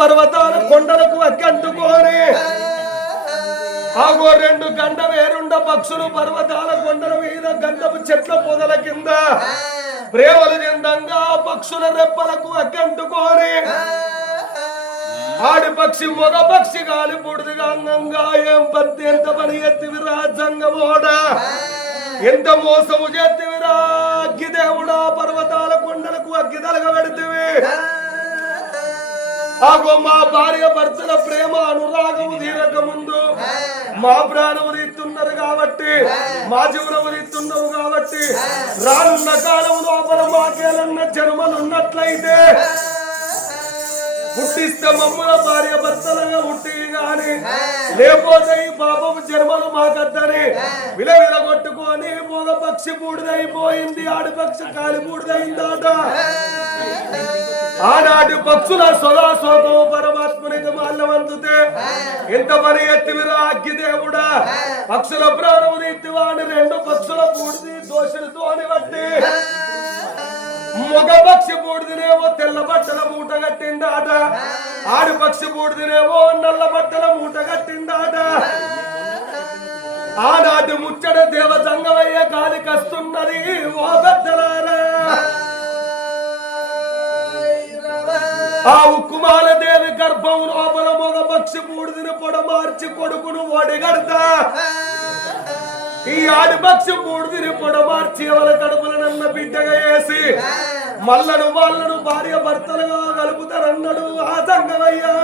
పర్వతాల కొండలకు అక్కంటుకోని ఆగో రెండు గంట వేరుండ పక్షులు పర్వతాల కొండల మీద గంధపు చెట్ల పొదల కింద ప్రేమలు చెందంగా పక్షుల రెప్పలకు అక్కంటుకోని ఆడి పక్షి మగ పక్షి గాలి పుడిదిగా అంగంగా ఏం పత్తి ఎంత పని ఎత్తివిరా జంగమోడ ఎంత మోసము చేతివిరా అగ్గి దేవుడా పర్వతాల కొండలకు అగ్గి తలగ పెడితివి ఆగో మా భార్య భర్తల ప్రేమ అనురాగము తీరక ముందు మా ప్రాణము తీస్తున్నారు కాబట్టి మా జీవనము తీస్తున్నావు కాబట్టి రానున్న కాలం లోపల మాకేలన్న జన్మలున్నట్లయితే పుట్టిస్తే మమ్మల భార్య భర్తలుగా పుట్టి గాని లేకపోతే ఈ పాపము జన్మలు మాకద్దని విలవిల కొట్టుకొని మగ పక్షి బూడిదైపోయింది ఆడిపక్షి కాలి బూడిదైందాట ఆనాటి పక్షుల సదా శోకము పరమాత్మనికి మాల్యవంతుతే ఎంత పని ఎత్తివిరా అగ్గి దేవుడా పక్షుల ప్రాణము తీర్తివాని రెండు పక్షుల బూడిది దోషులతోని బట్టి మగ పక్షి బూడిదినేమో తెల్ల బట్టల మూట కట్టిందాట ఆడి పక్షి బూడిదినేమో నల్ల బట్టల మూట కట్టిందాట ఆనాటి ముచ్చట దేవ జంగమయ్య కాలి కస్తున్నది ఓ పెద్దలారా ఆ ఉక్కుమాల దేవి గర్భం లోపల మగ పక్షి బూడిదిని పొడమార్చి కొడుకును ఒడిగడతా ఈ ఆడిపక్షి బూడిదిని పొడమార్చి ఎవరి కడుపులనన్న బిడ్డగా వేసి మల్లను వాళ్ళను భార్య భర్తలుగా కలుపుతారన్నాడు ఆ సంగమయ్యా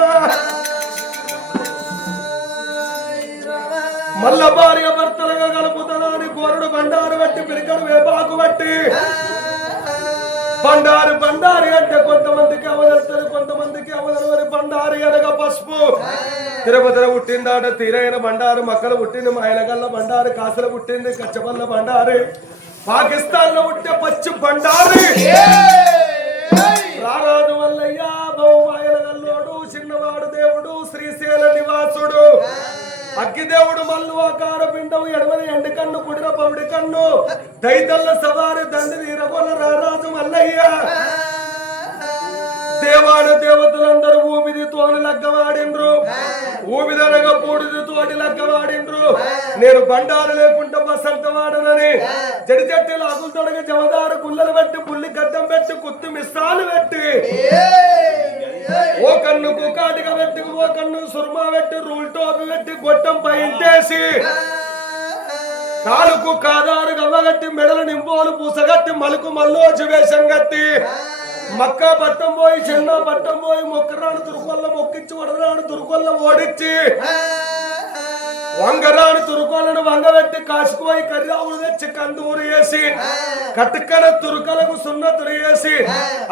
మల్ల భార్య భర్తలుగా కలుపుతారా అని గోరుడు బండారు బట్టి పిరికడు వేపాకు బట్టి బండారు బండారి అంటే కొంతమందికి అవదలుతుంది కొంతమందికి అవదలవని బండారి అనగా పసుపు తిరుపతిలో పుట్టిందాట తీరైన బండారు మక్కలు పుట్టింది మాయలగల్ల బండారు కాసులు పుట్టింది కచ్చపల్ల బండారి పాకిస్తాన్ లో పుట్టే పచ్చి బండారి రారాజు వల్లయ్య బహుమాయలగల్లోడు చిన్నవాడు దేవుడు శ్రీశైల నివాసుడు అగ్గిదేవుడు మల్లు ఆకార పిండవు ఎడమని ఎండి కన్ను కుడిన పౌడి కన్ను దైతల్ల సవారి దండి వీరగొల్ల రారాజు మల్లయ్య దేవాడు దేవతలందరూ ఊపిది తోని లగ్గవాడిండ్రు ఊపిదనగా పూడిది తోటి లగ్గవాడిండ్రు నేను బండారు లేకుండా బసంతవాడనని జడి చెట్టు లాగులు తొడగ జమదారు గుల్లలు పెట్టి పుల్లి గడ్డం పెట్టి కుత్తు మిస్సాలు పెట్టి ఓ కన్నుకు కాటిగా పెట్టి ఓ కన్ను సుర్మా పెట్టి రూల్ టోపి పెట్టి గొట్టం పైంటేసి కాలుకు కాదారు గవ్వగట్టి మెడలు నింపోలు పూసగట్టి మలుకు మల్లోచి వేషం కట్టి మక్క పట్టం పోయి చిన్న పట్టం పోయి మొక్కరాను తురుకొల్ల మొక్కించి వడరాను తురుకొల్ల ఓడించి వంగరాను తురుకొల్లను వంగబెట్టి కాసుకుపోయి కర్రావులు తెచ్చి కందూరు వేసి కట్టుకడ తురుకలకు సున్నతులు వేసి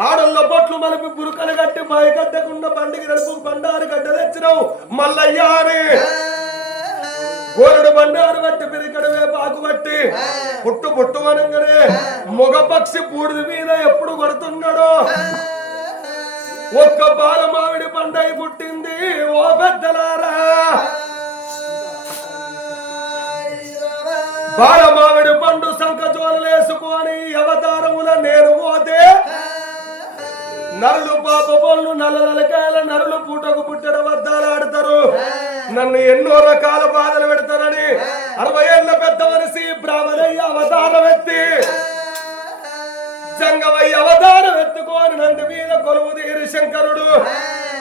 ఆడళ్ళ బొట్లు మలిపి బురుకలు కట్టి బాయిగడ్డకుండా బండికి నడుపు బండారు గడ్డ తెచ్చినావు మల్లయ్యా అని గోరుడు బండారు బట్టి పిరికడ వేపాకు బట్టి పుట్టు పుట్టు అనగానే మొగ పక్షి బూడిద మీద ఎప్పుడు కొడుతున్నాడో ఒక్క బాలమావిడి పండై పుట్టింది ఓ పెద్దలారా బాలమావిడి పండు సంకజోలేసుకొని అవతారముల నేను పోతే నరులు పాప బొల్లు నల్ల నలకాయల నరులు పూటకు పుట్టడ వద్దాలాడతారు నన్ను ఎన్నో రకాల బాధలు పెడతారని 60 ఏళ్ల పెద్ద మనిషి బ్రాహ్మణయ్య అవతారం ఎత్తి జంగమయ్య అవతారం ఎత్తుకోని నంది మీద కొలువు తీరి శంకరుడు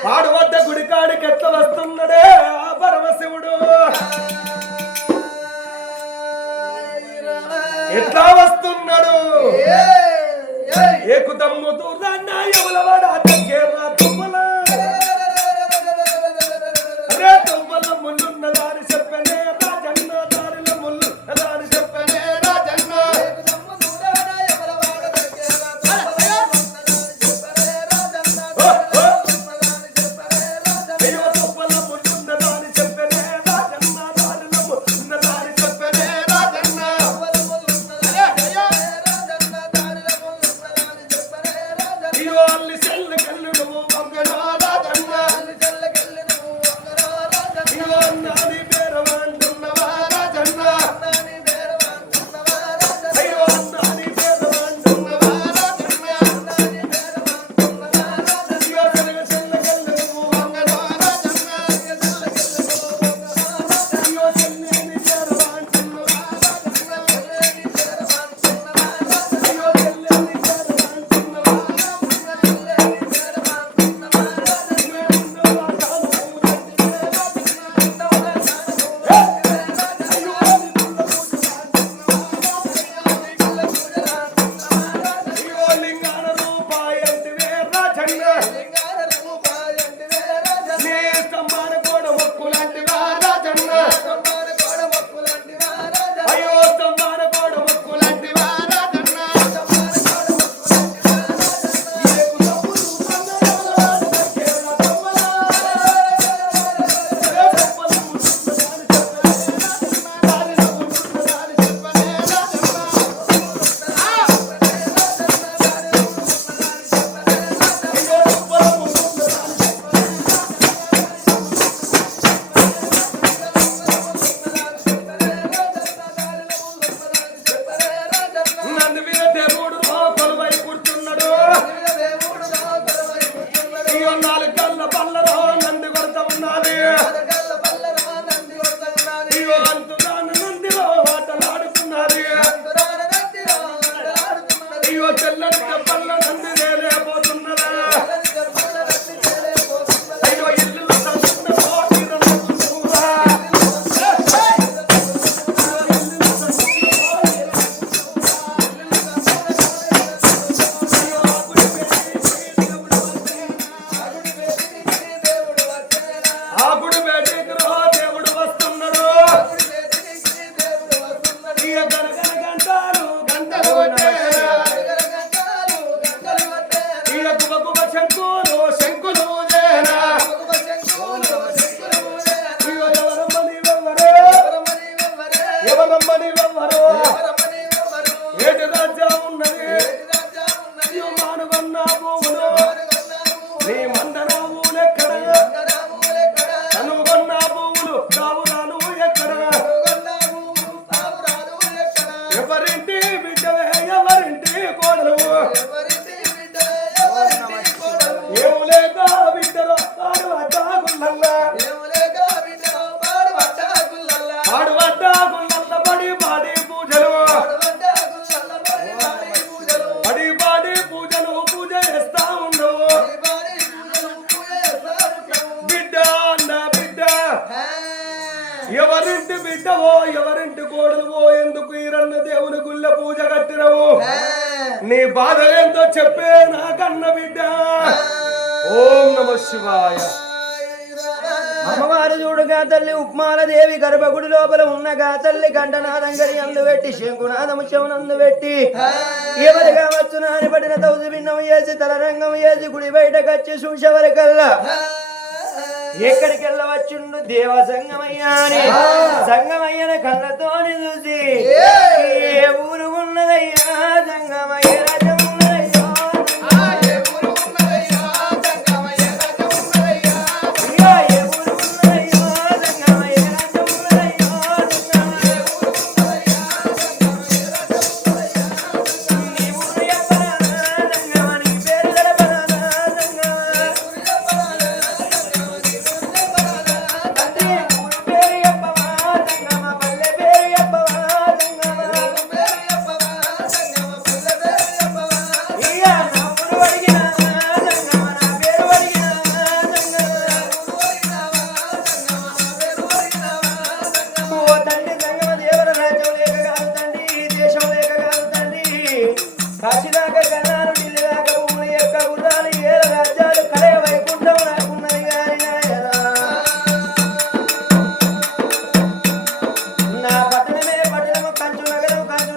వాడు వద్ద గుడికాడికి ఎట్లా వస్తున్నాడే ఆ పరమశివుడు ఎట్లా వస్తున్నాడు ఏకుతమ్ము దూరాన్నా ఎవలవాడ కేరళ తుమ్మల అరే తుమ్మల ముళ్ళున్న దారి చెప్పనే రాజన్న దారిల ముళ్ళు దారి చెప్పనే Rajanna You only sell the అయ్యో 4 కళ్ళ పళ్ళలో నంది కొడత ఉన్నది అయ్యో అంతురాన నందిలో ఆటలాడుతున్నది అయ్యో తెల్లని పళ్ళ నంది లేలేపోతున్నదా అయ్యో ఇల్లు ఎవరింటి బిడ్డవో ఎవరింటి కోడలువో ఎందుకు ఈ రన్న దేవుని గుళ్ళ పూజ కట్టినవు నీ బాధలేంతో చెప్పే నాకన్న బిడ్డ ఓం నమః శివాయ అమ్మవారు చూడుగా తల్లి ఉప్మాల దేవి గర్భగుడి లోపల ఉన్నగా తల్లి గంటనాదంగడి అందు పెట్టి శంకునాదము శవనందు పెట్టి ఎవరు కావచ్చు నాని పడిన తౌజు భిన్నం చేసి తలరంగం చేసి గుడి బయటకు వచ్చి చూసేవరకల్లా ఎక్కడికి వెళ్ళవచ్చుండు దేవ సంగమయ్యాని సంగమయ్యన కళ్ళతోని చూసి ఏ ఊరు ఉన్నదయ్యా సంగమయ్య రాజం ఉన్నదయ్యా ఏ ఊరు ఉన్నదయ్యా సంగమయ్య రాజం ఉన్నదయ్యా ఏ ఊరు ఉన్నదయ్యా సంగమయ్య రాజం ఉన్నదయ్యా ఏ ఊరు ఉన్నదయ్యా సంగమయ్య రాజం ఉన్నదయ్యా నీ ఊరు ఎప్పనా సంగమని పేరు గడపనా సంగమ కాశీదాకా కన్నాను ఢిల్లీ దాకా ఊరి యొక్క గుర్రాలు 7 రాజ్యాలు కలయ వైకుంఠం నాకున్నది గాని నా పట్టణమే పట్టణము కంచు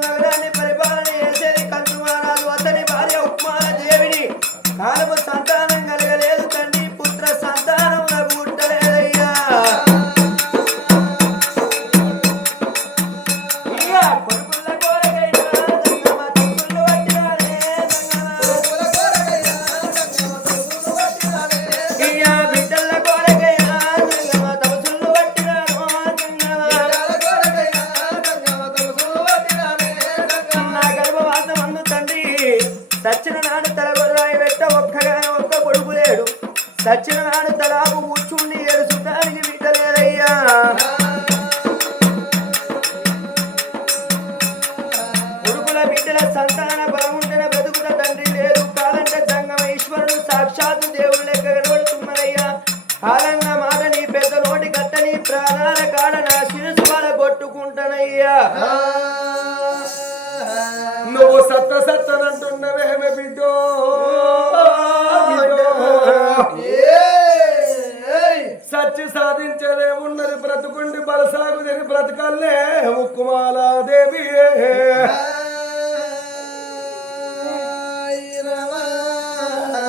నగరాన్ని పరిపాలన చేసేది కంచు మహారాజు అతని భార్య ఉప్మాల దేవిని నాలుగు సంతానం కలగలేదు తండ్రి పుత్ర సంతానం నాకు పుట్టలేదయ్యా కొడుకుల కోరకైనా సంగమ తొక్కులు పట్టినారే ఇయ్యా బిడ్డల కోరకైనా సంగమ తొక్కులు పట్టినారో నా గర్భవాసం అందు తండ్రి సచ్చిన నాడు తలగొర్రాయి పెట్ట ఒక్కగానే ఒక్క కొడుకు లేడు సచ్చిన నాడు తలాపు కూర్చుండి ఏడుచుటానికి బిడ్డ లేదయ్యా కొడుకుల బిడ్డల సంతాన బలముంటేనే బ్రతుకుట తండ్రి లేదు కాలంటే సంగమ ఈశ్వరుడు సాక్షాత్తు దేవుడు లెక్క కనబడుతున్నదయ్యా కాలంగా మాట నీ పెద్ద నోటి కట్టని ప్రాణాల కాడ నా శిరసు బాల కొట్టుకుంటానయ్యా నువ్వు సత్తనంటున్నవేమే బిడ్డో సచ్చి సాధించలేమున్నది బ్రతుకుండి బలసాగు తెరి బ్రతకల్లే ఉక్కుమాలాదేవి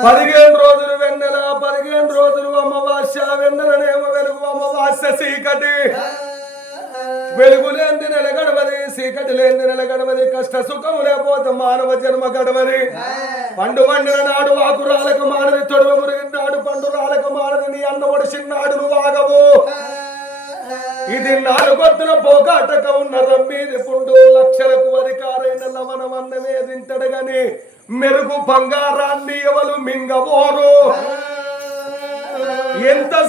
15 రోజులు వెన్నెల 15 రోజులు అమావాస్య వెన్నెలనేమో వెలుగు అమావాస్య చీకటి వెలుగు లేని నెల గడవది చీకటి లేని నెల గడవది కష్ట సుఖం లేకపోతే మానవ జన్మ గడవది పండు వండిన నాడు ఆకు రాలక మానది తొడువ మురిగిన నాడు పండు రాలక మానది నీ అన్న ఒడిసిన్నాడు నువ్వు ఆగవు ఇది 4 పొద్దున పోగాటక ఉన్న రమ్మీది పుండు లక్షలకు అధికారైన లవణం అన్నమే తింటడు గాని మెరుగు బంగారాన్ని ఎవరు మింగబోరు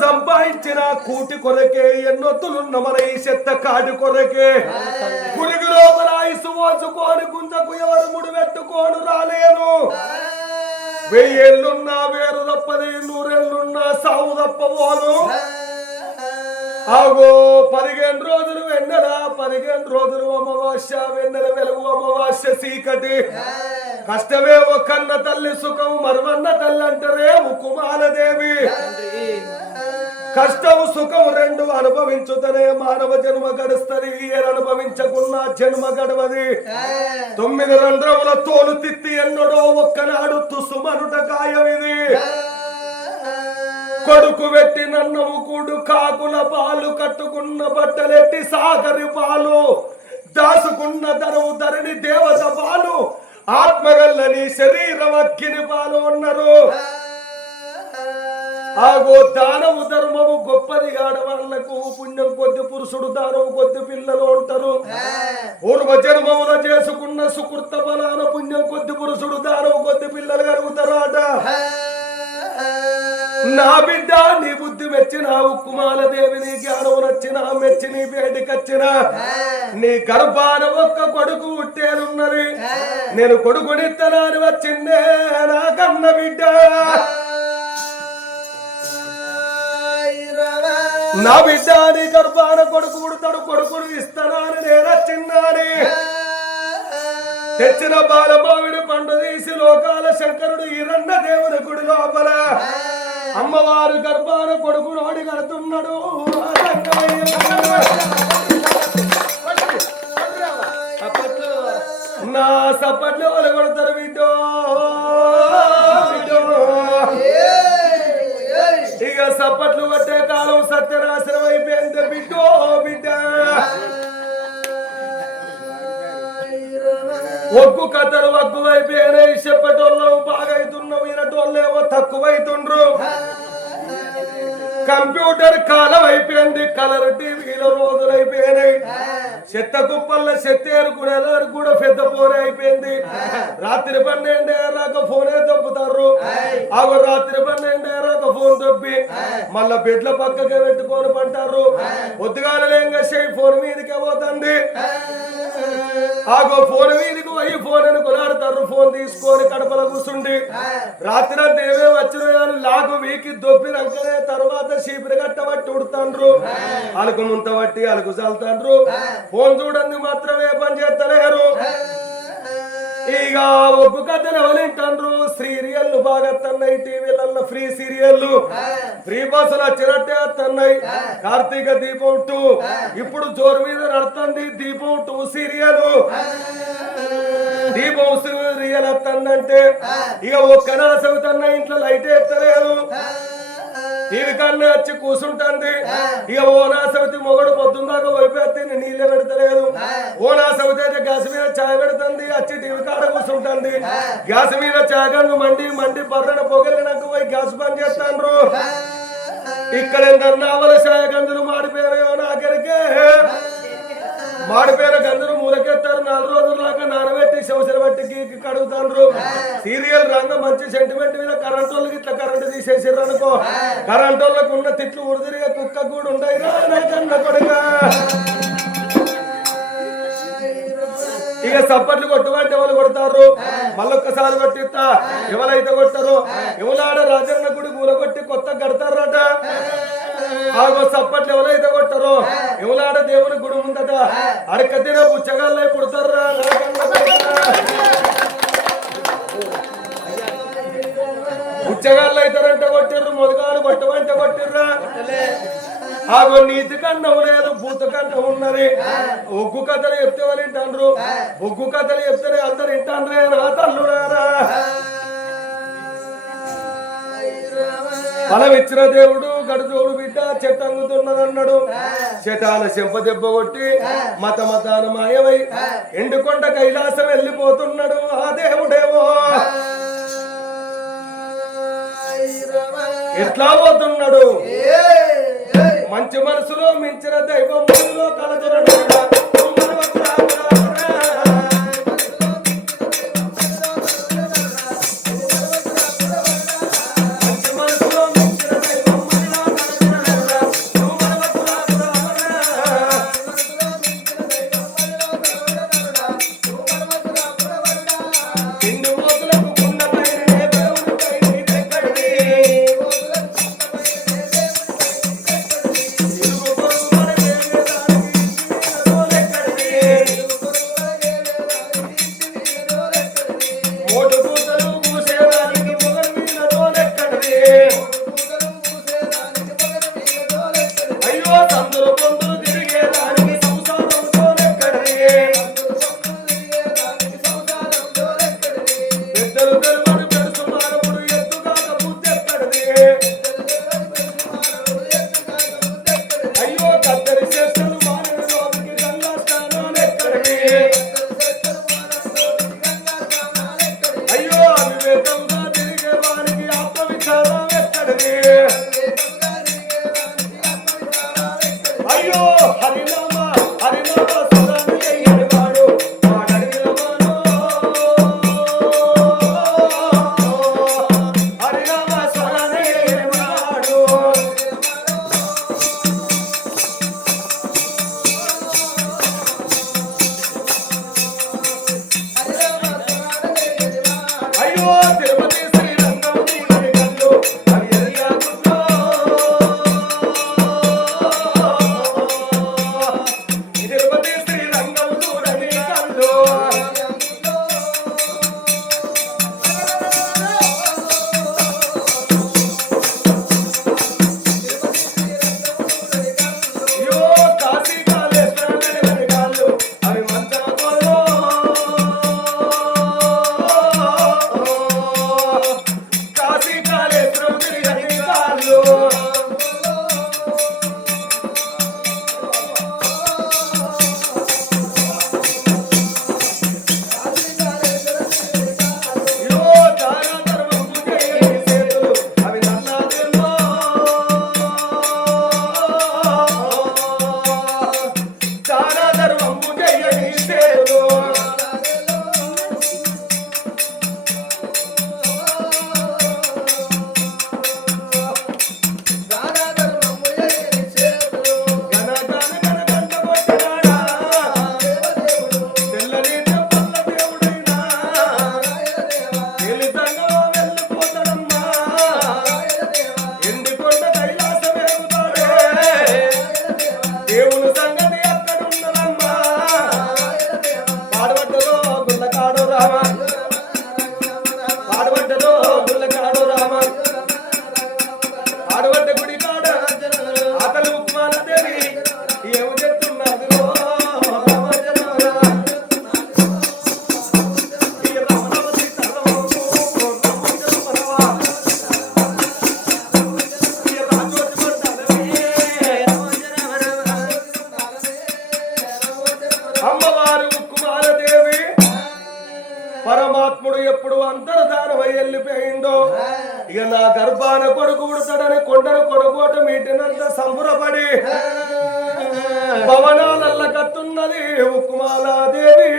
సంపాదించిన కూటి కొరకే ఎన్నొత్తులున్న మన ఈ చెత్త కాటి కొరకే గురికి లోపల ఇసు మోసుకొని గుంజకు ఎవరు ముడి పెట్టుకోను రాలేను 1000 ఏళ్ళున్నా వేరు తప్పది 100 ఏళ్ళున్నా సావు తప్పబోను ఆగో 15 రోజులు వెన్నెల 15 రోజులు అమావాస్య వెన్నెల వెలుగు అమావాస్య చీకటి కష్టమే ఓ కన్న తల్లి సుఖం మరువన్న తల్లి అంటారే కుమాలదేవి కష్టము సుఖం రెండు అనుభవించుతనే మానవ జన్మ గడుస్తుంది అనుభవించకున్నా జన్మ గడవది 9 రంధ్రముల తోలు తిత్తి ఎన్నడో ఒక్కనాడు తుసుమనుట గాయమిది కొడుకు పెట్టి నన్నము కూడు కాకుల పాలు కట్టుకున్న బట్టలెట్టి సాగరి పాలు దాసుకున్న ధనము ధరణి దేవత పాలు ఆత్మగల్లని శరీరం అక్కిని పాలు అన్నారు ఆగో దానము ధర్మము గొప్పది ఆడవాళ్లకు పుణ్యం కొద్ది పురుషుడు దానము కొద్ది పిల్లలు ఉంటారు పూర్వ జన్మమున చేసుకున్న సుకృత బలాన పుణ్యం కొద్ది పురుషుడు దానము కొద్ది పిల్లలు కలుగుతారాట నా బిడ్డ నీ బుద్ధి మెచ్చిన కుమాలదేవి నీ జ్ఞానం నచ్చిన మెచ్చి నీ బయటకొచ్చిన నీ గర్భాన ఒక్క కొడుకు పుట్టేనున్నది నేను కొడుకునిత్తనాని వచ్చిందే నా కన్న బిడ్డ నా బిడ్డ నీ గర్భాన కొడుకు పుడతాడు కొడుకుని ఇస్తానని నేనొచ్చిన్నాని తెచ్చిన బాలమావిడి పండు తీసి లోకాల శంకరుడు ఈరన్న దేవుని గుడి లోపల అమ్మవారు గర్భాన కొడుకు నోడి కడుతున్నాడు నా సప్పట్లు వాళ్ళు కొడతారు బిడ్డో ఇక సప్పట్లు కొట్టే కాలం సత్యనాశనం అయిపోయింది బిడ్డో బిడ్డ ఒగ్గు కథలు వగ్గువైపోయినాయి చెప్పేటోళ్ళం బాగైతున్నాం ఈనటోళ్ళేమో తక్కువైతుండ్రు కంప్యూటర్ కాలం అయిపోయింది కలర్ టీవీల రోజులైపోయినాయి చెత్త కుప్పల్లో చెత్త ఏరుకునేదారు కూడా పెద్ద ఫోన్ అయిపోయింది రాత్రి 12 అయ్యాక ఫోనే దొబ్బుతారు ఆగో రాత్రి 12 అయ్యాక ఫోన్ దొబ్బి మళ్ళా బెడ్ల పక్కకే పెట్టుకొని పంటారు పొద్దుగాల లేంగా ఫోన్ మీదకే పోతుంది ఆగో ఫోన్ మీదకి పోయి ఫోన్ అని కొలాడతారు ఫోన్ తీసుకొని కడపల కూర్చుండి రాత్రి అంతా ఏమేమి వచ్చినా లాగు వీకి దొబ్బినాకనే తర్వాత చీపిరి కట్టబట్టి ఉడుతాండ్రు అలుకు ముంత బట్టి అలుకు చల్తాండ్రు ఫోన్ చూడండి మాత్రమే పని చేస్తలేరు ఇక ఒగ్గు కథలు ఎవరింటాండ్రు సీరియల్ బాగా వస్తున్నాయి టీవీలలో ఫ్రీ సీరియల్ ఫ్రీ బస్సులు వచ్చినట్టే వస్తున్నాయి కార్తీక దీపం 2 ఇప్పుడు జోరు మీద నడుతుంది దీపం 2 సీరియల్ దీపం సీరియల్ వస్తుందంటే ఇక ఒక్కనా చదువుతున్న ఇంట్లో లైట్ ఎత్తలేదు టీవీ కన్నా వచ్చి కూర్చుంటుంది ఇక ఓనా సవితి మొగడు పొద్దున్నాక వైపు నీళ్ళే పెడతలేదు ఓనా సవితి అయితే గ్యాస్ మీద చాయ్ పెడుతుంది వచ్చి టీవీ కాడ కూర్చుంటుంది గ్యాస్ మీద చాయగండు మండి బర్రెన పొగలినాక పోయి గ్యాస్ బంద్ చేస్తాండ్రు ఇక్కడ ఎందరు నావల చాయ గంజులు మాడిపోయారో నాకరికే మాడిపోయిన గంజులు మూలకెత్తారు 4 రోజుల దాకా నానబెట్టి శవసలు బట్టి కడుగుతాండ్రు సీరియల్ రంగం మంచి సెంటిమెంట్ మీద కరెంట్ వాళ్ళకి ఇట్లా కరెంట్ తీసేసారు అనుకో కరెంట్ వాళ్ళకు ఉన్న తిట్లు ఉడిదిరిగా కుక్క కూడా ఉంటాయి కన్న కొడుక ఇక సప్పట్లు కొట్టుకుంటే ఎవరు కొడతారు మళ్ళొక్కసారి కొట్టిస్తా ఎవరైతే కొట్టారో ఎవలాడ రాజన్న గుడి కూల కొట్టి కొత్త కడతారట ఆగో సప్పట్లు ఎవరైతే కొట్టారో ఎవలాడ దేవుని గుడి ముందట అడక తిన పుచ్చగాళ్ళై పుడతారా పుచ్చగాళ్ళు అవుతారంటే కొట్టిర్రు మొదగాడు కొట్టమంటే కొట్టిర్రా ఆగో నీతి కన్నా లేదు భూత కన్నా ఉన్నది ఒగ్గు కథలు చెప్తే వాళ్ళు వింటాండ్రు ఒగ్గు కథలు చెప్తే అందరు వింటాండ్రే నా తల్లుడారా ఫలం ఇచ్చిన దేవుడు గడుదోడు బిడ్డ చెట్టంగుతున్నారన్నాడు చెటాన చెంప దెబ్బ కొట్టి మతాన మాయమై ఎండుకొండ కైలాసం వెళ్ళిపోతున్నాడు ఆ దేవుడేమో ఎట్లా పోతున్నాడు మంచి మనసులో మించిన దైవం మనసులో కలదురడు మంచి మనసులో మించిన దైవం మనసులో అయ్యో సందులు పొందులు తిరిగేదానికి సంసారంతో ఎక్కడి పెద్దలు తెలవని పెడుసు మానవుడు ఎత్తుగాక బుద్ధి ఎక్కడిది అయ్యో కద్దరి చేష్టలు మానవ లోనికి గంగా స్నానం ఎక్కడిది అయ్యో అవివేకంగా తిరిగే వారికి ఆత్మ విచారం ఎక్కడిది అయ్యో హరినామ హరినామ సురాన్ని చెయ్యని వాడు వాడడిగినవాడు హరినామ సురాన్ని చెయ్యని వాడు అయ్యో తిరుపతి శ్రీరంగం నీవని కళ్ళు అవి ఎరిగాకుతో తిరుపతి శ్రీరంగం చూడని కళ్ళు అయ్యో కాశీ కాళేశ్వరం వెలువని కాళ్ళు అవి మంచన కోళ్ళు కాశీ కాళేశ్వరం తిరిగని కాళ్ళు అయ్యో దాన ధర్మం చేయని చేతులు అవి నన్నాదుల్లో దాన ధర్మం చేయని చేతులు గన గన గన గంట కొట్టినాడా తెల్లని చెప్పల్ల దేవుడైనా తెలిసంగా వెళ్ళిపోతాడమ్మా ఎండికొండ కైలాసం ఎగుతాడే దేవుని సంగతి అక్కడున్నదమ్మా పాడబడ్డలో గుల్లకాడు రామ పాడబడ్డలో గుల్లకాడు రామ పాడబడ్డ గుడి కాడ అతలు ఉప్మాన దేవి ఏమి చెప్తున్నది అమ్మవారు కుమారదేవి పరమాత్ముడు ఎప్పుడు అంతర్ధానమై వెళ్ళిపోయిందో ఇక నా గర్భాన కొడుకు ఉడతాడని కొండను కొడుకోట మీటినంత సంబురపడి భవనాలల్ల కత్తున్నది ఉక్కుమాలాదేవి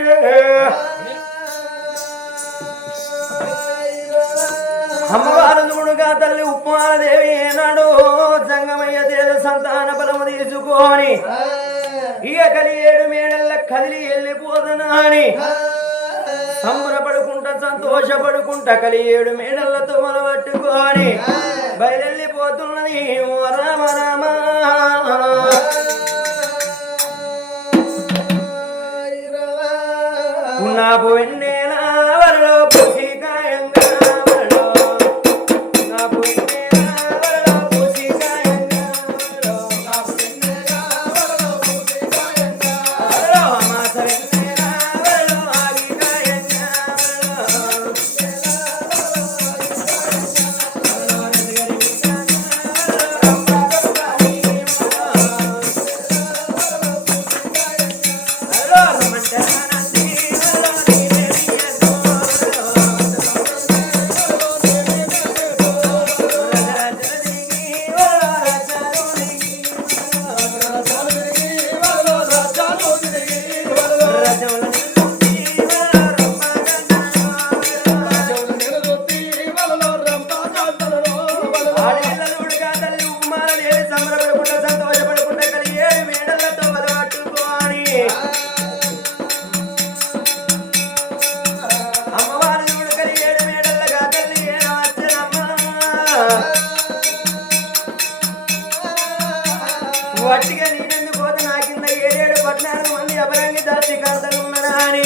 అమ్మవారు చూడుగా తల్లి ఉప్మాదేవి ఏనాడు సంగమయ్య దేవ సంతాన బలము తీసుకొని ఇక కలి 7 మేడల్ల కదిలి వెళ్ళిపోదనా అని సంబరపడుకుంటా సంతోషపడుకుంటా కలి 7 మేడలతో మొలబట్టుకొని బయలుపోతున్నది ఓ రామ రామ ఉన్నాపు వెన్నెల వరలో పూసికాయంగా వరలో ఉన్నాపు వెన్నెల వరలో పూసికాయంగా వరలో ఉన్నాపు వెన్నెల వరలో పూసికాయంగా వరలో అమాస వెన్నెల వరలో ఆగికాయంగా వరలో వట్టిగా నేనెందుకు పోతే నా కింద 7-14 మంది అపరంగి దాచి కడతలు ఉన్నదా అని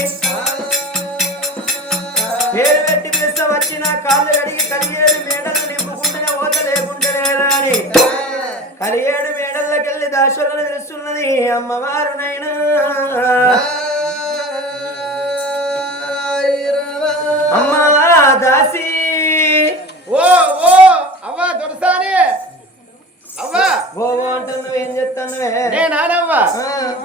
పేరు పెట్టి పిలుస్త వచ్చి నా కాళ్ళు అడిగి 17 మేడలు నింపుకుంటేనే పోత లేకుంటే లేదా అని కలియేడు మేడల్లోకెళ్ళి దాశలను పిలుస్తున్నది అమ్మవారు నైనా అమ్మా దాసి ఓ ఓ అవ్వా దొరసాని అవ్వా గోవో అంటున్నావు ఏం చెప్తానువే నేనానవ్వా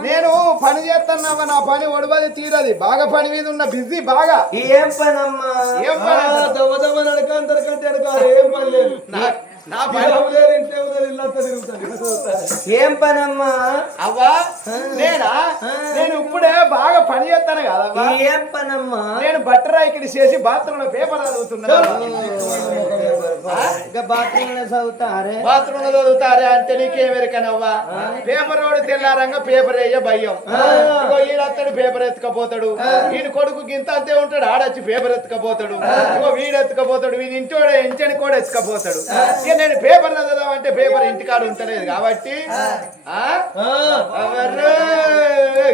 నేను పని చేస్తానవ్వా నా పని ఒడవది తీరది బాగా పని మీద ఉన్న బిజీ బాగా ఏం పనమ్మా ఏం పని అంట? దవ నడక అందరికంటే వెనకాల ఏం పని లేదు నా పని లేదు ఇంట్లో లేదు ఇల్లంతా తిరుగుతాను ఏం పనమ్మా అవ్వా నేను ఇప్పుడే బాగా పని చేస్తాను కదవ్వా ఏం పనమ్మా నేను బట్టరా ఇక్కడ చేసి బాత్రూమ్ లో పేపర్ చదువుతున్నా ఇంకా బాత్రూమ్ లో చదువుతారే బాత్రూమ్ లో చదువుతారే అంటే నీకేమెరకనవ్వా పేపర్ వాడు తెల్లారంగా పేపర్ వేయ భయం ఇగో ఈడత్తడు పేపర్ ఎత్తుకపోతాడు ఈయన కొడుకు గింత అంతే ఉంటాడు ఆడొచ్చి పేపర్ ఎత్తుకపోతాడు ఇగో వీడు ఎత్తుకపోతాడు వీని ఇంటి ఇంటిని కూడా ఎత్తుకపోతాడు ఇక నేను పేపర్ చదవమంటే పేపర్ ఇంటికాడు ఉంటలేదు కాబట్టి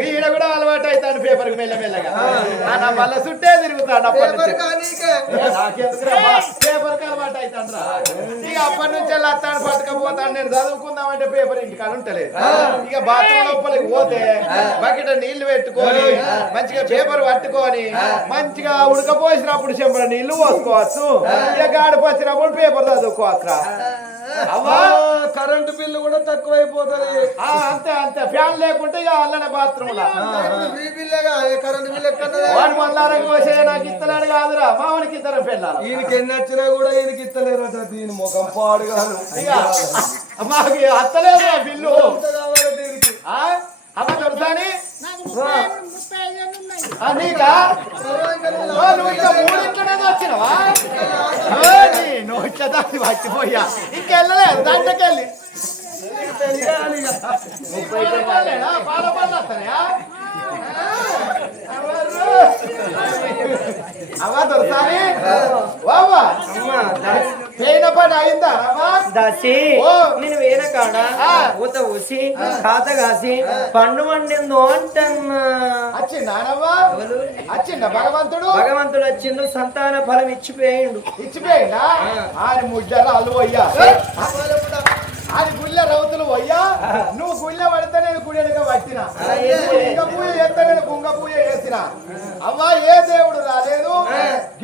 ఈడ కూడా అలవాటు అవుతాను పేపర్ కి మెల్లమెల్లగా నా మళ్ళా చుట్టే తిరుగుతాడు పేపర్ కి అలవాటు అవుతాను ఇక అప్పటి నుంచి వస్తాను పట్టుకపోతాను నేను చదువుకుందామంటే పేపర్ ఇంటికాడ ఉంటలేదు ఇక బాత్రూమ్ లోపలికి పోతే బకెట్ నీళ్లు పెట్టుకొని మంచిగా పేపర్ పట్టుకొని మంచిగా ఉడకపోసినప్పుడు చెంబడ నీళ్లు పోసుకోవచ్చు ఇక గాడి వచ్చినప్పుడు పేపర్ చదువుకోవచ్చు అవ్వా కరెంటు బిల్లు కూడా తక్కువైపోతుంది అంతే అంతే ఫ్యాన్ లేకుంటే ఇక అల్లనే బాత్రూమ్ లో ఫ్రీ బిల్లే కరెంటు బిల్లు ఎక్కడ వాడు మళ్ళారం కోసే నాకు ఇస్తలేడు కాదురా మామూలుకి ఇద్దరు పెళ్ళాలి ఈయనకి ఎన్ని వచ్చినా కూడా ఈయనకి ఇస్తలేరు దీని ముఖం పాడుగాను ఇక మాకు అత్తలేదు బిల్లు కావాలి దీనికి అమ్మ దొరసాని నీకా నువ్వు ఇంకా మూడింట్లోనే వచ్చినవా నువ్వు ఇట్లా దాన్ని మర్చిపోయా ఇంకెళ్ళలేదు దాంట్లోకెళ్ళి పాల పళ్ళు వస్తాయా అవ్వా దొరసాని వావా పోయిన పని అయిందా అమ్మా దాసి ఓ. నేను వేన కాడ ఊత ఊసి ఖాత కాసి పండు వండిందో అంటన్నా వచ్చిందానవ్వా వచ్చిందా భగవంతుడు భగవంతుడు వచ్చిండు సంతాన ఫలం ఇచ్చిపోయిండు ఇచ్చిపోయిందా ఆయన ముజ్జర అల్లు అయ్యా అది గుళ్ళ రౌతులు అయ్యా నువ్వు గుళ్ళ పడితే నేను గుడిగా పట్టిన గుంగ పూజ చేస్తే నేను గుంగ పూజ చేసిన అవ్వా ఏ దేవుడు రాలేదు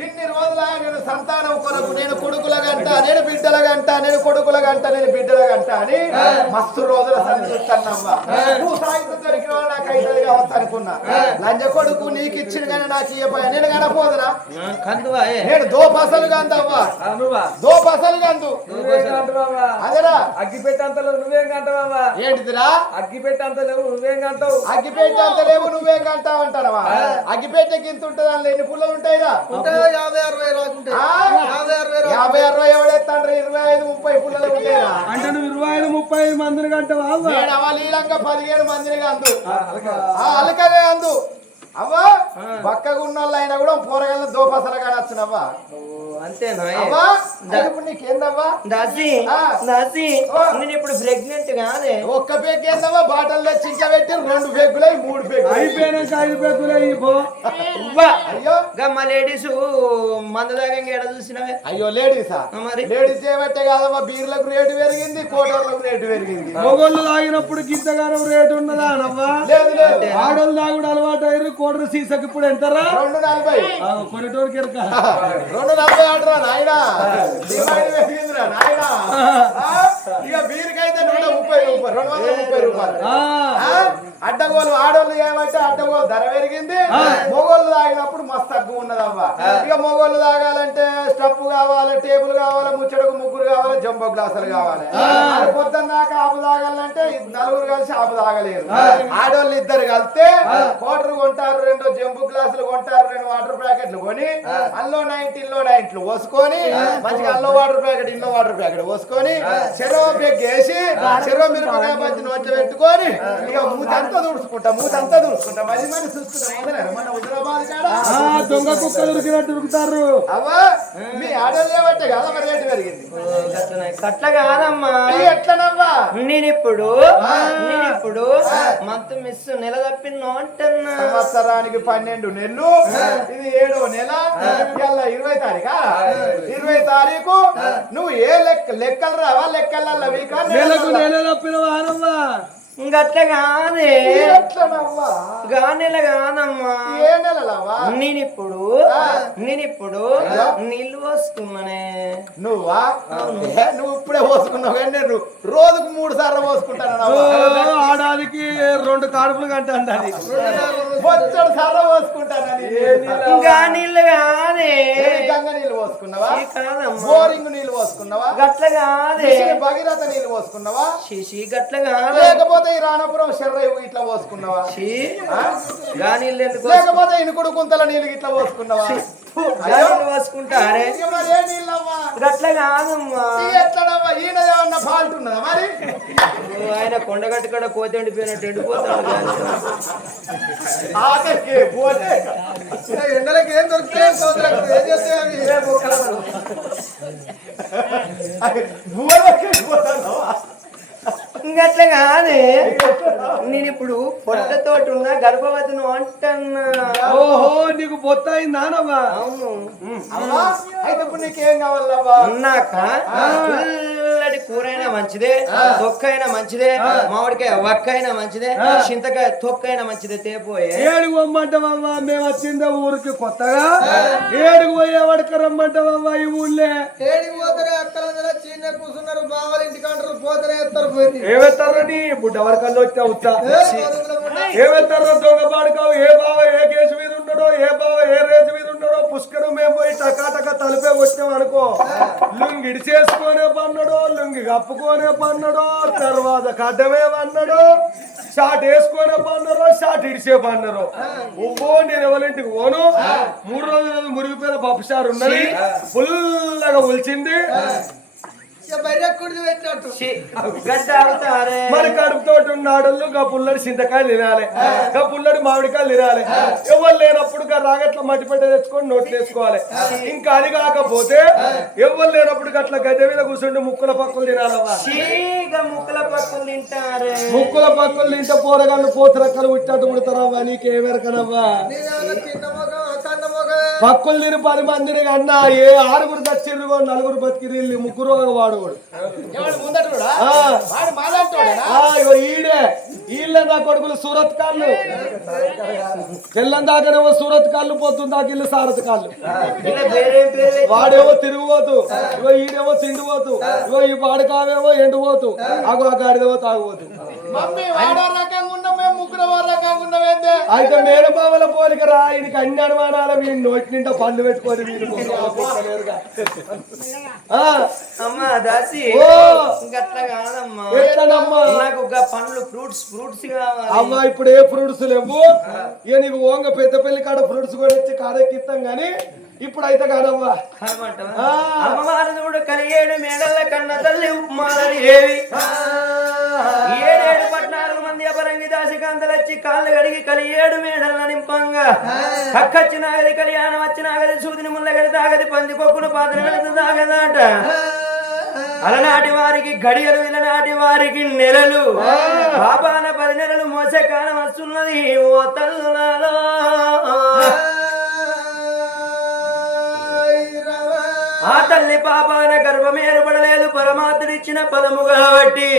ఇన్ని రోజులా నేను సంతానం కొరకు నేను కొడుకుల గంట నేను బిడ్డల గంట నేను కొడుకుల గంట నేను బిడ్డల గంట అని మస్తు రోజుల సంతృప్తన్నవ్వా నువ్వు సాయంత్రం దొరికిన వాళ్ళు నాకు అవుతుంది కావచ్చు అనుకున్నా లంజ కొడుకు నీకు ఇచ్చిన కానీ నాకు ఇయ్యపోయా నేను కనపోదురా నేను దో పసలు కందవ్వా దో పసలు కందు అదేరా అగ్గిపెట్టంతలో నువ్వేం కంటావా ఏంటిదిరా అగ్గిపెట్టంత లేవు నువ్వేం కంటావు అగ్గిపెట్టే అంత లేవు నువ్వేం కంటావు అంటావా అగ్గిపెట్టెకి ఇంత ఉంటుంది అందులో ఎన్ని పుల్లలు ఉంటాయిరా 50-60 రాకుంటాయి 50-60 ఎవడెత్తాండ్రా 25-30 పుల్లలు ఉంటాయిరా అంటే నువ్వు 25-35 మందిని కంటావా నేను అవలీలంగా 17 మందిని అందు అలకనే అందు అవ్వా బక్కగా ఉన్న వాళ్ళు అయినా కూడా పోరగాళ్ళ దోపసలు కానొచ్చునవ్వా అంతేనా అవ్వా ఇప్పుడు నీకేందవ్వా దాసి దాసి నేను ఇప్పుడు ప్రెగ్నెంట్ కాదే ఒక్క పెగ్ ఏందవ్వా బాటల్లో చించబెట్టి 2 పెగ్గులు 3 పెగ్గులు అయిపోయినాక 5 పెగ్గులు అయ్యో మా లేడీస్ మందు దాకా ఎడ చూసినవే అయ్యో లేడీసా మరి లేడీస్ చేయబట్టే కాదమ్మా బీర్లకు రేటు పెరిగింది కోటర్లకు రేటు పెరిగింది మొగోళ్ళు తాగినప్పుడు గింతగానం రేటు ఉన్నదా అనవ్వా లేదు లేదు ఆడోళ్ళు తాగుడు అలవాటు అయ్యారు కోటరు సీసకి ఇప్పుడు ఎంతరా 240 కొనేటోరికి ఎరక 240 ఆడరా నాయనా డిమాండ్ పెరిగిందిరా నాయనా ఇక బీరుకైతే 230 రూపాయలు అడ్డగోలు ఆడోళ్ళు ఏమంటే అడ్డగోలు ధర పెరిగింది మొగోళ్ళు తాగినప్పుడు మస్తు తక్కువ ఉన్నదవ్వా ఇక మొగోళ్ళు తాగాలంటే స్టప్ కావాలి టేబుల్ కావాలి ముచ్చడకు ముగ్గురు కావాలి జంబో గ్లాసులు కావాలి పొద్దున్న దాకా ఆపు తాగాలంటే 4 కలిసి ఆపు తాగలేరు ఆడోళ్ళు 2 కలిస్తే కోటరు కొంటారు 2 జంబు గ్లాసులు కొంటారు 2 వాటర్ ప్యాకెట్లు కొని అల్లో 90 పోసుకొని మంచిగా అల్లో వాటర్ ప్యాకెట్ ఇల్లో వాటర్ ప్యాకెట్ పోసుకొని చెరవ పెగ్గేసి చెరవ మిరపకాయ బజ్జి నోట్ల పెట్టుకొని ఇక మూతంతా తుడుచుకుంటా మరి చూసుకుంటాం మన హైదరాబాద్ కాడ దొంగ కుక్కలు ఉరికినట్టు ఉరుకుతారు అవ్వా మీ ఆడోళ్ళు ఏమంటే కదా మరి రేటు పెరిగింది కట్ల కాదమ్మా ఎట్లనవ్వా నేనిప్పుడు మంత్ మిస్ నెల తప్పినో అంటున్నా. సంవత్సరానికి 12 నెలలు, ఇది 7వ నెల. ఇవాళ 20 తారీఖా? 20 తారీఖు. నువ్వు ఏ లెక్కలు రావా? లెక్కల నెలకు నెల తప్పిన వారమ్మా. గట్లగానే గానెల కాదమ్మా. ఏ నెలలవా? నేనిప్పుడు నీళ్ళు పోసుకున్నానే. నువ్వా? నువ్వు ఇప్పుడే పోసుకున్నావు కానీ నేను రోజుకు 3 సార్లు పోసుకుంటాను. ఆడానికి 2 కాడుపులు కంటాను, బొచ్చడు సార్లు పోసుకుంటానని. నీళ్ళు కాదే. గంగ నీళ్ళు పోసుకున్నావా? కాదమ్మా. బోరింగ్ నీళ్ళు పోసుకున్నావా? గట్ల కాదే. భగీరథ నీళ్ళు పోసుకున్నావా? శిశి గట్ల కాదే. లేకపోతే ఈ రాణపురం శర్రయ్య ఇట్లా పోసుకున్నావా? లేకపోతే ఇనుకుడు కుంతల నీళ్ళు ఇట్లా పోసుకున్నావా? పోసుకుంటారే. ఏ నీళ్ళమ్మా? గట్ల కాదమ్మా. ఎట్లడమ్మా? ఈయన ఏమన్నా ఫాల్ట్ ఉన్నదా మరి? ఆయన కొండగట్టు కూడా కోతి ఎండిపోయినట్టు ఎండిపోతాడు. ఆఖరికి పోతే ఎండలకి ఏం దొరుకుతాయి? ఏం చేస్తే ఇంకట్లా కాదే. నేను ఇప్పుడు పొట్టతోటి ఉన్న గర్భవతిను అంటున్నా. ఓహో, నీకు బొత్త అయింది నానమ్మా? అవును. అయితే ఇప్పుడు నీకేం కావాలవ్వా? ఉన్నాక పుల్లటి కూరైనా మంచిదే, తొక్కైనా మంచిదే, మామిడికాయ వక్కైనా మంచిదే, చింతకాయ తొక్కైనా మంచిదే. తేపోయే ఏడుగు రమ్మంటావమ్మా? మేము వచ్చిందే ఊరికి కొత్తగా. ఏడుగు పోయే వడక రమ్మంటావమ్మా? ఈ ఊళ్ళే ఏడికి పోతారే? అక్కడ చిన్న కూర్చున్నారు, బావల ఇంటికి అంటారు, పోతారే ఎత్తారు. ఏమెత్తారని బుడ్డ వరకల్లో వచ్చా వచ్చా ఏమెత్తారో దొంగ పాడుకావు. ఏ బావ ఏ కేసు మీద ఉన్నాడో, ఏ బావ ఏ రేసు మీద ఉన్నాడో పుష్కరం మేము పోయి టకాటక తలిపే వచ్చినాం అనుకో. లుంగి ఇడిచేసుకొనే పన్నాడో, లుంగి కప్పుకొనే పన్నాడో, తర్వాత కడ్డమే పన్నాడో, షాట్ వేసుకొనే పన్నారో, షాట్ ఇడిచే పన్నారో. ఓ నేను ఎవరింటికి పోను. 3 రోజులు మురిగిపోయిన పప్పుసారు ఉన్నది, ఫుల్గా ఉల్చింది. మరి కడుపుతో ఉన్నాడు. గా పుల్లడి చింతకాయలు తినాలి, గా పుల్లడి మామిడికాయలు తినాలి. ఎవరు లేనప్పుడు రాగట్ల మట్టిపెట్ట తెచ్చుకొని నోట్లు వేసుకోవాలి. ఇంకా అది కాకపోతే ఎవరు లేనప్పుడు అట్లా గద్దె మీద కూర్చుంటే ముక్కుల పక్కులు తినాలవా? ముక్కుల పక్కులు తింటారే. ముక్కుల పక్కులు తింటే పోరగాళ్ళు పోతరక్కలు ఉట్టట్టు పుడతారవ్వా. నీకేమెరకనవ్వా? పక్కులు తిని 10 మందిని కన్నా ఏ 6గురు దచ్చిర్రు, 4 బతికిరి, 3 వాడు ఈడే. వీళ్ళే నా కొడుకులు సూరత్ కాళ్ళు. తెల్లం దాకానేమో సూరత్ కాళ్ళు, పోతుంది దాకా ఇల్లు సారత్ కాళ్ళు. వాడేమో తిరిగిపోతు, ఇగో ఈడేమో తిండిపోతు, ఇగో ఈ పాడకావేమో ఎండిపోతు, అగో ఆ గాడిదేమో తాగుపోతు. అయితే మేనబావల పోలిక రా. ఈయనకి అన్ని అనుమానాలు. వీళ్ళు నోటి నిండా పళ్ళు పెట్టుకొని వీళ్ళు అమ్మా దాసి గట్లా కాదమ్మా. నాకు పండ్లు ఫ్రూట్స్ కావాలి. అమ్మా ఇప్పుడు ఏ ఫ్రూట్స్ లేవు. ఇక నీకు ఓంగ పెద్ద పెళ్లి కాడ ఫ్రూట్స్ కూడా ఇచ్చి కాడెక్కిస్తాం గాని ఇప్పుడు అయితే కాదమ్మా. అమ్మవారిని కూడా కలిగేడు మేడల కన్న తల్లి ఉప్మాలని ఏవి 7 14 మంది అపరంగి దాసి కాంతలచ్చి కాళ్ళు కడిగి కలిగేడు మేడల నింపంగా అక్కచ్చినాగది కళ్యాణం వచ్చినాగది సూదిని ముళ్ళగడి తాగది పంది కొక్కును పాత్ర వెళుతు తాగదాట. అలనాటి వారికి గడియలు, ఇలనాటి వారికి నెలలు. పాపాన 10 నెలలు మోసే కాలం వస్తున్నది. ఓ తల్లులలో ఆ తల్లి పాపాన గర్భం ఏర్పడలేదు. పరమాత్ముడిచ్చిన పదము కాబట్టి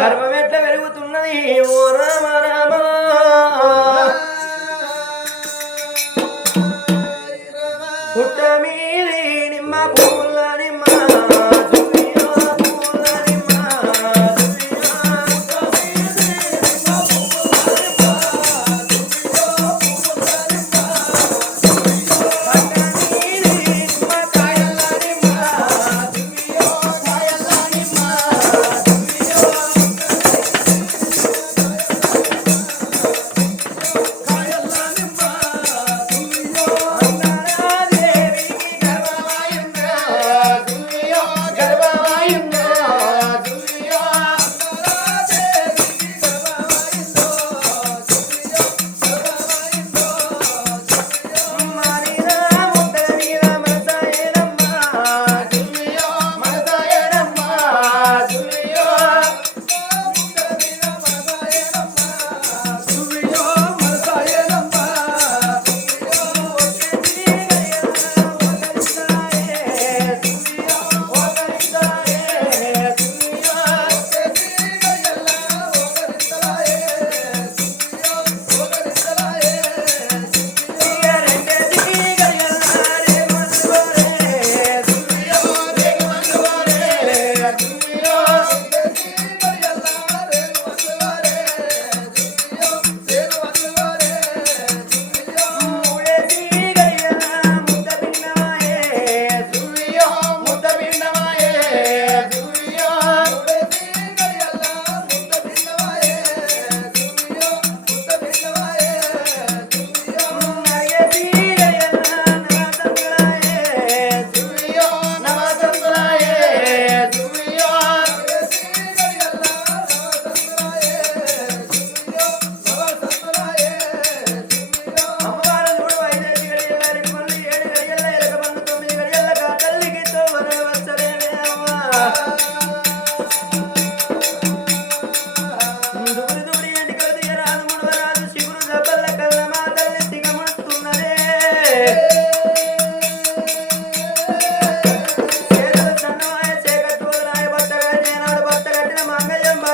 గర్భం ఎట్లా పెరుగుతున్నది. ఓ రామ రామ పుట్ట మీది నిమ్మ పూల నిమ్మ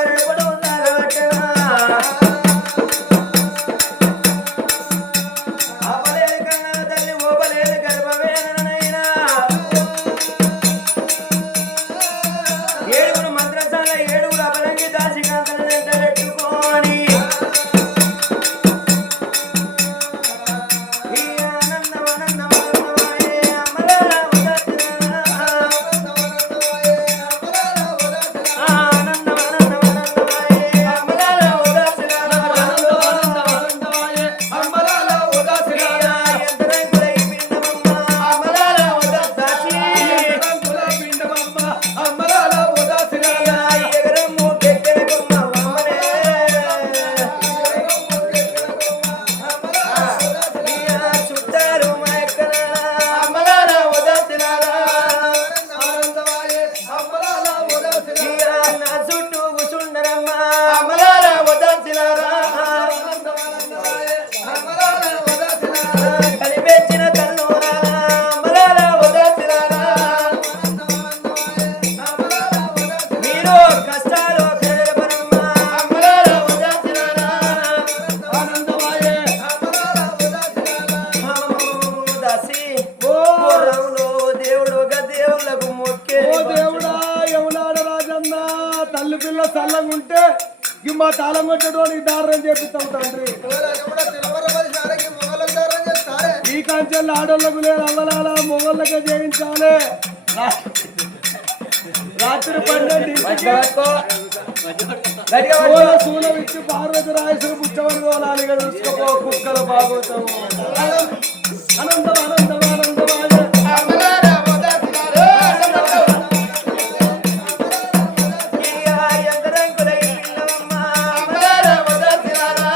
రేపటి సాగబట్టనా ఆపలేదు కన్నా తల్లి ఓపలేదు గర్భవేదనైనా ఏడుగురు మంత్రశాల ఏడుగురు అపరంగి దాసి కాంతలు వెంట పెట్టుకోని ఈ ఆనందం ఆనందం ఆనందమాయే అమలాల ఉదాసీనా ఆనందం ఆనందం ఆనందమాయే అమలాల ఉదాసీనా అంబరాల ఉదాసీనా ఎంతరంగులై పిండమమ్మ అమలాల ఉదాసి రంగుల పిండమమ్మ అంబరాల ఉదాసీనా ఎగరమ్ము కెక్కెరగమ్మ అమ్మనే చుట్టారు మా ఎక్కన అమలాల ఉదాసీనారా అంబరాల ఉదాసీనా నా చుట్టూ కూసుండరమ్మ అమలాల ఉదాసీనారా కనిపెచ్చిన తల్లురాలా అమలాల ఉదాసీనారా మీరు కష్టాలు కదలపరమ్మ అమలాల ఉదాసీనారా దాసి ఓ రాములో దేవుడు దేవుళ్ళకు మొక్కే ఓ దేవుడా యమునాడ రాజన్న తల్లి పిల్ల చల్లగుంటే మా తాళం కొట్టడానికి దారుణం చేపిస్తాం తండ్రి ఈ కంచెలు ఆడోళ్ళకు లేదు అవ్వలాల మొగళ్ళకే చేయించాలి రాత్రి 12 సూలం ఇచ్చి పార్వతి రాయసులు పుచ్చవని తోలాలి కదా చూసుకోపో కుక్కల బాగోతాము అనంతం అనంతం ఆనందమాయ ఎంతరంగులై పిండమమ్మ అమలాల ఉదాసీనారా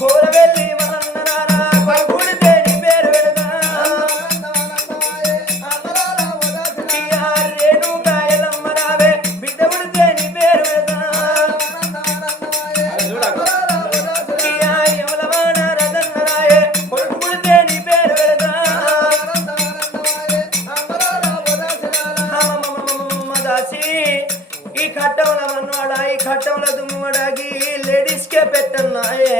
కూరవెల్లి మల్లన్నరారా కొడుకుడితే నీ పేరు పెడతా రేణుకా ఎల్లమ్మరావే బిడ్డ ఉడితే నీ పేరు పెడతా ఎవలవాడ రతన్నరాయే కొడుకుడితే నీ పేరు పెడతా దాసి ఈ కట్టంల మన్నవాడ ఈ కట్టంల దుమ్మడాకి లేడీస్ కే పెట్టన్నాయే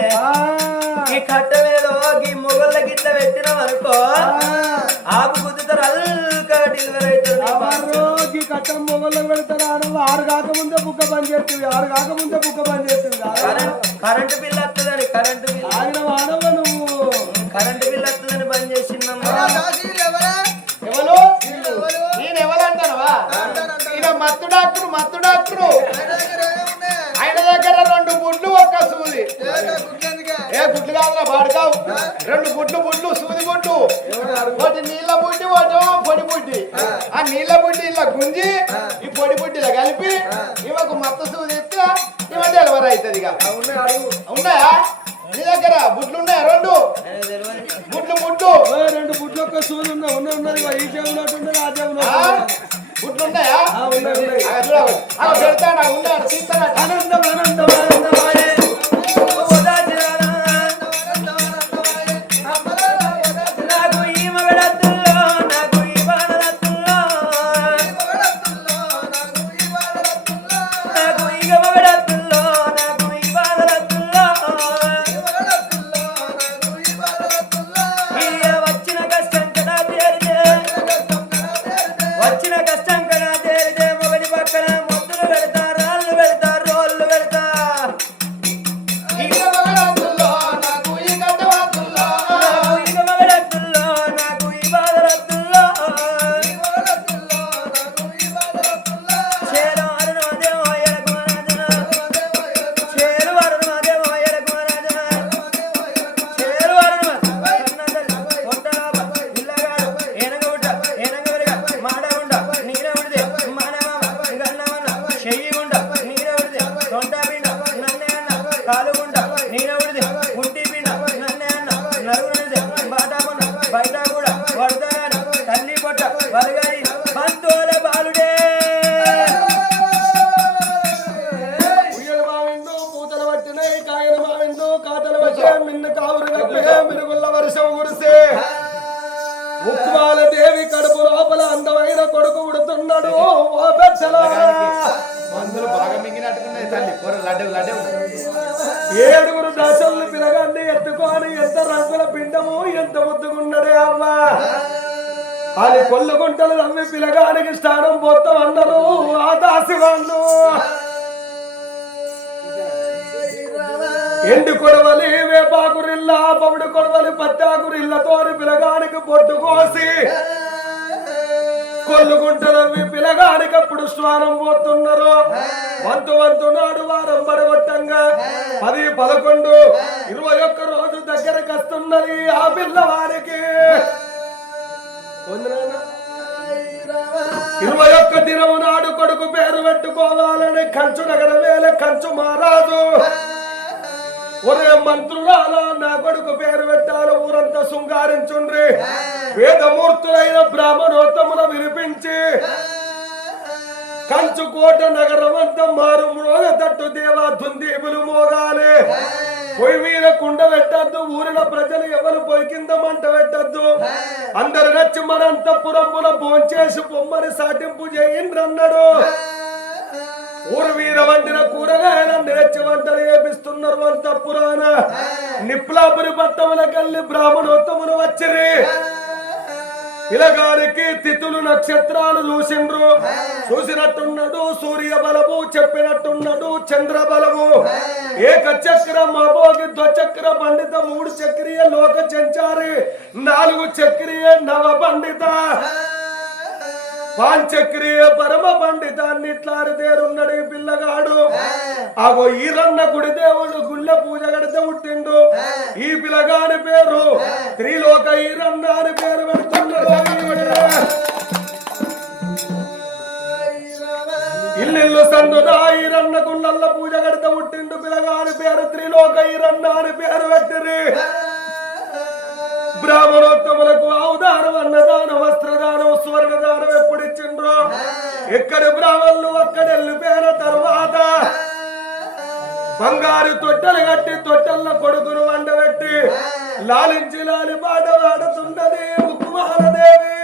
ఈ కట్టం ఏదో ఈ మొగళ్ళ గిట్ల పెట్టినాం అనుకో ఆపు కుదుతారు అల్కా డెలివరీ అవుతుంది ఈ కట్టం మొగళ్ళకు పెడతారా ఆడవాళ్ళు 6 కాకముందే బుక్క బంద్ చేస్తుంది 6 కాకముందే బుక్క బంద్ చేస్తుంది కరెంటు బిల్ వస్తుందని కరెంటు బిల్ ఆగిన ఆడవ నువ్వు కరెంటు బిల్ వస్తుందని బంద్ చేసిందమ్మా ఎవరు నేను ఎవరంటానవా ఈయన మత్తు డాక్టరు ఆయన దగ్గర 2 గుడ్లు ఒక్క సూది ఏ గుడ్లు కాదురా బాడుకావు 2 గుడ్లు సూది గుడ్డు ఒకటి నీళ్ళ బుడ్డి ఒకటి పొడి బుడ్డి ఆ నీళ్ళ బుడ్డి ఇలా గుంజి ఈ పొడి బుడ్డిలో కలిపి ఇవకు మత్తు సూది ఇస్తే ఇవ డెలివరీ అవుతుంది ఇక ఉన్నాయా నీ దగ్గర బుడ్లు ఉన్నాయా 2 బుడ్లు 2 గుడ్లు ఒక్క సూది ఉన్నది ఈ చెవులు ఉన్నట్టుండే ఆ చెవులు బుడ్లు ఉన్నాయా ఉన్నాయి పెడతాడా ఉన్నాడు తీస్తాడా ఆనందం ఆనందం ఆనందమాయే నాకు ఈ మగడత్తుల్లో నాకు ఈ బాణలత్తుల్లో నాకు ఈ మగడత్తుల్లో నాకు ఈ బాణలత్తుల్లో వచ్చిన కష్టం కదా తేరితే వచ్చిన కష్టం కదా తేరితే మొగడి పక్కన ముద్దులు పెడతా రాళ్ళు పెడతా రోళ్ళు పెడతా పెద్దలారా మందులు బాగా మింగినట్టుకున్నాయి తల్లి కూర లడ్డే ఏడుగురు దశలు పిలగాన్ని ఎత్తుకొని ఎంత రంగుల పిండము ఎంత ముద్దుకున్నాడే అవ్వా అది కొల్లుగుంటలు నమ్మి పిలగానికి స్నానం పోతాం అందరూ ఆ దాసి వాళ్ళు ఎండు కొడవలి వేపాకురిల్ల పవుడు కొడవలి పత్తాకురిల్లతోని పిలగానికి పొట్టు కోసి కొల్లుగుంటలవి పిలగానికి అప్పుడు స్నానం పోతున్నారు వంతు నాడు వారం పడగొట్టంగా 10, 11, 21 రోజు దగ్గరకు వస్తున్నది ఆ పిల్లవారికి 21 దినము నాడు కొడుకు పేరు పెట్టుకోవాలని కంచు నగర వేల కంచు మహారాజు ఒరే మంత్రులాలా నా కొడుకు పేరు పెట్టాలి ఊరంతా శృంగారించుండ్రి వేదమూర్తులైన బ్రాహ్మణోత్తముల వినిపించి కంచు కోట నగరం అంతా మారు మ్రోగ తట్టు దేవా దుందీపులు మోగాలి పొయ్యి మీద కుండ పెట్టద్దు ఊరిన ప్రజలు ఎవరు పొయ్యి కింద మంట పెట్టద్దు అందరు నచ్చి మనంతపురంపుల భోంచేసి బొమ్మని సాటింపు చేయండి అన్నాడు ఊరు వీర వండిన కూరగాయల నేర్చి వంటలు చేపిస్తున్నారు అంతపురాన నిప్లాపురి పట్టములకెళ్ళి బ్రాహ్మణోత్తములు వచ్చిరి పిలగానికి తిథులు నక్షత్రాలు చూసినట్టున్నాడు సూర్య బలము చెప్పినట్టున్నాడు చంద్ర బలము ఏక చక్రం అభోగి ద్వచక్ర పండిత 3 చక్రీయ లోక సంచారి 4 చక్రీయ నవ పండిత పాంచక్రియ పరమ పండితాన్నిట్లారుదేరున్నాడు ఈ పిల్లగాడు ఆగో ఈరన్న గుడి దేవుడు గుళ్ళ పూజ గడితే పుట్టిండు ఈ పిల్లగాని పేరు త్రిలోక ఈరన్న అని పేరు పెడుతున్నాడు ఇల్లు సందుదా ఈరన్న గుళ్ళల్ల పూజ గడితే పుట్టిండు పిల్లగాని పేరు త్రిలోక ఈరన్న అని పేరు పెట్టిరి బ్రాహ్మణోత్తములకు ఆవుదానం అన్నదానం వస్త్రదానం స్వర్ణదానం ఎప్పుడు ఇచ్చిండ్రో ఎక్కడి బ్రాహ్మణులు అక్కడెళ్ళిపోయిన తర్వాత బంగారు తొట్టెలు కట్టి తొట్టెల్ల కొడుకును వండబెట్టి లాలించి లాలి పాట పాడుతున్నది ఉక్కుమాలదేవి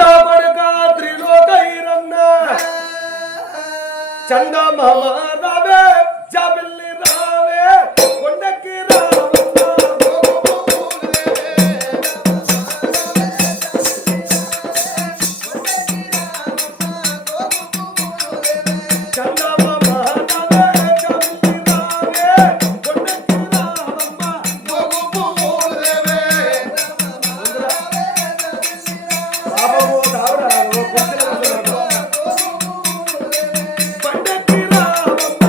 నా కొడుక త్రిలోక ఈరన్న చందమామ రావే జాబిల్లి రావే కొండకి పండకి రామమ్మ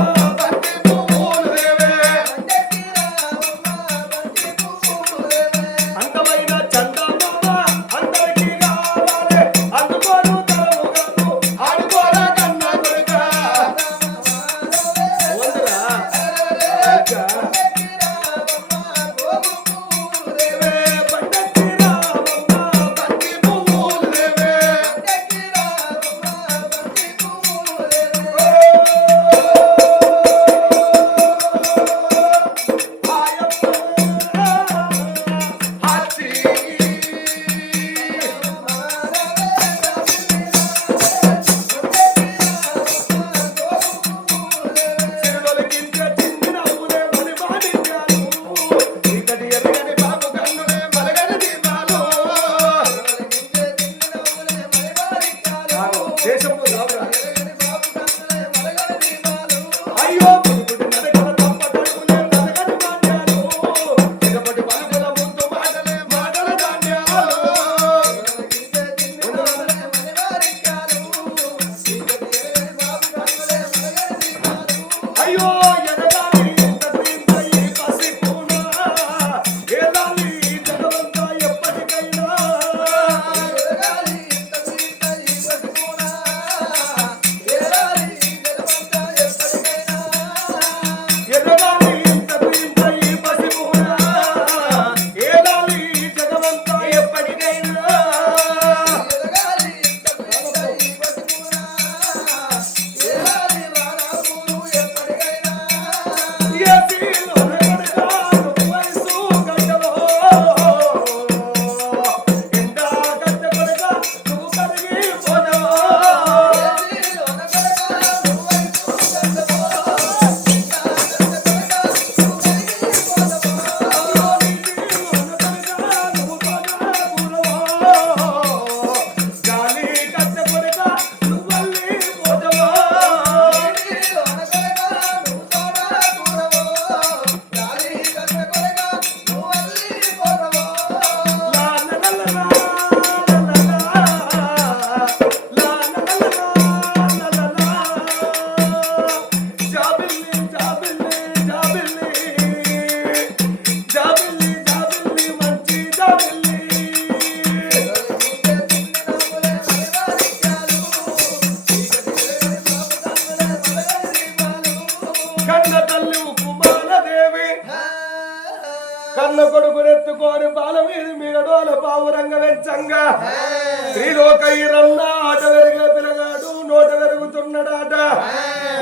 త్రిలోకైరన్న ఆట వెరిగే పిల్లగాడు నోట వెరుగుతున్నాడాట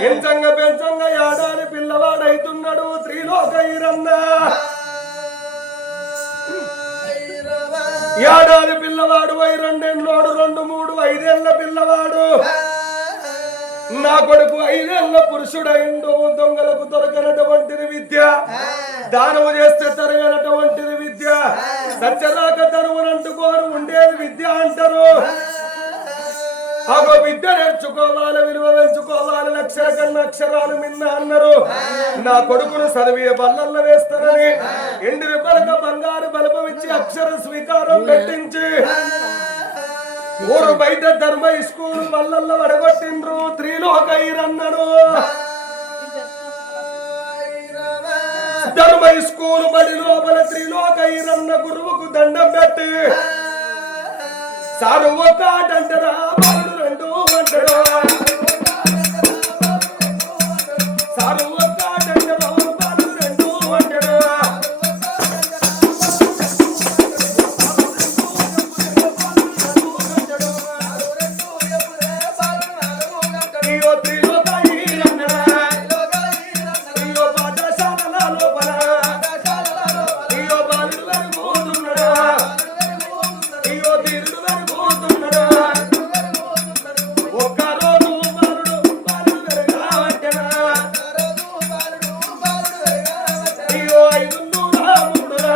ఎంచంగా పెంచంగా ఏడాది పిల్లవాడైతున్నాడు త్రిలోకైరన్న ఏడాది పిల్లవాడు 2 2 3 5 పిల్లవాడు నా కొడుకు 5 పురుషుడైండు దొంగలకు దొరకనటువంటిది విద్య దానము చేస్తే తరగనటువంటిది విద్య సత్యరాక తరువునంటుకోరు ఉండేది విద్య అంటారు ఆగో విద్య నేర్చుకోవాలి విలువ పెంచుకోవాలి లక్షల కన్నా అక్షరాలు మిన్న అన్నారు నా కొడుకును చదివే బల్లల్లో వేస్తారని ఎండిరి పలక బంగారు బలపం ఇచ్చి అక్షర స్వీకారం పెట్టించి ఊరు బయట ధర్మ స్కూల్ బల్లల్లో వడగొట్టిండ్రు త్రిలోకైరన్నను ధర్మ స్కూల్ బడి లోపల త్రిలోకైరన్న గురువుకు దండం పెట్టి సారు ఒకటంటారా బాలుడు 2 అంటాడు సారు ఒకటంటారా బాలుడు 2 అంటాడు అయ్యో త్రిలోకైరన్న అయ్యో పాఠశాల లోపల అయ్యో బాలుడు వెలుగుతున్నాడా అయ్యో తీరుడు వెలుగుతున్నాడా ఒక్కరోజు బాలుడు వెలుగావట్టెనా అయ్యో 5 3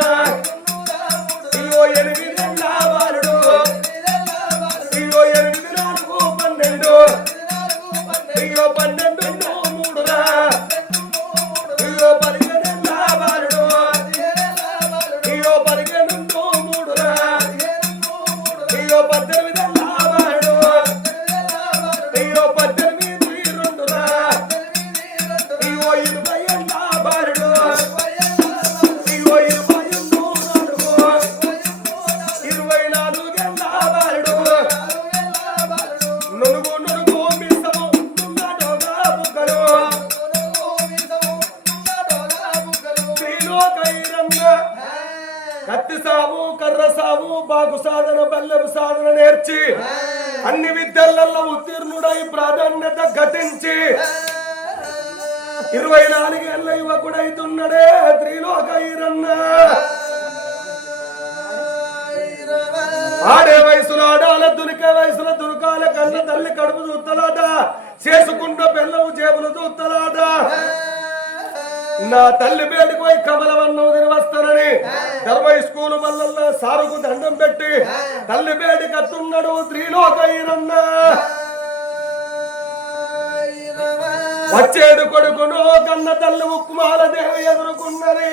అయ్యో 8 బాలుడు అయ్యో 8 4 12 అయ్యో 12 3 అయ్యో 11 బాలుడు అయ్యో 11 3 అయ్యో 18 బాలుడు అయ్యో 18 2 అయ్యో 20 బాలుడు అయ్యో 24 బాలుడు నునుగు మిసము తున్నడోగా బుగ్గలు త్రిలోకైరన్న కత్తి సాము కర్ర సాము బాగు సాధన బల్లెపు సాధన నేర్చి అన్ని విద్యలలో ఉత్తీర్ణుడై ప్రాధాన్యత ఘటించి 24 ఏళ్ల యువకుడైతున్నాడే త్రిలోకైరన్న ఆడే వయసులో ఆడాల దునికే వయసులో దుర్గాల కన్న తల్లి కడుపు చూస్తలాట చేసుకున్న పిల్లవు జేబులు చూస్తలాట నా తల్లి బేడికి పోయి కమలవన్నం తిని వస్తానని 20 స్కూలు బల్లల్లో సారుకు దండం పెట్టి తల్లి బేడి కత్తున్నాడు త్రిలోకైరన్న వచ్చేడు కొడుకును కన్న తల్లి ఉక్కుమాల దేవి ఎదుర్కొన్నది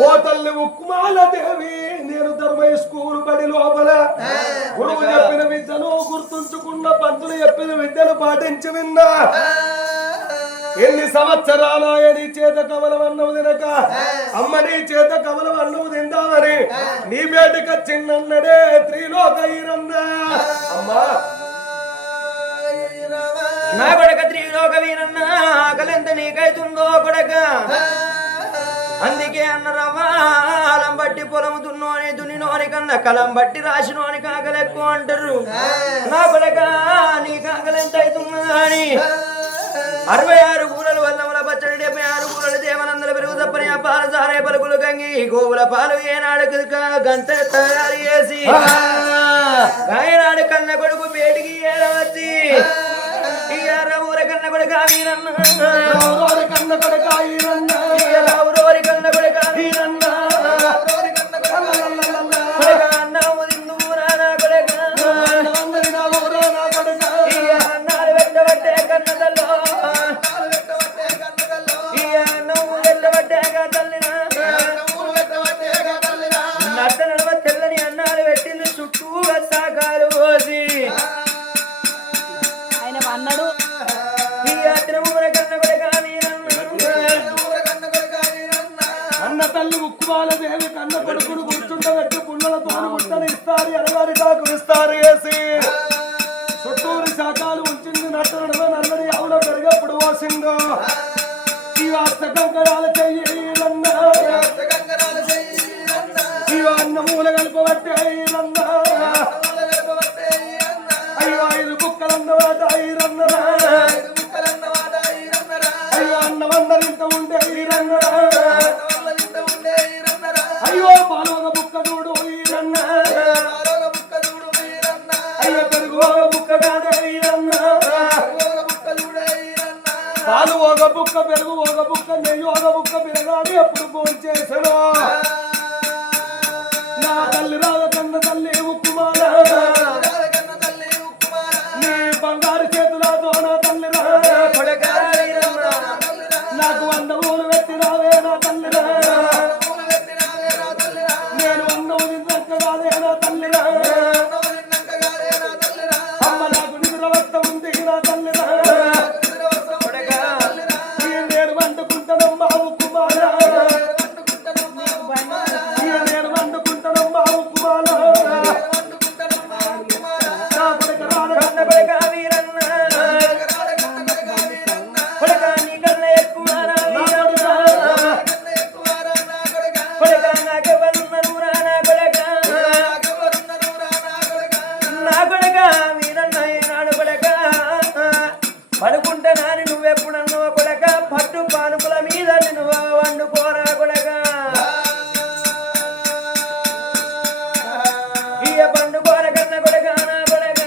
ఓ తల్లి ఉక్కుమాల దేవి నేను ధర్మ స్కూల్ బడి లోపల గురువు చెప్పిన విద్యను గుర్తుంచుకున్న పంతులు చెప్పిన విద్యను పాటించి విన్నా ఎన్ని సంవత్సరాలు నీ చేత కమలం అన్నవు తినక అమ్మ నీ చేత కమలం అన్నవు తిందామని నీ బేటిక చిన్నడే త్రిలోకైరన్న అమ్మా నా కొడక త్రిలోకవీరన్న ఆకలెంత నీకైతుందో కొడక అందుకే అన్నరమ్మా అలం బట్టి పొలం దున్నోని దున్నినోని కన్నా కలం బట్టి రాసినోని కాకలు ఎక్కువ అంటారు నా కొడక నీ కాకలు ఎంత అవుతుందా అని 66 ఊరలు వల్లముల పచ్చడి 76 ఊరలు దేవనందల పెరుగు తప్పని ఆ పాల సారే పలుకులు గంగి గోవుల పాలు ఏనాడు గంట తయారు చేసి గాయనాడు కన్న కొడుకు బేటికి ఏడవచ్చి ఊర కన్న కొడుక వీరన్న కన్న కొడుక ఈరన్న ఊరోరి కన్న కొడుక వీరన్న అన్నాము తిందు నా కొడుక అన్నాలు పెట్టబట్టే కన్నదల్లో నువ్వు పెట్టబట్టే తల్లిన నట్ట నడవ తెల్లని అన్నాలు పెట్టింది చుట్టూ సాకాలు పోసి ఆయన అన్నాడు అన్న తల్లి ఉక్కుమాల దేవి కన్న కొడుకును కూర్చుండబెట్టి పుల్లలతో ముట్టని ఇస్తారు ఎనగారి టాకు విస్తారు వేసి చుట్టూరు శాఖలు ఉంచింది నట్టనడవ నల్లడి ఆవుల పెరిగప్పుడు పోసిందో ఈ అష్టకంకరాల చెయ్యన్నా ఈ అన్న మూల కలపబట్టే అన్నమాట ఈరన్నరా అయ్యో అన్నమందరు ఇంత ఉండే ఈరన్నరా అయ్యో పాలు ఒక బుక్క చూడు ఈరన్న అయ్యో పెరుగు ఒక బుక్క కాదే ఈరన్న పాలు ఒక బుక్క పెరుగు ఒక బుక్క నెయ్యి ఒక బుక్క పిల్లగాడు ఎప్పుడు ఫోన్ చేశాడు నా తల్లి రావ కన్న తల్లి ఉక్కుమాల నీ బంగారు చేతులతో నా తల్లి రా నాకు 100 ఊలు పెట్టి రావే నా తల్లి రా నేను అన్నం తిన్నట్టు కాదే నా తల్లి రా అమ్మ నాకు నిద్ర వస్త ఉంది నా తల్లి రా నేను వండుకుంటానమ్మా ఉక్కుమాల నేను వండుకుంటానమ్మా ఉక్కుమాల నా కొడుక రాడ కన్న కొడుక వీరన్న కొడుక నీ కన్న ఎక్కువ రా వీరన్న కొడుక నాకెవరున్నారు రా నా కొడుక నా కొడుక వీరన్న ఏనాడు కొడుక పడుకుంటానని నువ్వెప్పుడన్నావు కొడుక పట్టు పానుపుల మీద నువ్వు వండుకోరా కొడుక ఇయ పండుకోర కన్న కొడుక నా కొడుక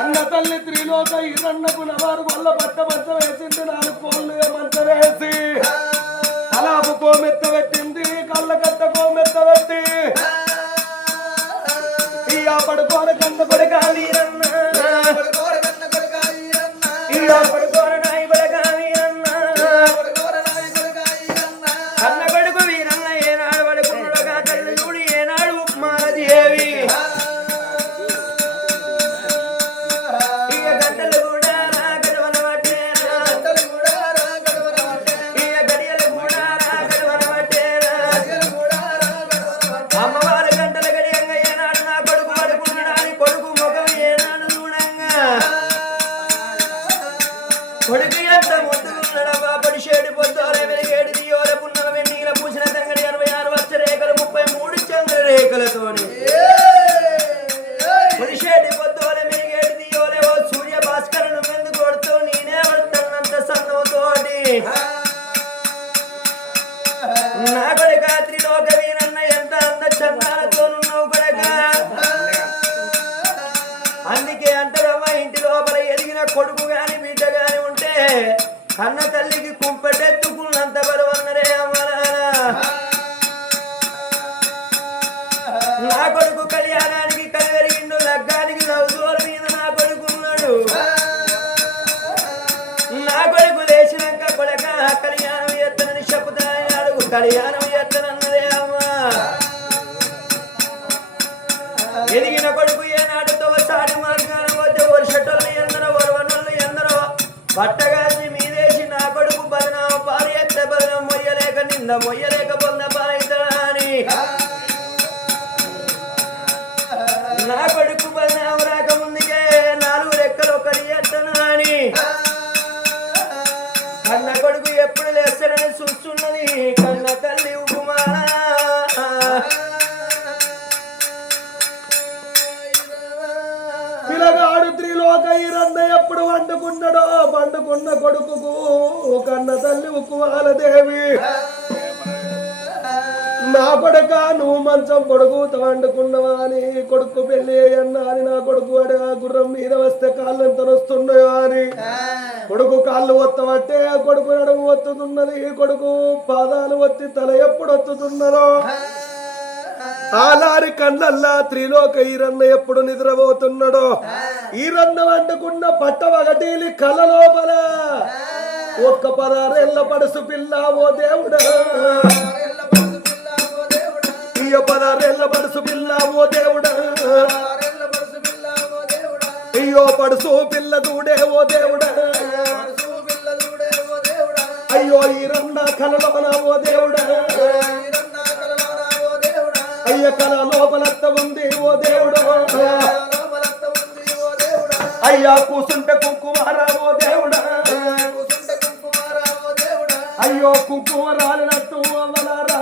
అన్న తల్లి త్రిలోక ఈరన్నకు నవారు వల్ల పట్ట మంచ వేసింది 4 కోళ్ళు మంచ వేసి అలాపు కోమెత్త పెట్టింది కళ్ళ కట్ట కోమెత్త పెట్టి ఇయ పడుకోర కన్న కొడుక వీరన్న ఇయ పడుకోర నాయి కొడుక వీరన్న కన్న కొడుకు వీరన్న ఏనాడు పడుకున్నాడుగా తల్లి చూడు ఏనాడు ఉప్మాలదేవి ఇక గంటలు కూడా నా గడవన పట్టేరా ఇక గడియలు కూడా నా గడవన పట్టేరా అమ్మవారి గంటల గడియంగా ఏనాడు నా కొడుకు పడుకున్నాడని కొడుకు ముఖం ఏనాడు చూడంగా కొడుకు ఎంత ముద్దుకున్నాడమ్మా పడిషేడు పొద్దులే వెలిగేడు దియోల పున్నల వెన్నీల పూసిన తంగడి 66 వచ్చ రేఖలు 33 చంద్ర రేఖలతోని పడిషేడు పొద్దులే వెలిగేడు దియోలే ఓ సూర్య భాస్కర్ నువ్వెందుకు కొడుతూ నేనే పడుతున్నంత సన్నవుతోటి నా కొడుక త్రిలోక వీరన్న ఎంత అంద చందాలతోనున్నావు కొడుక అందుకే అంటారమ్మా ఇంటి లోపల ఎదిగిన కొడుకు గాని బిడ్డ గాని ఉంటే అన్న తల్లికి కుంపటెత్తుకున్నంత బలవన్నరే అమ్మలారా నా కొడుకు కళ్యాణానికి కలిగరిగిండు లగ్గానికి లవ్జోల మీద నా కొడుకున్నాడు నా కొడుకు లేచినాక కొడక కళ్యాణం ఎత్తనని చెప్పుతాయని అడుగు కళ్యాణం ఎత్తనన్నదే అమ్మా ఎదిగిన కొడుకు ఏనాడుతో సాటి మార్గాన పోతే వర్షటోళ్ళు ఎందరో వరవనోళ్ళు ఎందరో పట్టగాసి మీదేసి నా కొడుకు బదనామ పాలు ఎత్తే బదనం మొయ్యలేక నింద మొయ్యలేక పొంద పాలైతడా అని నా కొడుకు బదనామ రాకముందుకే 4 రెక్కలు ఒకటి ఎత్తనా అని కన్న కొడుకు ఎప్పుడు లేస్తాడని చూస్తున్నది కన్న తల్లి ఉకుమారా పిల్లగాడు త్రిలోక ఈరన్న ఎప్పుడు వండుకున్నాడో వండుకున్న కొడుకుకు కన్న తల్లి ఉక్కుమాలదేవి నా కొడుక నువ్వు మంచం కొడుకు వండుకున్నావా అని కొడుకు పెళ్లి అన్నా అని నా కొడుకు అడగా గుర్రం మీద వస్తే కాళ్ళు ఎంత వస్తున్నాయో అని కొడుకు కాళ్ళు ఒత్తబట్టే కొడుకు నడుము ఒత్తుతున్నది కొడుకు పాదాలు ఒత్తి తల ఎప్పుడు ఒత్తుతున్నారో ఆలారి కళ్ళల్లా త్రిలోక ఈరన్న ఎప్పుడు నిద్రపోతున్నాడో ఈరన్న వండుకున్న పట్ట వగటీలి కళ్ళ లోపల ఒక్క 16 పడుసు పిల్ల ఓ దేవుడా 16 పడుసు పిల్ల ఓ దేవుడా అయ్యో పడుసు పిల్ల దూడే ఓ దేవుడా అయ్యో ఈరన్న కలలోన ఓ దేవుడా అయ్య కళ లోపలత్త ఉంది ఓ దేవుడా అయ్యా కూసుంటే కుంకుమారా ఓ దేవుడా అయ్యో కుంకుమ రాలినట్టు అవ్వలారా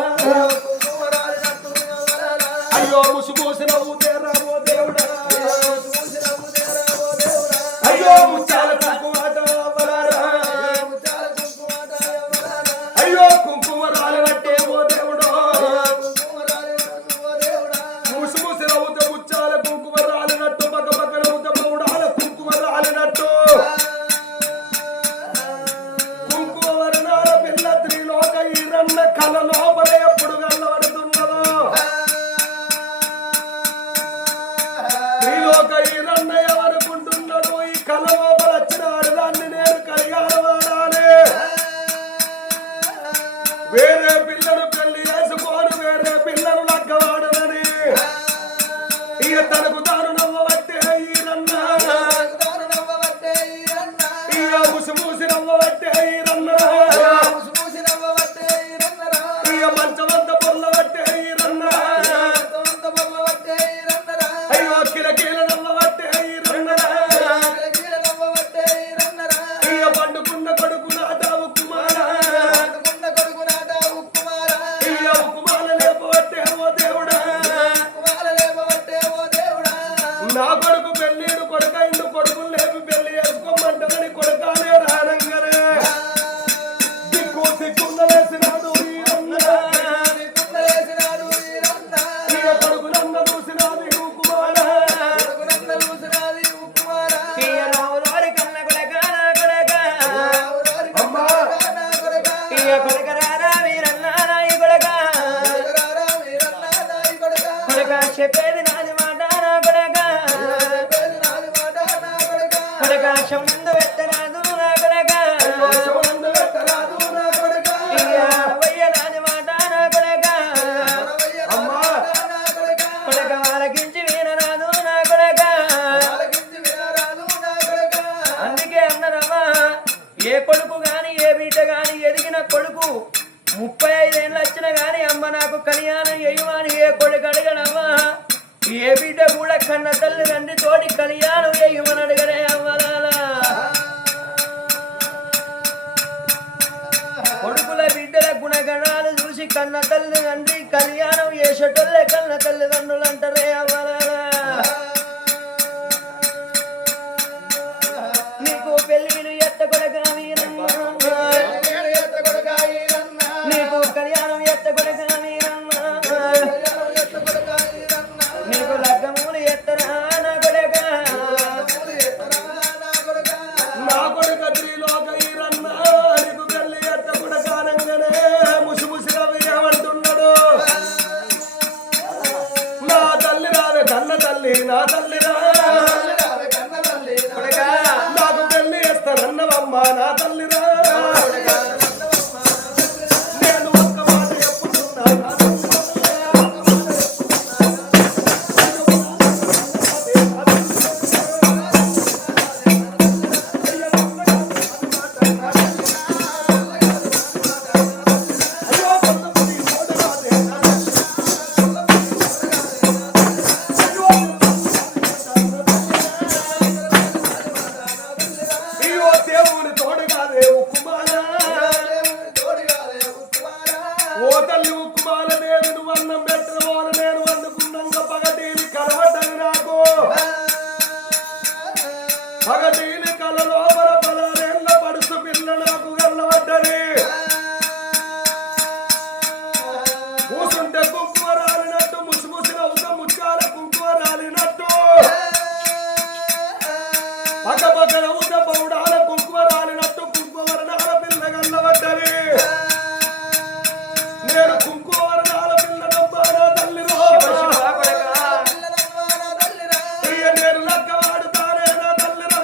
అయ్యో అయ్యో ముసుమూసి నవ్వుతే రామో దేవుడా అయ్యో ముత్యాల కుంకుమాట అవ్వలారా అయ్యో కుంకుమ రాలనట్టే ఓ దేవుడో ముసుమూసి నవ్వుతే ముత్యాల కుంకుమ రాలినట్టు పక్క పక్క నవ్వుతే పౌడాల కుంకుమ రాలినట్టు కుంకుమ వర్ణాల పిల్ల త్రిలోక ఈరన్న కళ లోపల ఎప్పుడు గల్లబడుతున్నదో త్రిలోక ఈరన్న ఎవరుకుంటున్నాడు ఈ కళ లోపల వచ్చినాడు దాన్ని నేను కలిగాను వాడాలి వేరే పిల్లను పెళ్లి చేసుకోను వేరే పిల్లను లగ్గవాడనని ఇక తనకు తాను నవ్వబట్టే ఈరన్న ఇక ముసి నవ్వబట్టే ఈరన్న ఇక మంచమంత పొల్లబట్టే ఈరన్న అయ్యో కిలకీల నవ్వబట్టే ఈరన్న ఇక పండుకున్న కొడుకు నాట ఉక్కుమాల ఇక ఉక్కుమాల లేపబట్టే ఓ దేవుడా నా కొడుకు పెళ్ళిడు కొడుకైండు కొడుకులు లేపి పెళ్లి చేసుకోమంటారని కొడుకానే రానంగానే దిక్కు దిక్కున్న వేసినాడు ఈరన్న ఇక కొడుకులన్న చూసినాది ఉక్కుమాల ఇయ రావులోరి కన్న కొడక నా కొడక అమ్మా ఇయ కొడక రారా వీరన్న నాయి కొడక కొడక చెప్పేది నాది మాట నా కొడక కొడక శముందు పెట్టరాదు నా కొడక శివనంద పెట్టరాదు నా కొడుక ఇయ వయ్య నాది మాట నా కొడక అమ్మా కొడక వాళ్ళకించి వీరరాదు నా కొడక అందుకే అన్నరమ్మా ఏ కొడుకు గాని ఏ బిడ్డ గాని ఎదిగిన కొడుకు 35 ఏళ్ళు వచ్చిన గాని అమ్మ నాకు కళ్యాణం చేయమని ఏ కొడుకు అడగడమ్మా ఏ బిడ్డ కూడా కన్న తల్లి తండ్రి తోటి కళ్యాణం చేయమని అడగరే అమ్మలాల కొడుకుల బిడ్డల గుణగణాలు చూసి కన్న తల్లి తండ్రి కళ్యాణం చేసేటోళ్ళే కన్న తల్లిదండ్రులు అంటారే అమ్మలాల నీకు పెళ్ళిళ్ళు ఎత్త కొడక వీరమ్మ నీకు కళ్యాణం ఎత్త కొడక వీరమ్మ నీకు లగ్గములు ఎత్తరా నా కొడక నా కొడుక త్రిలోక ఈరన్న నీకు పెళ్లి ఎత్త కొడకానంగానే ముసిముసిగా వేయబడుతున్నాడు నా తల్లి రాదు కన్న తల్లి నా తల్లి రా కొడక నాకు పెళ్లి చేస్తానన్నవమ్మ నా తల్లి రా నేను ఒక్క మాట చెప్పుతున్నా నా తల్లి రా. అయ్యో కొంతమంది తోడరాదే నా అయ్యో దేవుని తోడుగాదే ఉక్కుమాల ఓ తల్లి ఉక్కుమాల నేను నువ్వు అన్నం పెట్టిన నేను వండుకున్నాక పగటీని కలవటని నాకు పగటీని కల లోపల 16 ఏళ్ల పడుసు పిల్ల నాకు గల్లబడ్డది కూసుంటే కుంకుమ రాలినట్టు ముసిముసి నవ్వుతా ముచ్చాల కుంకుమ రాలినట్టు పక్క పక్క నవ్వుతా పౌడాల కుంకుమ రాలినట్టు కుంకుమ వర్ణాల పిల్ల గల్లబడ్డది నేను కుంకుమ వర్ణాల పిల్ల నవ్వానా తల్లి రో ఇయ్య నేను లక్క వాడుతానే నా తల్లి రో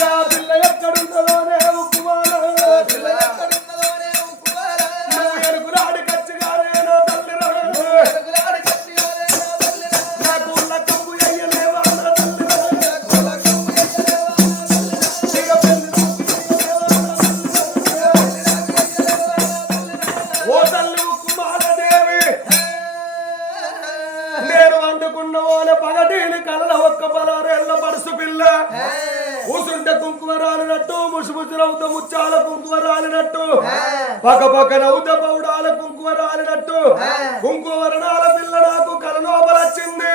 నా పిల్ల ఎక్కడున్నదోనే ఉక్కుమాల నువ్వు ఎరుకు రాడి కచ్చిగానే నా తల్లి రో నాకు లక్కము ఎయ్యలేవా నా తల్లి రో ఇక పెళ్లి ఓ తల్లి ఉక్కుమాల దేవి నేను వండుకున్న ఓల పగటీని కలల ఒక్క 16 ఏళ్ల పడుసు పిల్ల కూసుంటే కుంకుమ రాలినట్టు ముసుముసు నవ్వుత ముచ్చాల కుంకుమ రాలినట్టు పక్క పక్క నవ్వుత పౌడాల కుంకుమ కుంకుమ రాలినట్టు కుంకుమ వర్ణాల పిల్ల నాకు కలలోపలొచ్చింది.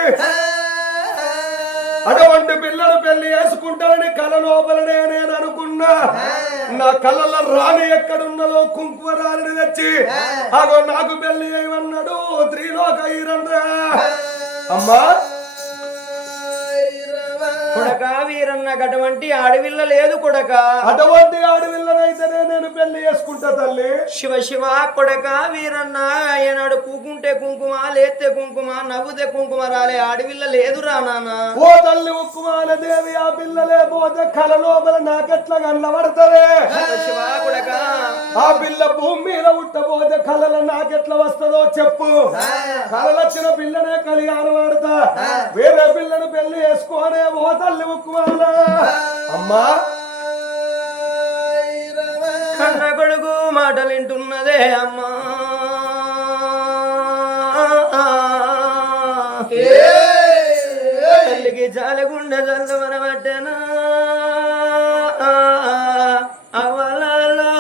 అటువంటి పిల్లలు పెళ్లి చేసుకుంటానని కల లోపలనే నేను అనుకున్నా. నా కళ్ళలో రాణి ఎక్కడున్నదో కుంకుమ రాణిని తెచ్చి అగో నాకు పెళ్లి చేయమన్నాడు త్రిలోక ఈరన్న. అమ్మా కొడక వీరన్న అటువంటి ఆడవిల్ల లేదు కొడక. అటువంటి ఆడవిల్లనైతేనే నేను పెళ్లి చేసుకుంటా తల్లి. శివ శివ కొడక వీరన్న ఏనాడు కూకుంటే కుంకుమ లేతే కుంకుమ నవ్వుతే కుంకుమ రాలే ఆడవిల్ల లేదురా నాన్న. ఓ తల్లి ఉక్కుమాల దేవి ఆ పిల్ల లేకపోతే కల లోపల నాకెట్లా కళ్ళబడతదే. శివ కొడక ఆ పిల్ల భూమి మీద ఉట్టబోతే కళలో నాకెట్లా వస్తుందో చెప్పు. కళలొచ్చిన పిల్లనే కళ్యాణం ఆడతా వేరే పిల్లను పెళ్లి చేసుకోనే ఓ తల్లి ఉక్కుమాల. అమ్మా కన్న కొడుకు మాటలు వింటున్నదే అమ్మా. తల్లికి జాలగుండె జల్లుమన పట్టెనా అవలలో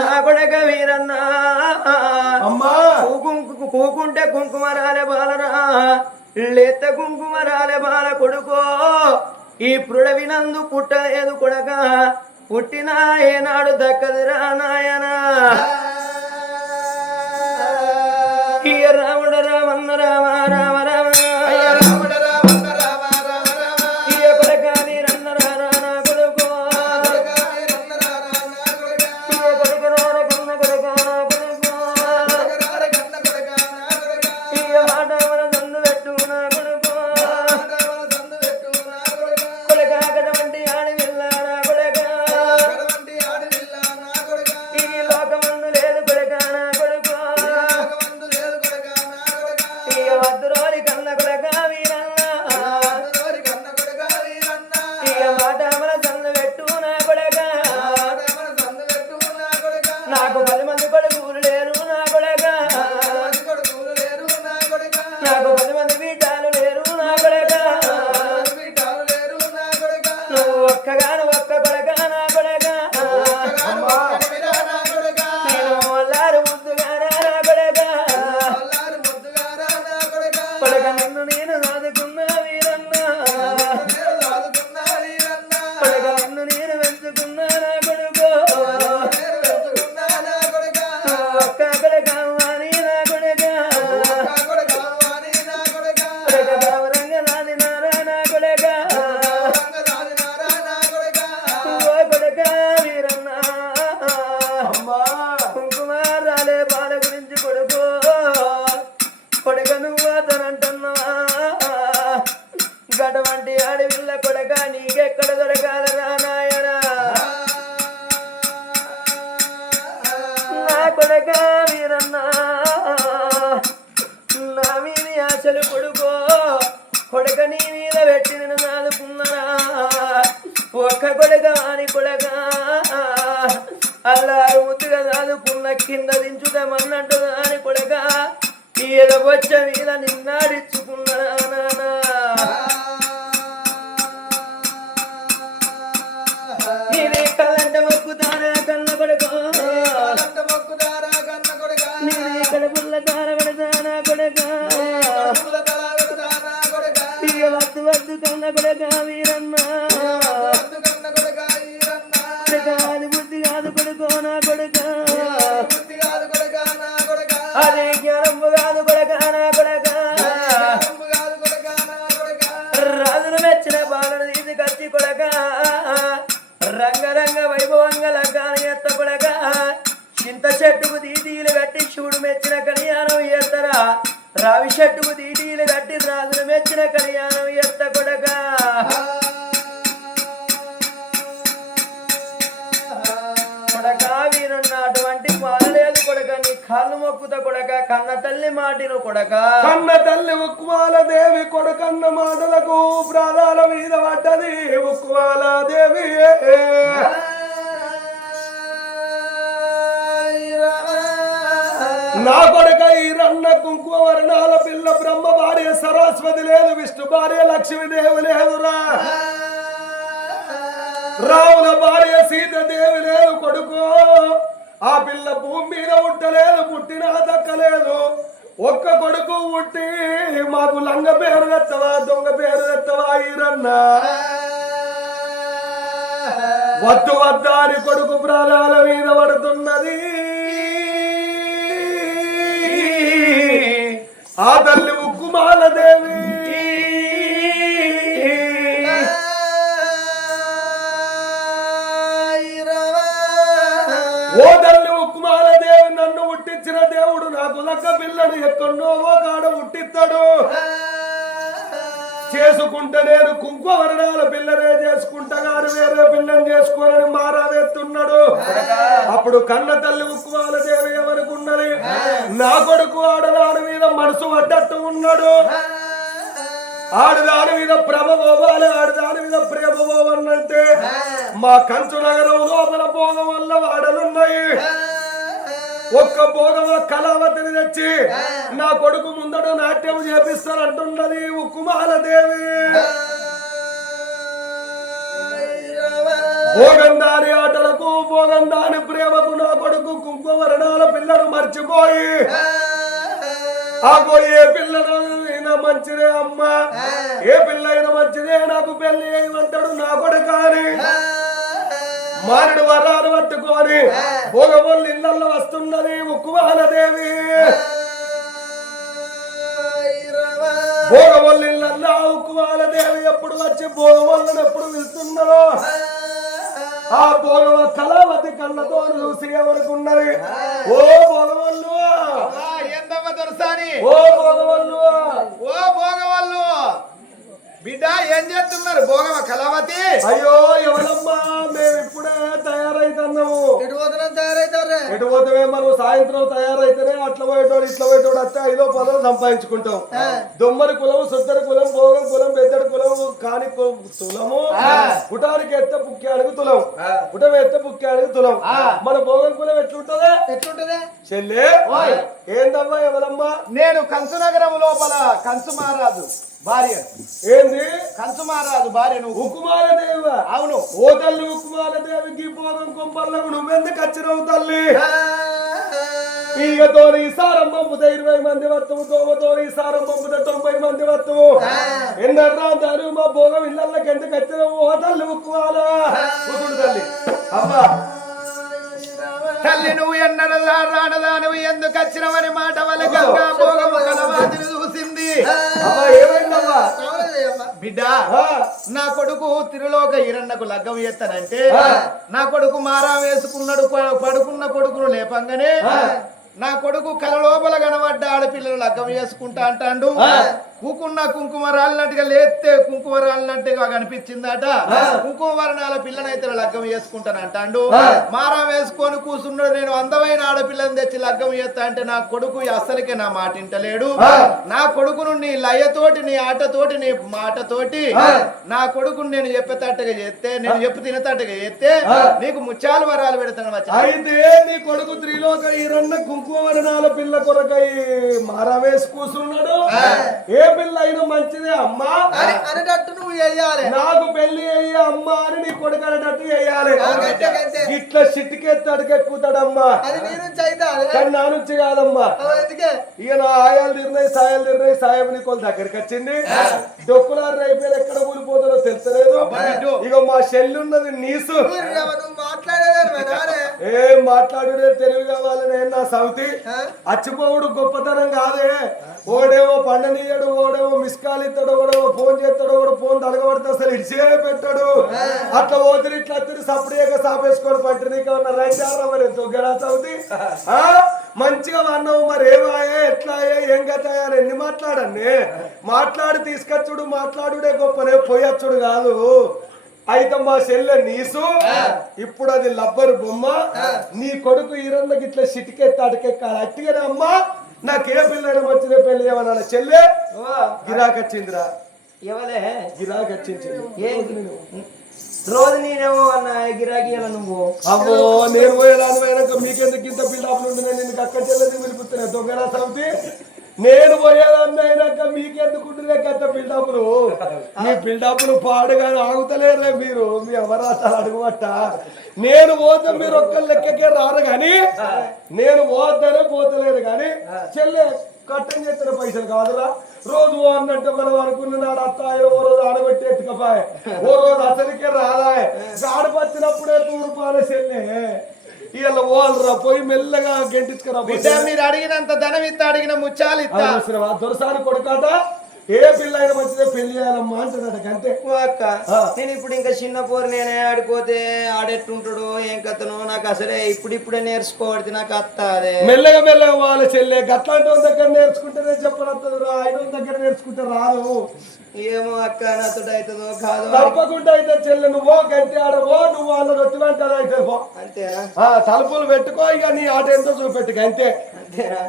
నా కొడక వీరన్న. అమ్మా కూకుంటే కుంకుమ రాలే బాలరా లేత కుంకుమ రాలే బాల కొడుకో. ఈ పుడవినందు పుట్టలేదు కొడక పుట్టినా ఏనాడు దక్కదిరా నాయనా. ఇయ రాముడ రామన్న రామ రామ రామ ఇయ కొడక వీరన్న రానా కొడుకో. ఇయ కొడుకు రార కన్న కొడక కొడుకో. ఇయ మాట మన దండు పెట్టు నా కొడుకో. కొడక అటువంటి ఆడి వెళ్ళారా కొడక. ఈ లోకమందు లేదు కొడక నా కొడుకో. ఇయ వద్దురోరి కన్న కొడక వీరన్న. ఇయ మాట మన దండు పెట్టు నా కొడక. నాకు 10 మంది కొడుకులు లేరు నా కొడక. నాకు 10 మంది బిడ్డలు లేరు నా కొడక. నువ్వు ఒక్కగాను ఒక్క కొడక నా కొడక. నేను వల్లారు ముద్దుగారా నా కొడక. కొడక నిన్ను నేను సాదుకున్నా వీరన్న. కొడక నిన్ను నేను పెంచుకున్నా నా కొడుకో. ఒక్క కొడక వాణి నా కొడక. కొడక గౌరంగ నాది నారా నా కొడక. ఓ కొడక వీరన్న. కుంకుమ రాలే బాల గురించి కొడుకో. కొడక నువ్వు అతనంటున్నావా. గటువంటి ఆడవిల్ల కొడక నీకెక్కడ దొరకాలరా నాయనా. నా కొడక వీరన్న నా మీది ఆశలు కొడుకో. కొడక నీ మీద పెట్టి నేను నాదుకున్నారా. ఒక్క కొడక అని కొడక అల్లారు ముద్దుగా నాదుకున్న కింద దించుదామన్నట్టు అని కొడక ఏదో వచ్చ మీద నిన్నాడిచ్చుకున్నారా నాన్న. నీది కళ్ళంట మొక్కుతారా కన్న కొడుకో. నీది కడుపుల్ల తార పెడతానా కొడక. ఇక వద్దు వద్దు కన్న కొడక వీరన్న. అది బుద్ధి కాదు కొడుకో నా కొడుక. అది జ్ఞానము కాదు కొడక నా కొడక. రాజును మెచ్చిన బాలను తీసుకొచ్చి కొడక రంగరంగ వైభవంగా లగ్గాన్ని ఎత్త కొడక. చింత చెట్టుకు దీటీలు కట్టి శివుడు మెచ్చిన కళ్యాణం ఎత్తరా. రావి చెట్టుకు దీటీలు కట్టి రాజును మెచ్చిన కళ్యాణం ఎత్త కొడక. కొడక వీరున్న అటువంటి పాలలేదు కొడక. నీ కాళ్ళు మొక్కుత కొడక. కన్న తల్లి మాటిను కొడక. కన్న తల్లి ఉక్కుమాల దేవి కొడుకన్న మాటలకు ప్రాణాల మీద పడ్డది ఉక్కుమాల దేవి. నా కొడుక ఈ రన్న కుంకుమ వర్ణాల పిల్ల బ్రహ్మ భార్య సరస్వతి లేదు, విష్ణు భార్య లక్ష్మీదేవి లేదురా. రాముల భార్య సీతాదేవి లేదు కొడుకు, ఆ పిల్ల భూమి మీద ఉట్టలేదు, పుట్టిన దక్కలేదు. ఒక్క కొడుకు పుట్టి మాకు లంగ పేరు తెత్తవా, దొంగ పేరు తెత్తవా ఈరన్న. వద్దు వద్దా అని కొడుకు ప్రాణాల మీద పడుతున్నది. ఆ తల్లి ఉక్కుమాలదేవి ఓ తల్లి ఉక్కుమాలదేవి, నన్ను పుట్టించిన దేవుడు నాకు లక్క పిల్లను ఎక్కడో కాడ పుట్టిస్తాడు. చేసుకుంటే నేను కుంకుమవర్ణాల పిల్లనే చేసుకుంటా గారు వేరే పిల్లని చేసుకోనని మారావేస్తున్నాడు. అప్పుడు కన్న తల్లి ఉక్కుమాలదేవి ఎవరికి ఉన్నది? నా కొడుకు ఆడదాని మీద మనసు పడ్డట్టు ఉన్నాడు. ఆడదాని మీద ప్రభ పోవాలి, ఆడదాని మీద ప్రేమ పోవన్నంటే మా కంచు నగరం లోపల భోగం వల్ల వాడలున్నాయి. ఒక్క భోగమ కళావతిని తెచ్చి నా కొడుకు ముందట నాట్యం చేపిస్తానంటున్నది ఉక్కుమాలదేవి. భోగందాని ఆటలకు, భోగందాని ప్రేమకు నా కొడుకు కుంకుమవర్ణాల పిల్లలు మర్చిపోయి ఆగో ఏ పిల్లనైనా మంచిదే అమ్మ, ఏ పిల్ల అయినా మంచిదే, నాకు పెళ్లి చేయమంటాడు నా కొడుకాని మారుడు వరాలు పట్టుకొని భోగమల్లి ఇళ్లలో వస్తున్నది ఉక్కుమాలదేవి. భోగమల్లి ఇళ్లలో ఉక్కుమాలదేవి ఎప్పుడు వచ్చి భోగమల్లను ఎప్పుడు వెళ్తున్నదో ఆ భోగమ కళావతి కళ్ళతో చూసి ఎవరికి ఉన్నది? ఓ భోగమల్లు, ఓ భోగవల్లు, ఓ భోగమల్లు బిడ్డ ఏం చేస్తున్నారు? భోగమ కళావతి. అయ్యో ఎవరమ్మా, మేము ఇప్పుడే తయారైతున్నాము. ఎటు తయారైతారు? ఎటు పోతే మనం సాయంత్రం తయారైతేనే అట్లా పోయేటోడు ఇట్లా పోయేటోడు వస్తే 5 10 సంపాదించుకుంటాం. దొమ్మరి కులం, సుద్దరి కులం, భోగం కులం, పెద్దడి కులం, కాని తులము, పుటానికి ఎత్తే పుక్యానికి తులం, పుటం ఎత్తే పుక్యానికి తులం. మన భోగం కులం ఎట్లుంటదే చెల్లె? ఏందమ్మా ఎవరమ్మా? నేను కంచు నగరం లోపల కంచు మహారాజు భార్య. ఏంది కంచు మహారాజు భార్య నువ్వు? ఉక్కుమాలదేవి. అవును. ఓ తల్లి ఉక్కుమాలదేవికి భోగం కొంపల్లకు నువ్వెందుకు వచ్చినావు తల్లి? ఈగతో ఈ సారం పంపుతే 20 మంది వస్తువు, దోమతో ఈ సారం పంపుతే 90 మంది వస్తువు. ఎందరు మా భోగం ఇళ్ళకి ఎందుకు వచ్చినావు? ఓ తల్లి ఉక్కుమాల తల్లి. అమ్మా తల్లి నువ్వు ఎన్నడదా రానదా, నువ్వు ఎందుకు వచ్చినవని మాట వల్ల గంగా భోగము కళావతిని చూసింది. బిడ్డ, నా కొడుకు తిరులోక ఈరన్నకు లగ్గం ఎత్తనంటే నా కొడుకు మారా వేసుకున్నాడు. పడుకున్న కొడుకును లేపంగానే నా కొడుకు కల లోపల కనబడ్డ ఆడపిల్లలు లగ్గం చేసుకుంటా అంటాడు. కూకున్న కుంకుమ రాలినట్టుగా లేస్తే కుంకుమ రాలినట్టుగా కనిపించిందట. కుంకుమ వర్ణాల పిల్లనైతే లగ్గం చేసుకుంటాను అంటాడు. మారా వేసుకొని కూర్చున్నాడు. నేను అందమైన ఆడపిల్లని తెచ్చి లగ్గం చేస్తా అంటే నా కొడుకు అస్సలకే నా మాట ఇంటలేడు. నా కొడుకును నీ లయతోటి, నీ ఆటతోటి, నీ మాటతోటి నా కొడుకును నేను చెప్పేటట్టుగా చేస్తే, నేను చెప్పు తినేటట్టుగా చేస్తే నీకు ముత్యాలు వరాలు పెడతాను. అయితే నీ కొడుకు త్రిలోక ఈరన్న కుంకుమ వర్ణాల పిల్ల కొరకై మారా వేసి కూర్చున్నాడు. ఏ పిల్ల అయినా మంచిదే అమ్మా అనేటట్టు నువ్వు చెయ్యాలి. నాకు పెళ్లి అయ్యి అమ్మా అని నీ కొడుకు అనేటట్టు చెయ్యాలి. ఇట్లా సిట్టుకెత్తి అడికెక్కుతాడమ్మా, కానీ నా నుంచి కాదమ్మా. ఇక నా ఆయాలు తిరినాయి, సాయాలు తిరినాయి, సాయం నీకోళ్ళ దగ్గరికి వచ్చింది. డొక్కులారు అయిపోయి ఎక్కడ కూలిపోతారో తెలుసలేదు. ఇక మా చెల్లున్నది నీసు, ఏం మాట్లాడుడే తెలివి కావాలని నా సౌతి. అచ్చిపోవుడు గొప్పతనం కాదే. ఓడేమో పండనీయడు, ఓడేమో మిస్కాల్ ఇస్తాడు, ఓడేమో ఫోన్ చేస్తాడు, ఓడు ఫోన్ తలగబడితే అసలు ఇడిచే పెట్టాడు. అట్లా ఓతిరి ఇట్లా తిరిగి సపరేగా సాపేసుకోడు పంట. నీకు ఉన్న రైతారా మరి దొగ్గడా సౌతి? మంచిగా అన్నావు మరి ఏమాయే ఎట్లా ఏం గతాయా ఎన్ని మాట్లాడండి. మాట్లాడి తీసుకొచ్చుడు, మాట్లాడుడే గొప్పనే, పోయొచ్చుడు కాదు. అయితే మా చెల్లె నీసు ఇప్పుడు అది లబ్బరు బొమ్మ. నీ కొడుకు ఈరన్నకి ఇట్లా సిటికెత్తి అటకెక్కాలి. అట్టిగానే అమ్మా నాకే పిల్లలు వచ్చిన పెళ్లి ఏమన్నా చెల్లె గిరాకొచ్చిందిరా. గిరాకొచ్చింది రోజు నేనేమో అన్న గిరాకీ నువ్వు. అమ్మో నేను పోయేదాని పోయాక మీకెందుకు ఇంత బిల్డప్ నుండి నేను నిన్ను అక్క చెల్లెది పిలిపిస్తున్నా దొంగరా సౌతి. నేను పోయేదాన్ని అయినాక మీకెందుకుంటున్నా గత బిల్డప్లు మీ బిల్డప్లు పాడుగా ఆగుతలేరులే మీరు మీ అమరాసాలు అడుగుబట్ట నేను పోతే మీరు ఒక్క లెక్కకే రారు కానీ నేను పోతేనే పోతలేరు కానీ చెల్లె కట్టం చేస్తున్న పైసలు కాదురా రోజు అన్నట్టు మనం అనుకున్న నాడు అత్తాయి ఓ రోజు ఆడబెట్టి ఎత్తుకపోయి ఓ రోజు అసలుకే రాదాయి ఆడపచ్చినప్పుడే తూర్పాల చెల్లె ఇలా వాళ్ళరా పోయి మెల్లగా గెంటించుకురా మీరు అడిగినంత ధనం ఇస్తా అడిగిన ముచ్చాలు ఇస్తా దొరసారి కొడుకాట ఏ పిల్ల అయినా మంచిదే పెళ్లి చేయాలమ్మా అంటున్నాడు అంతే అక్క నేను ఇప్పుడు ఇంకా చిన్న పోరు నేనే ఆడిపోతే ఆడెట్టుంటాడు ఏం కథను నాకు అసలే ఇప్పుడిప్పుడే నేర్చుకోవడితే నాకు అత్త అదే మెల్లగా మెల్లగా వాళ్ళ చెల్లె గట్లాంటి దగ్గర నేర్చుకుంటేనే చెప్పనత్తదు ఆయన దగ్గర నేర్చుకుంటే రాదు ఏమో అక్క నాతో అవుతుందో కాదు తప్పకుండా అయితే చెల్లె నువ్వు గంటి ఆడవో నువ్వు వాళ్ళని వచ్చినట్టు అది అయితే అంతేనా తలుపులు పెట్టుకో ఇక నీ ఆట ఎంతో చూపెట్టుకు అంతే అంతేనా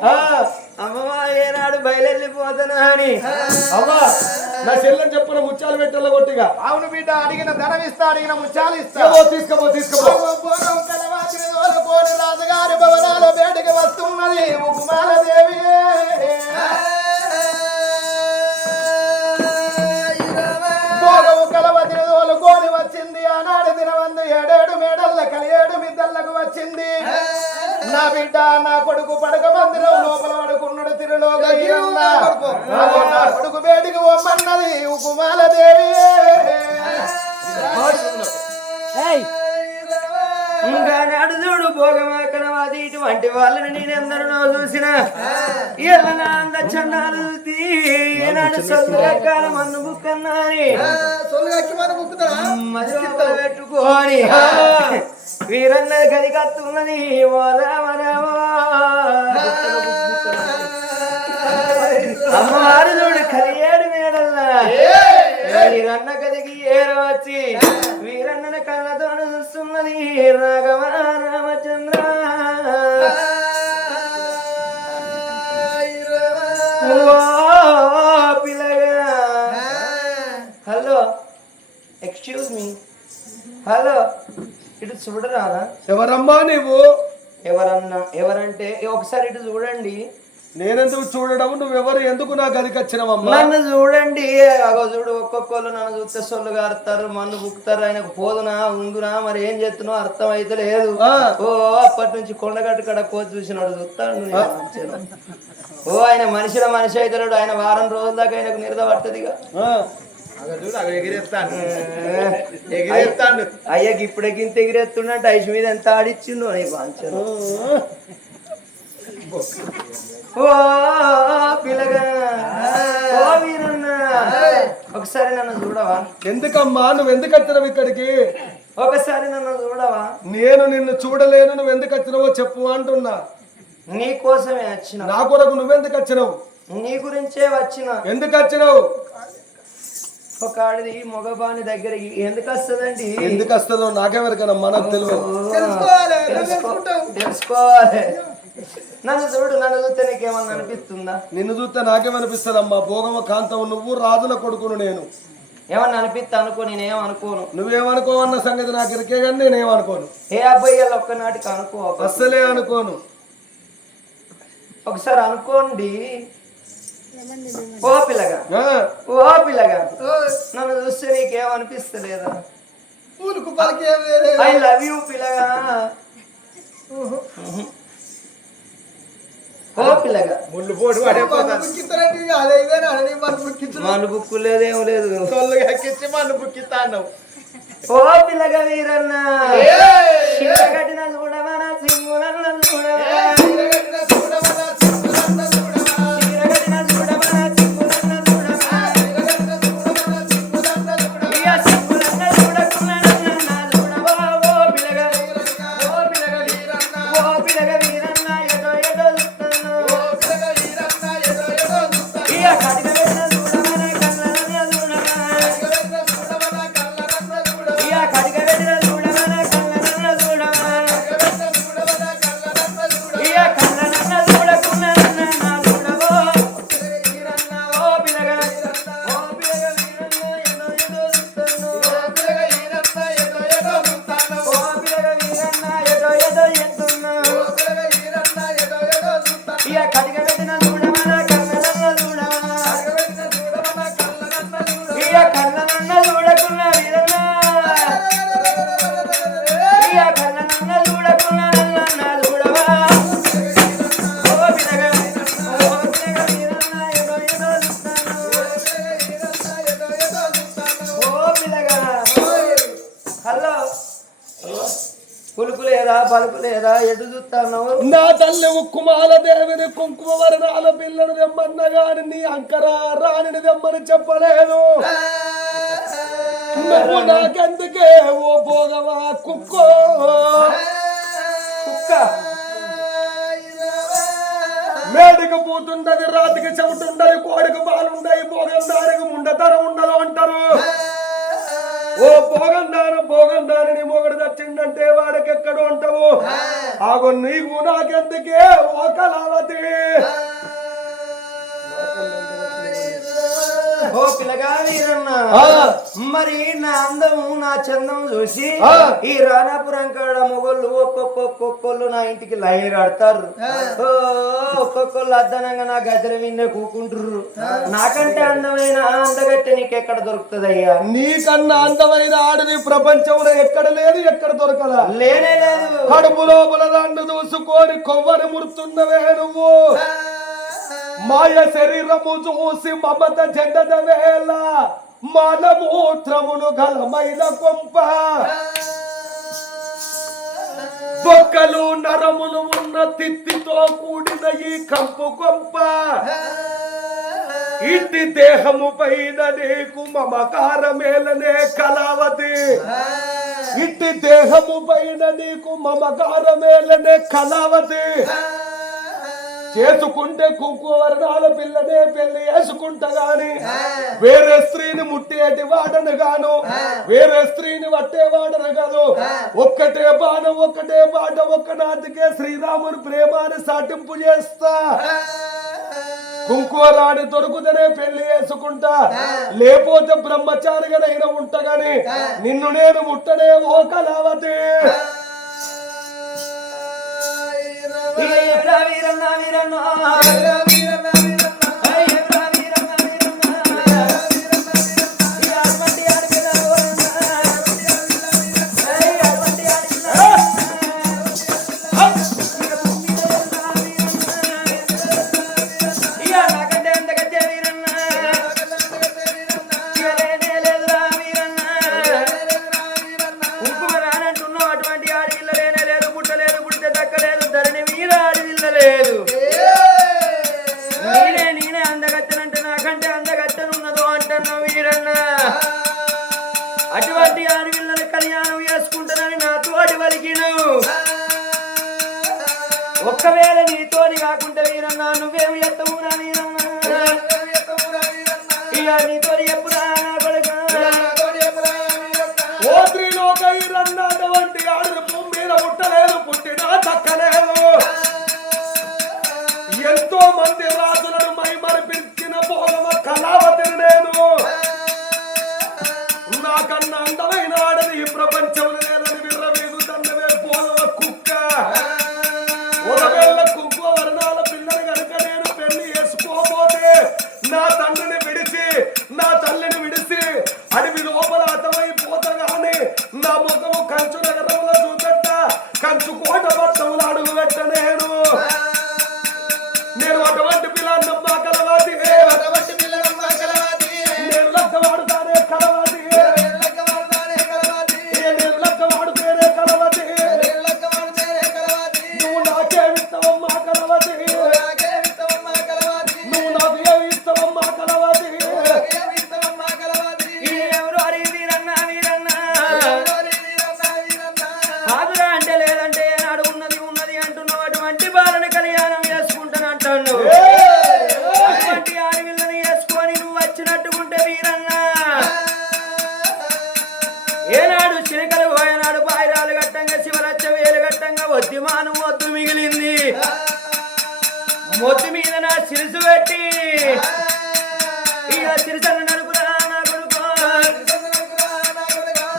అమ్మమ్మ ఏనాడు బయలుపోతానా అని అమ్మా నా చెల్లెని చెప్పిన ముత్యాలు పెట్టాల కొట్టిగా అవును బిడ్డ అడిగిన ధనం ఇస్తా అడిగిన ముచ్చాలు ఇస్తా తీసుకోపో రాజుగారి భవనాల బయటకు వస్తున్నది ఉకుమాల దేవి కలవతిని తోలుకొని వచ్చింది ఆనాడు దినవందు 7 మేడల్ల కలియేడు మిద్దళ్లకు వచ్చింది నా బిడ్డ నా కొడుకు పడక మందిరం లోపల పడుకున్నాడు తిరులోక నా కొడుకు బయటికి పొమ్మన్నది ఉకుమాల దేవి ఇంకా నాడు చూడు భోగమాకనవాది ఇటువంటి వాళ్ళని నేనెందరినో చూసిన ఇలా అంద చన్నాలు ఏనాడు సొల్లుగక్కాల మన్ను బుక్కన్నాని మదిలో పెట్టుకోని వీరన్న గది కత్తున్నది ఓ రామ రామ అమ్మవారు చూడు కలియేడు మేడల్లా వీరన్న గదికి ఏరవచ్చి వీరన్న కళ్ళతో చూస్తున్నది రాఘవ రామచంద్ర పిల్లగా హలో ఎక్స్క్యూజ్ మీ హలో ఇటు చూడరాదా ఎవరమ్మా నువ్వు ఎవరంటే ఒకసారి ఇటు చూడండి నేనెందుకు చూడడం నువ్వెవరు ఎందుకు నా గదికి వచ్చినవమ్మా నన్ను చూడండి అగో చూడు ఒక్కొక్కళ్ళు నన్ను చూస్తే సొల్లు గారుతారు మన్ను బుక్కుతారు ఆయనకు పోదునా ఉందునా మరి ఏం చేస్తున్నావు అర్థం అయితే లేదు ఓ అప్పటి నుంచి కొండగట్టు కడ కోతి చూసినాడు చూస్తాడు ఓ ఆయన మనిషి అవుతాడు ఆయన వారం రోజుల దాకా ఆయనకు నిరద పడుతుంది అయ్యకి ఇప్పుడెక్కింత ఎగిరేస్తుండంటే ఐసు మీద ఎంత ఆడిచ్చిండు అని వాంచను ఓ పిల్లగా ఓ వీరన్న ఒకసారి నన్ను చూడవా ఎందుకమ్మా నువ్వు ఎందుకు వచ్చినావు ఇక్కడికి ఒకసారి నన్ను చూడవా నేను నిన్ను చూడలేను నువ్వు ఎందుకు వచ్చినావో చెప్పు అంటున్నా నీ కోసమే వచ్చిన నా కొరకు నువ్వెందుకు వచ్చినావు నీ గురించే వచ్చిన ఎందుకు వచ్చినావు ఒక ఆడిది మగబాని దగ్గరికి ఎందుకు వస్తుందండి ఎందుకు వస్తుందో నాకెవరికైనా మనకు తెలియదు తెలుసుకోవాలి నన్ను చూస్తే నీకేమన్నా అనిపిస్తుందా నిన్ను చూస్తే నాకేమనిపిస్తుందమ్మా భోగమ కాంతం నువ్వు రాజుల కొడుకును నేను ఏమన్నా అనిపిస్తా అనుకో నేనేం అనుకోను నువ్వేమనుకోవన్న సంగతి నాకు ఇరికే కానీ నేనేమనుకోను ఏ అబ్బాయి ఒక్కనాటికి అనుకో అస్సలే అనుకోను ఒకసారి అనుకోండి ఓ పిల్లగా నన్ను చూస్తే నీకేమనిపిస్తలేదా ఐ లవ్ యూ పిల్లగా ఓ పిల్లగా మన్ను బుక్కు లేదేం లేదు ఓ పిల్లగా వీరన్న కట్టిన చూడవా సింగులన్న చూడవా కడిగ పెట్టిన చూడమన కన్నన పలుపు లేదా ఎటు చూస్తాను నా తల్లి ఉక్కుమాల దేవిని కుంకుమ వరణాల పిల్లను తెమ్మన్న గాని నీ అంకరా రాణిని తెమ్మని చెప్పలేదు నువ్వు నాకెందుకే ఓ భోగవా కుక్కో కుక్క మేడికి పూతుండది రాతికి చెవుతుండది కోడికి బాలుండయి భోగం దానికి ముండతరం ఉండదు అంటారు ఓ భోగం దాని మొగడు తెచ్చిండంటే వాడికి ఎక్కడో ఉంటావు ఆగో నీకు నాకెందుకే ఓ కళావతి ఓ పిల్లగా వీరన్న మరి నా అందము నా చందం చూసి ఈ రాణాపురం కాడ మొగోళ్ళు ఒక్కొక్కళ్ళు నా ఇంటికి లైన్ కడతారు ఒక్కొక్కళ్ళు అద్దనంగా నా గద్దెల విన్నే కూకుంటారు నాకంటే అందమైన అందగట్టె నీకెక్కడ దొరుకుతుందయ్యా నీకన్నా అందమైన ఆడది ప్రపంచంలో ఎక్కడ లేదు ఎక్కడ దొరకదా లేనే లేదు కడుపు లోపల దండు దూసుకొని కొవ్వని మురుతున్నవే నువ్వు మాయ శరీరము చూసి మమత జెండద వేళ మానమూత్రమును గలమైన కొంప బొక్కలు నరములు ఉన్న తిత్తితో కూడిన ఈ కంపు కొంప ఇట్టి దేహము పైన నీకు మమకారమేలనే కళావతి ఇట్టి దేహము పైన నీకు మమకారమేలనే కళావతి చేసుకుంటే కుంకువర్ణాల పిల్లనే పెళ్లి చేసుకుంటా గాని వేరే స్త్రీని ముట్టేటి వాడను గాను వేరే స్త్రీని పట్టేవాడను కాదు ఒక్కటే బాణం ఒక్కటే బాట ఒక్కనాటికే శ్రీరాముని ప్రేమాన్ని సాటింపు చేస్తా కుంకువరాని దొరుకుతనే పెళ్లి చేసుకుంటా లేకపోతే బ్రహ్మచారిగానైనా ఉంటగాని నిన్ను నేను ముట్టనే ఓ కళావతి వీరన్న వీరన్న అటువంటి ఆడపిల్లల కళ్యాణం చేసుకుంటానని నాతో అడివలికిను ఒక్కవేళ నీతోని కాకుండా వీరన్నా నువ్వేమి ఎత్తవురా వీరన్నా ఇక నీతోని ఎప్పుడా ఓ త్రిలోక ఈరన్నా అటువంటి ఆడలు భూమి మీద పుట్టలేదు పుట్టినా దక్కలేదు ఎంతో మంది రాజులను మైమరిపించిన భోగమ కళావతిని నేను నాకన్నా అందమైన ఆడది ఈ ప్రపంచంలో లేదని విర్రవీగుతున్నవే భోగమ కుక్క ఒకవేళ కుంకుమ వర్ణాల పిల్లని కనుక నేను పెళ్లి చేసుకోబోతే నా తండ్రిని విడిచి నా తల్లిని విడిచి అడవి లోపల అతమైపోతగానే నా ముఖము కంచు నగరంలో చూపెట్ట కంచు కోట మొత్తంలో అడుగు పెట్ట నేను అటువంటి పిల్లమ్మ కలవాది నేను లక్కవాడుతానే కలవాది నేను లక్కవాడుతేనే కలవది నువ్వు నాకే ఇస్తావమ్మా కలవది నువ్వు నాకు ఏమి ఇస్తావమ్మా కలవది ఎవరు అరి వీరన్నా వీరన్నా ఆదురా అంటే లేదంటే ఏనాడు ఉన్నది ఉన్నది అంటున్నావు అటువంటి బాలని కళ్యాణం చేసుకుంటానంటాడు అటువంటి ఆడపిల్లని వేసుకొని నువ్వు వచ్చినట్టుకుంటే వీరన్నా ఏనాడు చిలకలు పోయేనాడు బాయిరాలు గట్టంగా శివరచ్చ వేలు గట్టంగా వద్దిమానం వద్దు మిగిలింది మొద్దు మీద నా సిరుసు పెట్టి ఇక సిరిసన్న నడుపురా నా కొడుకో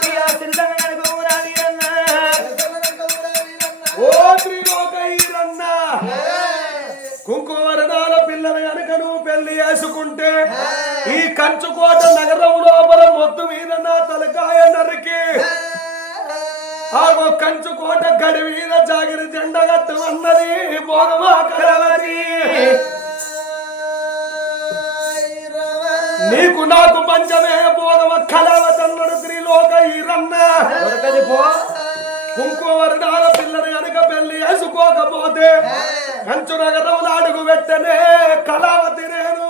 ఇక సిరిసన్న నడుపురా వీరన్నా ఓ త్రిలోక ఈరన్నా కుంకుమవర్ణాల పిల్లల కనుక నువ్వు పెళ్లి చేసుకుంటే ఈ కంచుకోట నగరం లోపల మొత్తం మీద నా తలకాయ నరికి ఆగో కంచుకోట గడి మీద జాగిరి జెండగట్టు అన్నది భోగమా కలవది నీకు నాకు పంచమే భోగమ కలవతన్నడు త్రిలోక ఈరన్న దొరకది పో కుంకుమవర్ణాల పిల్లని కనుక పెళ్లి వేసుకోకపోతే కంచు నగరంలో అడుగు పెట్టనే కళావతి నేను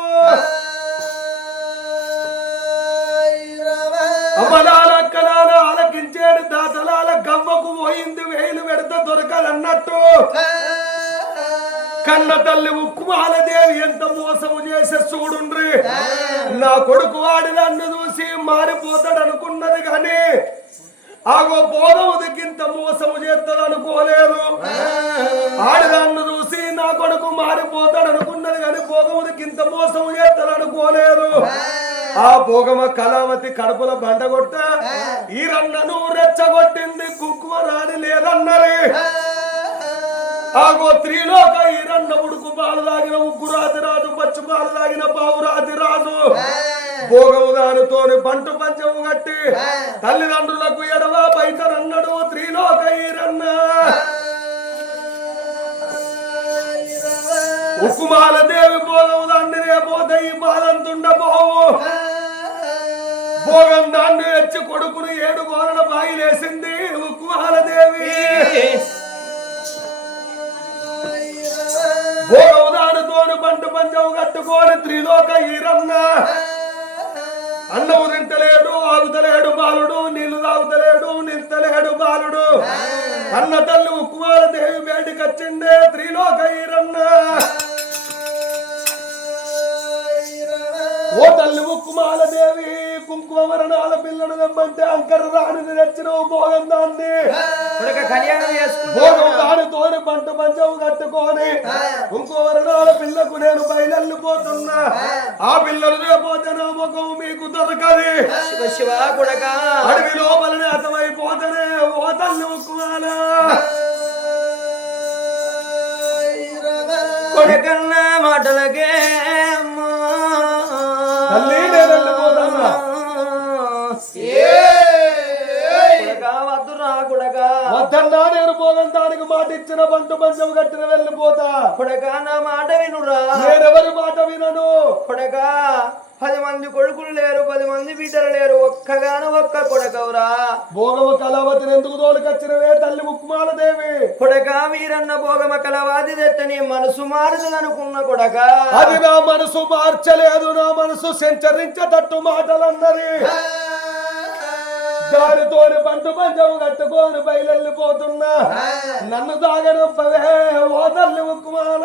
అమ్మలాల అక్కలాల ఆలకించేడు దాతలాల గవ్వకు పోయింది వేలు పెడితే దొరకదన్నట్టు కన్న తల్లి ఉక్కుమాలదేవి ఎంత మోసము చేసే చూడుండ్రి నా కొడుకు వాడి నన్ను చూసి మారిపోతాడు అనుకున్నది కానీ ఆగో పోదవుదికింత మోసము చేస్తాడు అనుకోలేదు ఆడిదాన్ని చూసి నా కొడుకు మారిపోతాడు అనుకున్నది కానీ పోగవుదికింత మోసము చేస్తాడు అనుకోలేదు ఆ భోగమ కళావతి కడుపుల బండగొట్ట ఈరన్నను రెచ్చగొట్టింది కుంకుమ రాని లేదన్నది ఆగో త్రిలోక ఈరన్న ఉడుకు పాలు తాగిన ఉగ్గురాతి రాజు పచ్చి పాలు తాగిన పావురాతి రాజు భోగము దానితోని బంటు పంచము కట్టి తల్లిదండ్రులకు ఎడవా బయటనన్నాడు త్రిలోక ఈరన్న ఉక్కుమాల దేవి భోగము దాన్ని రేపోతే ఈ బాలంతుండబోవు భోగం దాన్ని వచ్చి కొడుకును 7 గోరల బాయిలేసింది ఉక్కుమాల దేవి భోగము దానితోని బంటు పంచము కట్టుకోని త్రిలోక ఈరన్న అన్నము తింటలేడు ఆగుతలేడు బాలుడు నీళ్లు తాగుతలేడు నింతలేడు బాలుడు అన్న తల్లి ఉక్కుమాల దేవి బయటికొచ్చిండే త్రిలోక ఈరన్న ఓ తల్లి ఉక్కుమాల దేవి కుంకుమ వరణాల పిల్లడు దెబ్బంటే అంకర రాణిని తెచ్చిన భోగం దాన్ని కళ్యాణం చేసుకుంటా భోగం దానితోని పంట పంచము కట్టుకొని కుంకుమ వరణాల పిల్లకు నేను బయలుపోతున్నా ఆ పిల్లలు రేపోతే నా ముఖం మీకు దొరకది శివ కొడక అడవి లోపలనే అర్థమైపోతేనే ఓ తల్లి ఉక్కుమాల కొడకన్న మాటలకే తల్లి నేను పోతానా వద్దురా కొడక వద్దన్నా నేను పోగంతానికి మాట ఇచ్చిన బంటు పంచం కట్టిన వెళ్ళిపోతా కొడక నా మాట వినురా నేనెవరి మాట వినను కొడక 10 మంది కొడుకులు లేరు 10 మంది బిడ్డలు లేరు ఒక్కగాను ఒక్క కొడకవురా భోగమ కళావతిని ఎందుకు తోలుకొచ్చినవే తల్లి ఉక్కుమాల దేవి కొడక వీరన్న భోగమ కలవాది తెత్తని మనసు మారుదనుకున్న కొడక అది నా మనసు మార్చలేదు నా మనసు సంచరించేటట్టు మాటలన్నది దానితోని బంటు పంచము కట్టుకొని బయలుపోతున్నా నన్ను తాగనొప్పవే ఓ తల్లి ఉక్కుమాల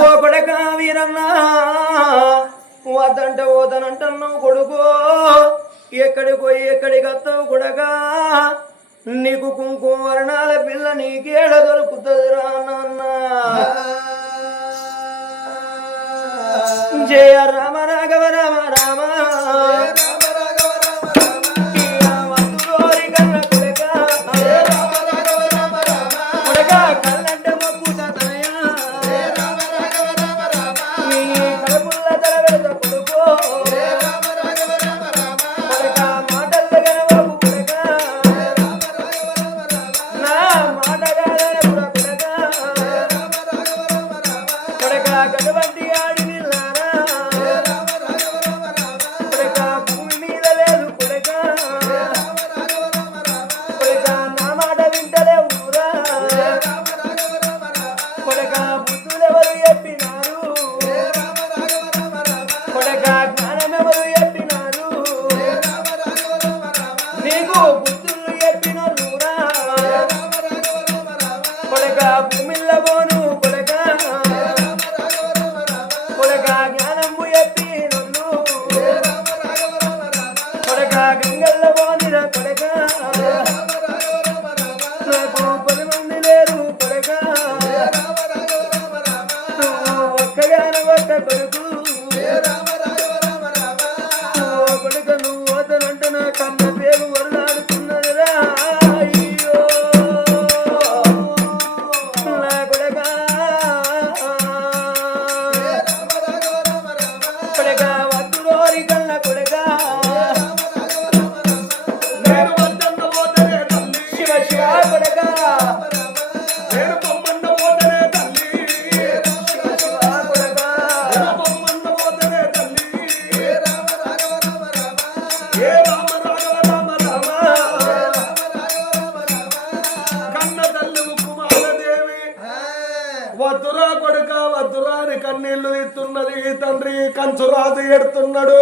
ఓ కొడక వీరన్న వద్దంటే ఓదనంటున్నావు కొడుకు ఎక్కడికి పోయి ఎక్కడికి వస్తావు కొడక నీకు కుంకుమ వర్ణాల పిల్ల నీకేడ దొరుకుతుందిరా నాన్న జయ రామ రాఘవ రామ రామ వద్దురా కొడుక వద్దురా అని కన్నీళ్లు ఇస్తున్నది తండ్రి కంచురాజు ఎడుతున్నాడు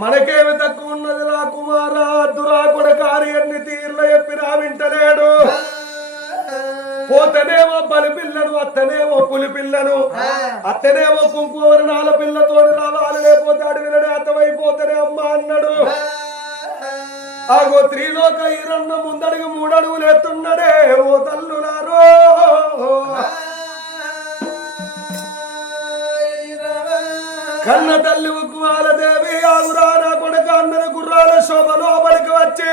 మనకేమి తక్కువ ఉన్నది రా కుమారా వద్దురా కొడుక అని ఎన్ని తీర్లు చెప్పినా వింటలేడు పోతేనేమో బలి పిల్లను అత్తనేమో పులి పిల్లను అత్తనేమో కుంకుమరణాల పిల్లతో రావాలి లేకపోతే అడవిలనే అత్తమైపోతేనే అమ్మ అన్నాడు ఆగో త్రిలోక ఈరన్న ముందడుగు మూడడుగులు ఎత్తున్నాడే ఓ తల్లులారో కన్న తల్లి ఉక్కుమాల దేవి ఆగురా నా కొడుక అన్నది గుర్రాల శోభ లోపలికి వచ్చి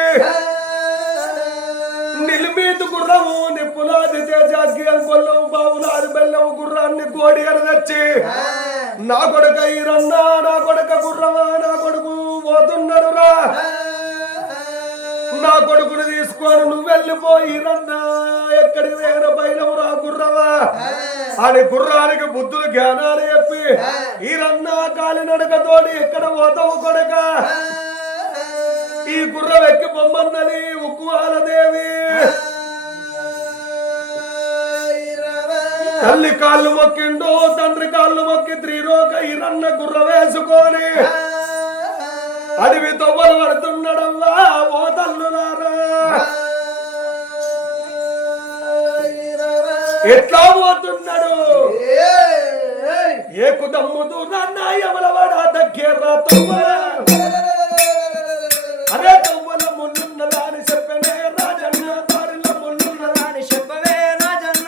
నిలిమీతు గుర్రము నిప్పులాది తేజాగ్గి అంకొల్లం బావులాది బెల్లం గుర్రాన్ని కోడి అని తెచ్చి నా కొడుక ఈరన్న నా కొడుక గుర్రమా నా కొడుకు పోతున్నాడు రా నా కొడుకుని తీసుకొని నువ్వు వెళ్ళిపోయి రన్నా ఎక్కడికి వేర బయలవు రా గుర్రవా అని గుర్రానికి బుద్ధులు జ్ఞానాలు చెప్పి ఈ రన్నా కాలినడకతోటి ఎక్కడ పోతావు కొడక ఈ గుర్రం ఎక్కి బొమ్మన్నది ఉక్కువాలదేవి తల్లి కాళ్ళు మొక్కిండు తండ్రి కాళ్ళు మొక్కి త్రిలోక ఈ రన్న గుర్ర వేసుకొని అడవి తొవ్వలు పడుతున్నాడమ్మా ఓ తల్లులారా ఎట్లా పోతున్నాడు ఏ కుదమ్ముదు నన్న ఎవలవాడ దగ్గర తొవ్వల అదే తొవ్వల మున్నున్నదా అని చెప్పనే రాజన్న దారిలో మున్నున్నదా అని చెప్పవే రాజన్న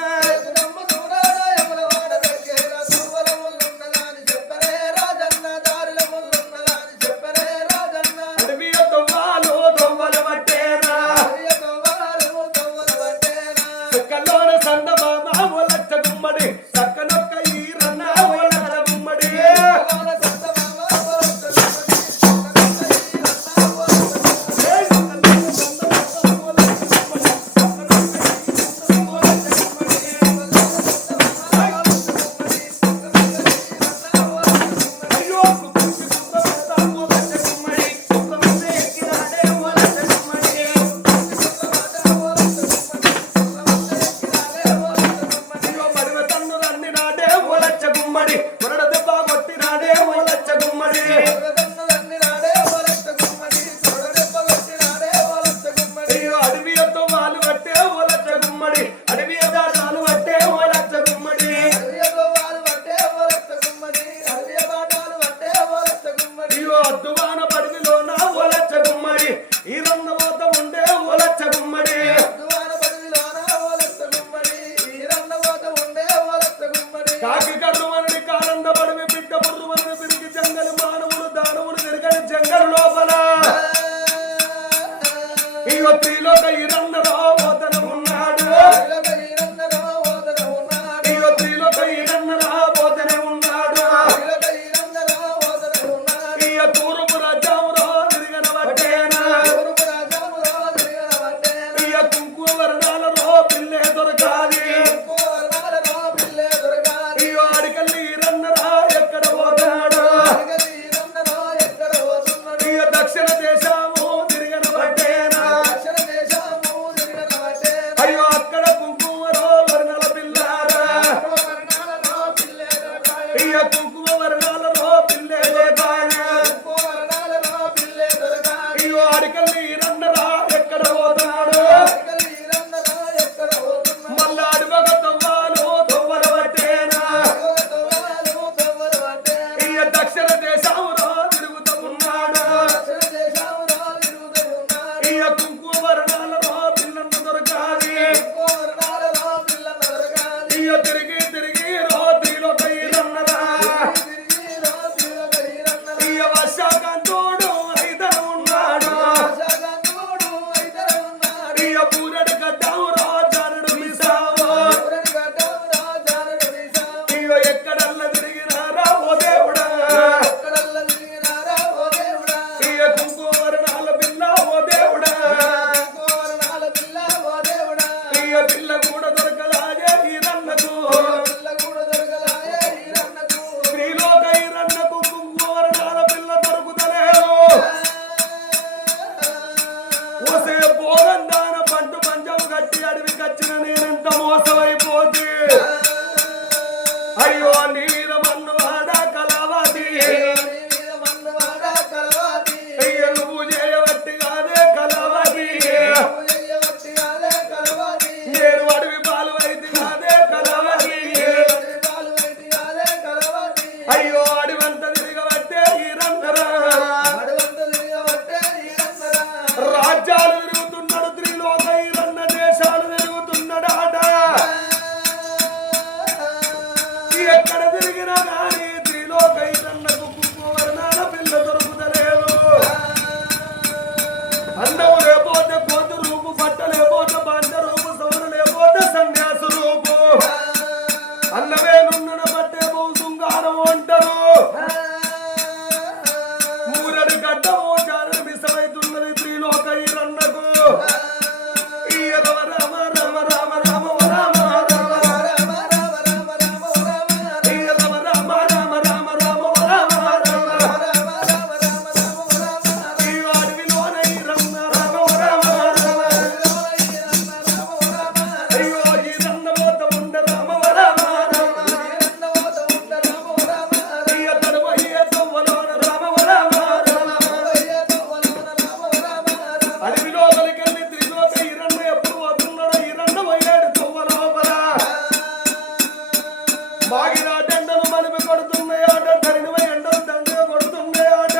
మాగిన దండలు మనవి కొడుతున్నాయాట ధరిని ఎండలు దండగా కొడుతున్నాయాట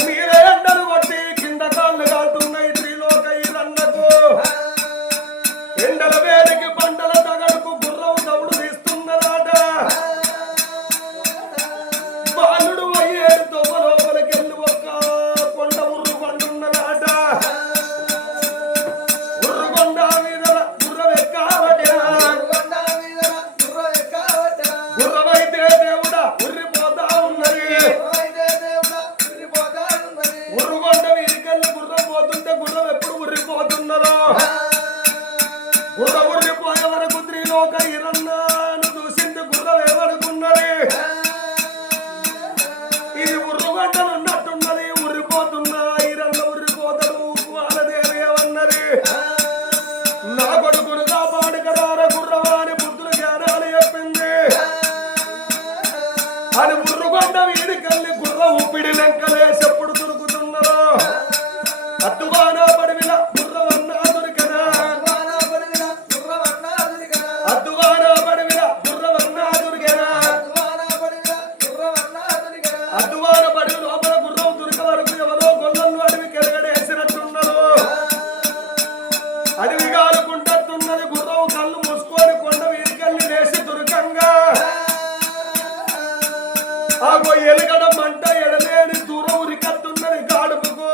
మీరే ఎండలు కొట్టి కింద కాళ్ళు కాలుతున్నాయి త్రిలోక ఈరన్నకు ఎండల వేడికి పంటల తగడుకు గుర్రం దౌడు తీస్తున్నదాట బాలుడు అయ్యేడు తొమ్మ లోపలికెళ్ళి ఒక్క కొండ ఉర్రు పండున్నదాట ఉర్రు కొండ మీద గుర్రం ఎక్కావట గుర్రమైతే దేవుడా ఉర్రిపోతా ఉన్నది ఉర్రుకొండ వీరికెళ్ళి గుర్రం పోతుంటే గుర్రం ఎప్పుడు ఉర్రిపోతున్నదో గుర్రం ఉర్రిపోయే వరకు త్రిలోక ఈరన్నను చూసింది గుర్రం ఏమనుకున్నది ఇది ఉర్రుగంటలు ఉన్నట్టున్నది ఉర్రిపోతున్నా ఈరన్న ఉర్రిపోతాడు కుమారదేవి ఏమన్నది నా కొడుకును కాపాడుకరార గుర్రవాని బుద్ధులు జ్ఞానాలు చెప్పింది అని ఉర్రుగొండ వీడికెళ్ళి గుర్రం ఊపిడి లెక్కలేసి ఎప్పుడు దొరుకుతున్నదో అద్దువానా పడివిన గుర్రవన్నా దొరికనా అద్దువానా పడివిన గుర్రవన్నా దొరికేనా అద్దువాన పడి లోపల గుర్రం దొరిక వరకు ఎవరో గొల్లలు అడవికి ఎరగడేసినట్టున్నారు అడవి కాలుకుంటున్నది గుర్రం కళ్ళు మూసుకొని కొండ వీరికెళ్ళి లేచి దొరకంగా ఆ ఎలుగడ మంట ఎడలేని దూరం ఉరికత్తున్నది గాడుపుకు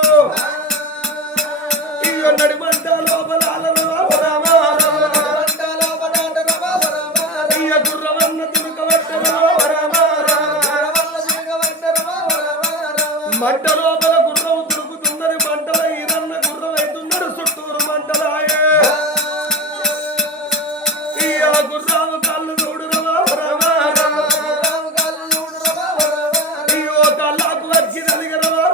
ఈ నడి మంట లోపల గుర్రవన్న మంట లోపల గుర్రం దొరుకుతున్నది మంటల ఈరన్న గుర్రం అవుతున్నాడు చుట్టూరు మంటలాయే ఈ గుర్రాము కళ్ళు చూడురవా అయ్యో కళ్ళకు వచ్చి నలిగరవా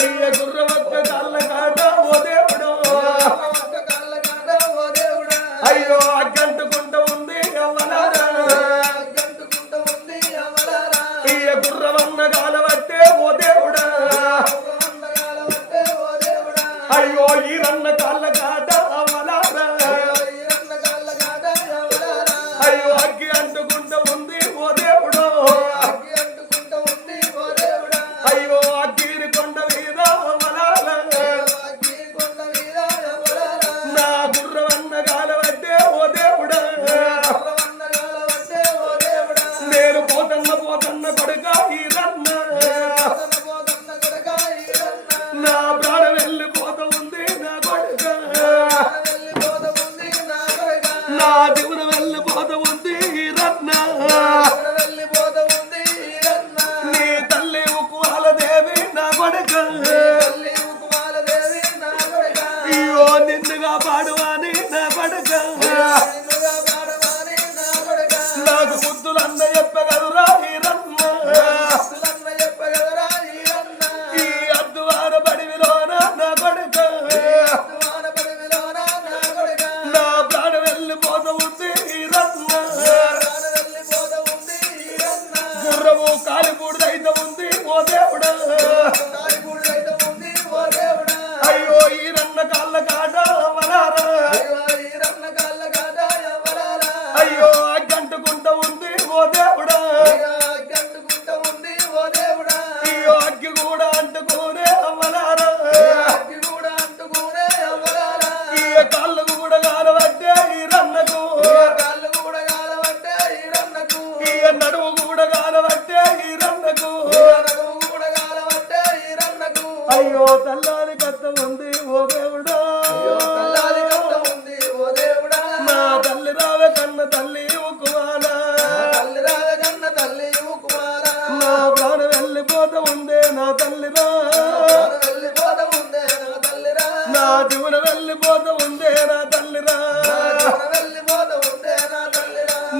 అయ్య గుర్రమొక్క కళ్ళ కాట ఓ దేవుడు అయ్యో అగ్గంటుకుంట ఉంది అవ్వలారా అయ్య గుర్రవన్న కాలవట్టే ఓ దేవుడా అయ్యో ఈరన్న కాళ్ళ కాట అవ్వలారా అయ్యో అగ్గి అంటుకుంట ఉంది ఓ దేవుడు అయ్యో అగ్గిరి కొండ మీద అవ్వలారా నా గుర్రవన్న కాలవట్టే ఓ దేవుడా నేను పోతన్న కొడుక ఈరన్న నా ప్రాణం వెళ్ళిపోత ఉంది నా కొడుక నా జీవన వెళ్ళిపోత ఉంది ఈరన్న నీ తల్లి ఉక్కువాల దేవి నా కొడుక అయ్యో నిన్నుగా పాడువాని నా కొడుక నాకు బుద్ధులన్న చెప్పగలరా ఈరన్న ఈ అద్దువాన పడివిలోన నా కొడుక నా ప్రాణం వెళ్ళిపోత ఉంది ఈరన్న గుర్రము కాలిపూడిదైతే ఉంది ఓ దేవుడా అయ్యో ఈరన్న కాళ్ళ కాట అవలారా అయ్యో అగ్గంటుకుంట ఉంది ఓ దేవుడా అయ్యో అగ్గి కూడా అంటుకోనే అవ్వలారా ఈ కాళ్ళు కూడా కాలబట్టే ఈరన్నకు ఈ నడువు కూడా కాలబట్టే ఈరన్నకు అయ్యో తల్లారి కత్త ఉంది ఓ దేవుడా నా తల్లి రావే కన్న తల్లి ఉకుమాలా నా ప్రాణం వెళ్ళిపోత ఉందే నా తల్లిరా నా జీవన వెళ్ళిపోత ఉందే నా తల్లిరా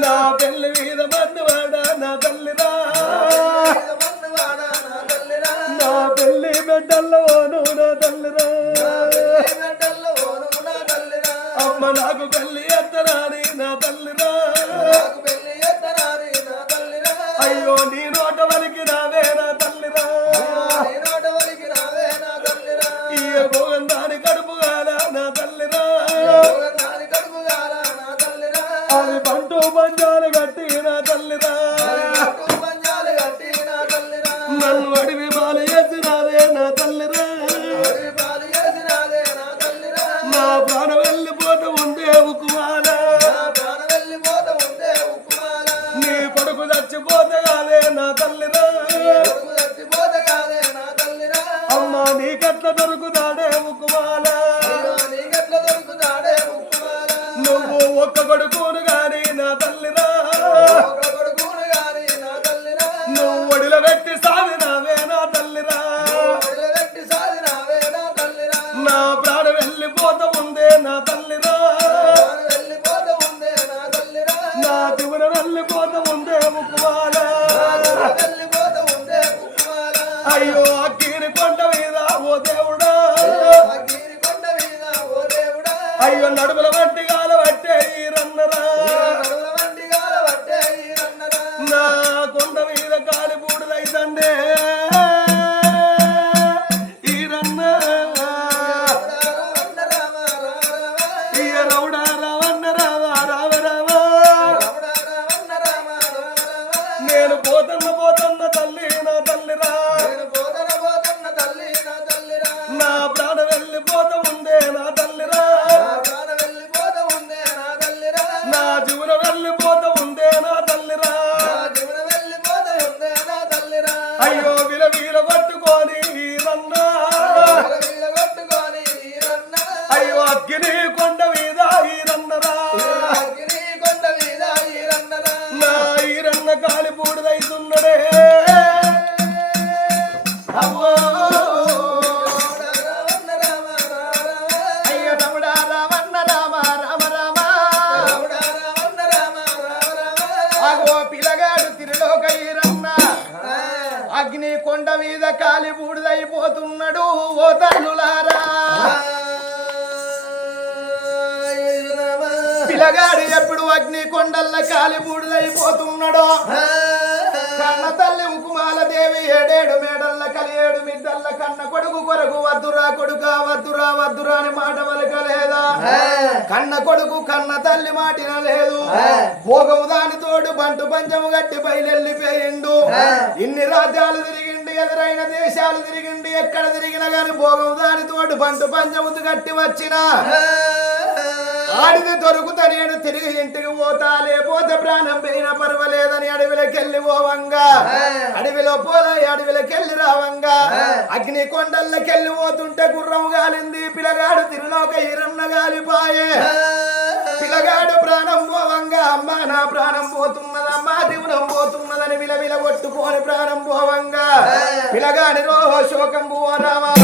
నా పెళ్లి మీద మన్నువాడా నా తల్లిరా నా పెళ్లి బిడ్డల్లోను నా తల్లిరా అమ్మ నాకు పెళ్లి ఎత్తరాని నా తల్లిరా అయ్యో నీ నోట వలికి రావే నా తల్లిరా ఈ భోగం దాని కడుపు కాదా నా తల్లిరా నీకెట్ల దొరుకుతాడే ముక్కుమాల నువ్వు ఒక్క కొడుకును గాని నా తల్లిరా నువ్వు ఒడిలో పెట్టి సాధినావే నా తల్లిరా నా ప్రాణం వెళ్ళిపోత ఉందే నా తల్లిరా నా దివున వెళ్ళిపోత ఉందే ముక్కుమాల అయ్యో అక్కిని కొండ మీద ఓ దేవుడా అయ్యో నడుముల వంటి గాల పట్టే ఈ రన్నరా నా కొండ మీద కాలి బూడులైతండే ఈ రన్న ఇయ రౌడా రావన్న రావా రావ రావా నేను పోతన్న తల్లి నా తల్లిరా నా ప్రాణ వెళ్ళిపోత ఉందే నా తల్లిరా నా జీవన వెళ్ళిపోత ఉందే నా తల్లిరా అయ్యో విల వీల పట్టుకొని ఈ రన్నా అయ్యో అగ్గిని కొండ మీద ఈ రన్నరా నా ఈ రన్న కాలి పూడిదైతున్నడే అమ్మో అయ్యో రమణ రామన్న రామ రామ రామ అగో పిల్లగాడు తిరులోక ఈరన్న అగ్ని కొండ మీద కాలి బూడిదైపోతున్నాడు ఓ తల్లులారా పిల్లగాడు ఎప్పుడు అగ్ని కొండల్ల కాలి బూడిదైపోతున్నాడో కన్న తల్లి ఉకుమాల దేవి ఏడేడు మేడల్ల కలియేడు మిద్దల్ల కన్న కొడుకు కొరకు వద్దురా కొడుకా వద్దురా వద్దురా అని మాట వలకలేదా కన్న కొడుకు కన్న తల్లి మాటిన లేదు భోగము దాని తోడు బంటు పంచము గట్టి బయలెళ్ళిపోయిండు ఇన్ని రాజ్యాలు తిరిగిండు ఎదురైన దేశాలు తిరిగిండు ఎక్కడ తిరిగినా గాని భోగము దాని తోడు బంటు పంచముతు గట్టి వచ్చిన ఆడిది దొరుకుతని అని తిరిగి ఇంటికి పోతా లేకపోతే ప్రాణం పోయినా పర్వాలేదని అడవిలోకెళ్ళి పోవంగా అడవిలో పోదా అడవిలోకెళ్ళి రావంగా అగ్ని కొండల్లోకెళ్ళి పోతుంటే గుర్రం గాలింది పిల్లగాడు తిరులోక ఈరన్న గాలిపాయే పిల్లగాడు ప్రాణం పోవంగా అమ్మ నా ప్రాణం పోతున్నది అమ్మ దివునం పోతున్నదని విలవిల కొట్టుకొని ప్రాణం పోవంగా పిల్లగాడి రోహో శోకం పోరామా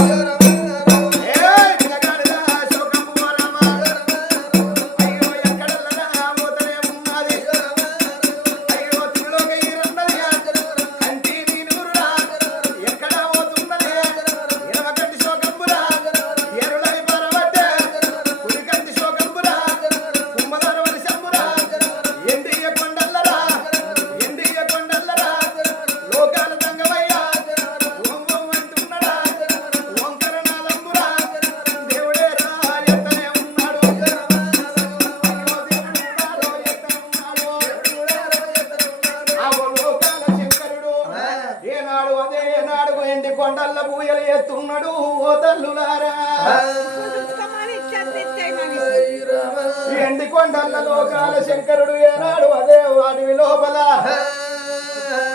కొండల్ల పూయలు ఎత్తున్నాడు ఓ తల్లులారా ఎండి కొండల్ల లోకాల శంకరుడు ఏనాడు అదే అడవి లోపల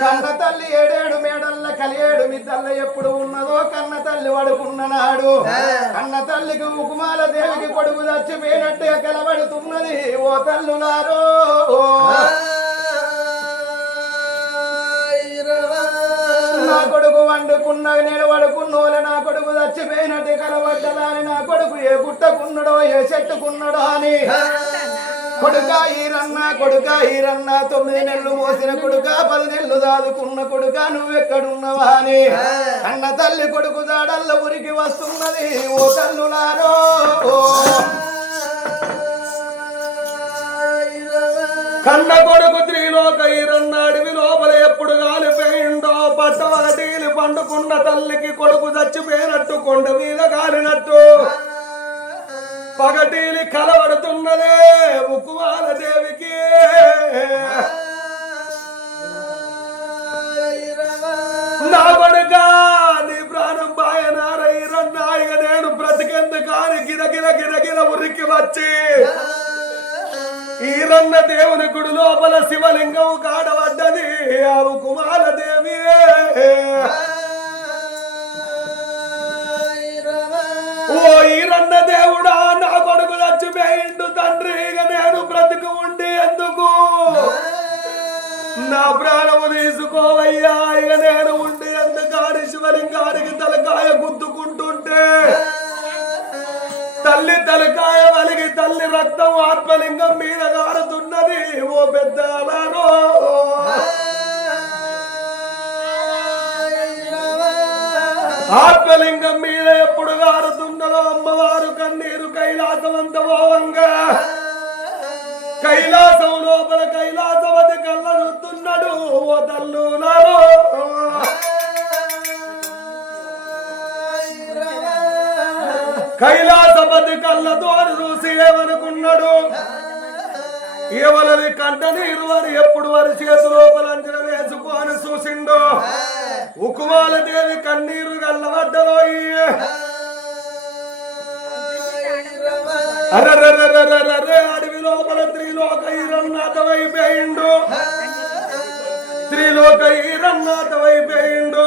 కన్న తల్లి ఏడేడు మేడల్ల కలియేడు మిద్దల్ల ఎప్పుడు ఉన్నదో కన్న తల్లి వడుకున్ననాడు కన్న తల్లికి ఉకుమాల దేవికి కొడుకు చచ్చిపోయినట్టే కలబడుతున్నది ఓ తల్లులారో నా కొడుకు వండుకున్న నేను వడుకున్నోల నా కొడుకు చచ్చిపోయినట్టు కలబడ్డదా అని నా కొడుకు ఏ గుట్టకున్నడో ఏ చెట్టుకున్నడో అని కొడుకా ఈరన్న 9 నెలలు మోసిన కొడుకా 10 నెలలు దాదుకున్న కొడుకా నువ్వెక్కడున్నవా అని అన్న తల్లి కొడుకు దాడల్ల ఉరికి వస్తున్నది ఓ తల్లులారో కన్న కొడుకు త్రిలోక ఈరన్న అడవి లోపల ఎప్పుడు గాలిపోయిండో పట్టవగటీలు పండుకున్న తల్లికి కొడుకు చచ్చిపోయినట్టు కొండ మీద కాలినట్టు పగటీలి కలవడుతున్నదే ఉక్కువాల దేవికి నా కొడుకా నీ ప్రాణం బాయనారయ్యరన్న ఇక నేను బ్రతికెందు కాని గిరగిల ఉరికి వచ్చి ఈరన్న దేవుని గుడి లోపల శివలింగం కాడబడ్డది ఆ కుమార దేవి నా ప్రాణము తీసుకోవయ్యా ఇక నేను ఉండి అంతకాడి శివలింగానికి తలకాయ గుద్దుకుంటుంటే తల్లి తలకాయ వలిగి తల్లి రక్తం ఆత్మలింగం మీద గారుతున్నది ఓ పెద్ద ఆత్మలింగం మీద ఎప్పుడు గారుతున్నదో అమ్మవారు కన్నీరు కైలాసమంత పోవంగా కైలాసం లోపల కైలాసవతి కళ్ళ చూస్తున్నాడు ఓ తల్లులారో కైలాసపతి కళ్ళతో చూసి ఏమనుకున్నాడు ఏవలది కంట నీరు వారు ఎప్పుడు వారి చేతి లోపల అంజన వేసుకొని చూసిండో ఉకుమాల దేవి కన్నీరు గల్లవడ్డలో అర్రర్రర్రర్రర్రే అడవి లోపల త్రిలోక ఈరన్నాథమైపోయిండు త్రిలోక ఈరన్నాథమైపోయిండు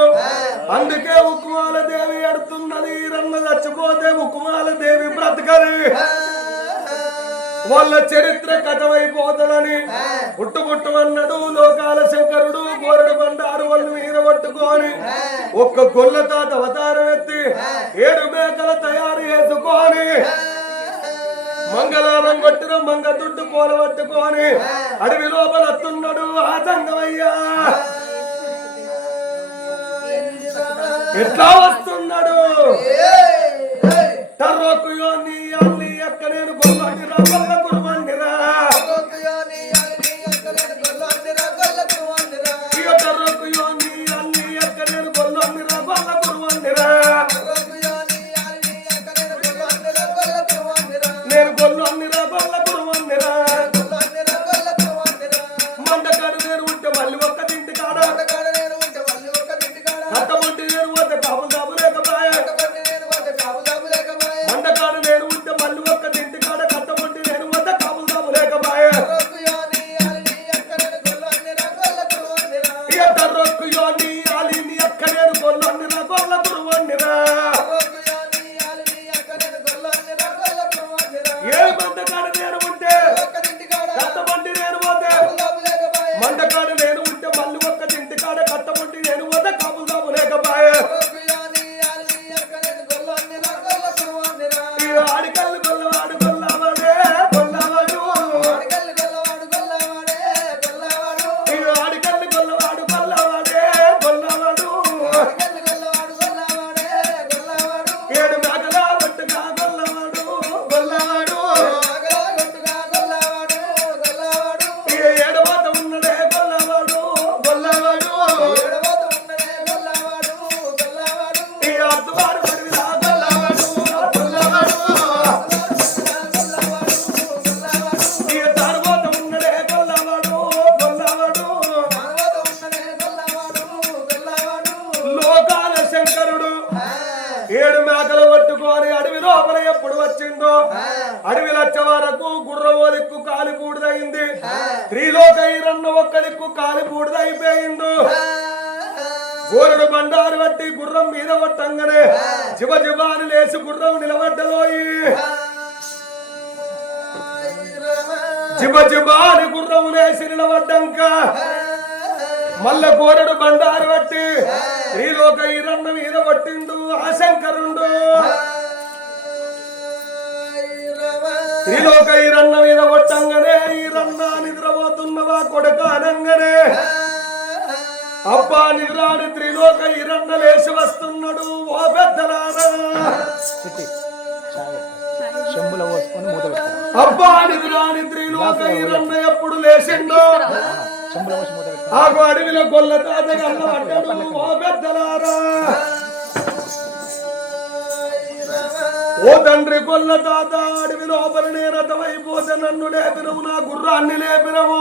అందుకే ఉకుమాల దేవి ఎడుతున్నది ఈరన్న చచ్చిపోతే ఉకుమాల దేవి బ్రతకని వాళ్ళ చరిత్ర కథమైపోతుందని పుట్టుబుట్టుమన్నాడు లోకాల శంకరుడు గోరడు బండారు వాళ్ళు మీద పట్టుకొని ఒక్క గొల్ల తాత అవతారం ఎత్తి 7 మేకల తయారు చేసుకొని మంగళారం కొట్టిన మంగ దుడ్డు కోల పట్టుకొని అడవి లోపల వస్తున్నాడు ఆ సంగమయ్యా ఎట్లా వస్తున్నాడు తర్రకు యోని అల్లి ఎక్క నేను గొల్లండిరా గొల్ల కురుమండిరా ఇక తర్రకు యోని అల్లి ఎక్క నేను గొల్లండిరా గొల్ల కురుమండిరా నేను గొల్లండిరా గొల్ల కురుమండిరా మండకాడు నేను ఉంటే మళ్ళీ ఒక్క తింటి కాడ కట్టమంటి నేను పోతే కాపు దాపు లేకపోయా మండకాడు నేను ఉంటే మళ్ళీ ఒక్క తింటి కాడ కట్టమంటి నేను పోతే కాపు దాపు లేకపోయా ఇక తర్రొక్కు యోని అలిని అక్క నేను గొల్లండిరా గొల్ల కురుమండిరా ఏ మండకాడు నేను ఉంటే కట్టమంటి నేను పోతే మండకాడు నేను ఉంటే మళ్ళీ ఒక్క తింటి కాడ కట్టమంటి నేను పోతే కాపు దాపు లేకపోయా ఆడికల్లు గొల్లవాడు గొల్లవాడే గొల్లవాడు ఆడికల్లు గొల్లవాడు గొల్లవాడే గొల్లవాడు 7 మేకల ఒట్టుగా గొల్లవాడు గొల్లవాడు ఏడవాత ఉన్నడే గొల్లవాడు గొల్లవాడు అద్దువాడు పడివిలా గొల్లవాడు గొల్లవాడు తర్వాత ఉన్నడే గొల్లవాడు గొల్లవాడు లోకాల శంకరుడు 7 మేకలు పట్టుకొని అడవి లోపల ఎప్పుడు వచ్చిందో అడవి లచ్చ వరకు గుర్రవో దిక్కు కాలి బూడిదయింది త్రిలోక ఈరన్న ఒక్క దిక్కు కాలి బూడిదైపోయిండు గోరుడు బండారు బట్టి గుర్రం మీద కొట్టంగానే జిబ జిబాని లేచి గుర్రం నిలబడ్డదోయి జిబ జిబాని గుర్రం లేచి నిలబడ్డంక మల్ల గోరుడు బండారు బట్టి త్రిలోక ఈరన్న మీద కొట్టిండు ఆ శంకరుండు త్రిలోక ఈరన్న మీద కొట్టంగానే ఈరన్న నిద్రపోతున్నవా కొడక అనంగానే అబ్బా నిద్రాని త్రిలోక ఈరన్న లేచి వస్తున్నాడు ఓ పెద్దలారా అబ్బా నిద్రాని త్రిలోక ఈరన్న ఎప్పుడు లేచిండో ఆగు అడవిలో గొల్ల తాత గల్ల పడ్డాడు ఓ పెద్దలారా ఓ తండ్రి గొల్ల తాత అడవి లోపల నేరతమైపోతే నన్ను లేపినవు నా గుర్రాన్ని లేపినవు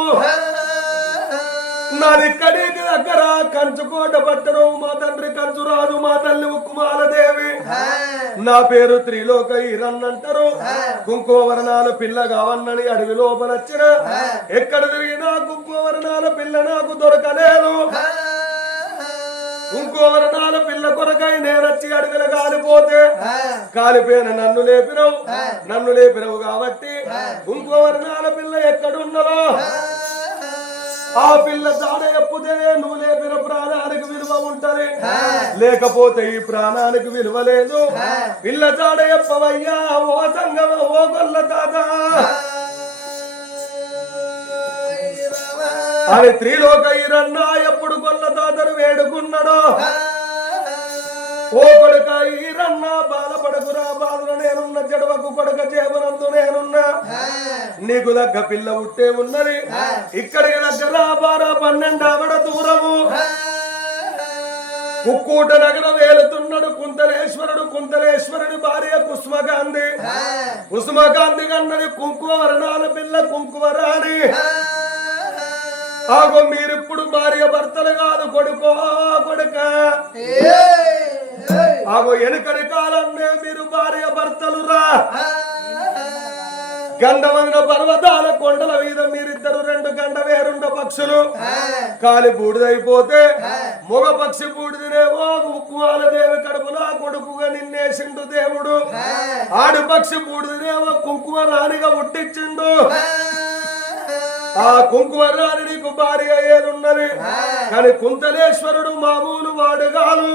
నాదిక్కడికి దగ్గర కంచుకోట పట్టణం మా తండ్రి కంచురాజు మా తల్లి ఉక్కుమాల దేవి నా పేరు త్రిలోక ఈరన్నంటారు కుంకుమవర్ణాల పిల్ల కావన్నని అడవి లోపల వచ్చిన ఎక్కడ తిరిగినా కుంకుమవర్ణాల పిల్ల నాకు దొరకలేదు కుంకుమవర్ణాల పిల్ల కొరకై నేనొచ్చి అడవిలో కాలిపోతే కాలిపోయిన నన్ను లేపినవు కాబట్టి కుంకుమవర్ణాల పిల్ల ఎక్కడున్నదో ఆ పిల్ల జాడ ఎప్పుతేనే నువ్వు లేపిన ప్రాణానికి విలువ ఉంటది, లేకపోతే ఈ ప్రాణానికి విలువ లేదు. పిల్ల జాడ ఎప్పవయ్యా ఓ సంగమ ఓ గొల్ల తాత అని త్రిలోక ఈరన్న ఎప్పుడు గొల్ల తాతను వేడుకున్నాడో, ఓ కొడుక ఈరన్న బాధపడకురా, బాధలు నేనున్న జడవకు కొడుక చేపనందు నేనున్నా, నీకు దగ్గ పిల్ల ఉట్టే ఉన్నది, ఇక్కడికి దగ్గర బారా 12 ఆవిడ దూరము. కుక్కూట నగరం వేలుతున్నాడు కుంతలేశ్వరుడు, కుంతలేశ్వరుడి భార్య కుసుమకాంతి, కుసుమకాంతి కన్నది కుంకుమ వర్ణాల పిల్ల కుంకుమరాణి. ఆగో మీరిప్పుడు భార్య భర్తలు కాదు కొడుకో కొడుక, ఆగో వెనుకడి కాలంలో మీరు భార్య భర్తలు రా. గంధమైన పర్వతాల కొండల మీద మీరిద్దరు 2 గంట వేరుండ పక్షులు కాలి బూడిదైపోతే మొగ పక్షి బూడిదినేమో ఉక్కువాల దేవి కడుపులా కొడుకుగా నిన్నేసిండు దేవుడు, ఆడు పక్షి బూడిదినేమో కుంకుమ రాణిగా ఉట్టించిండు. ఆ కుంకుమ రాణి నీకు భార్య ఏలున్నది, కానీ కుంతలేశ్వరుడు మామూలు వాడుగాను.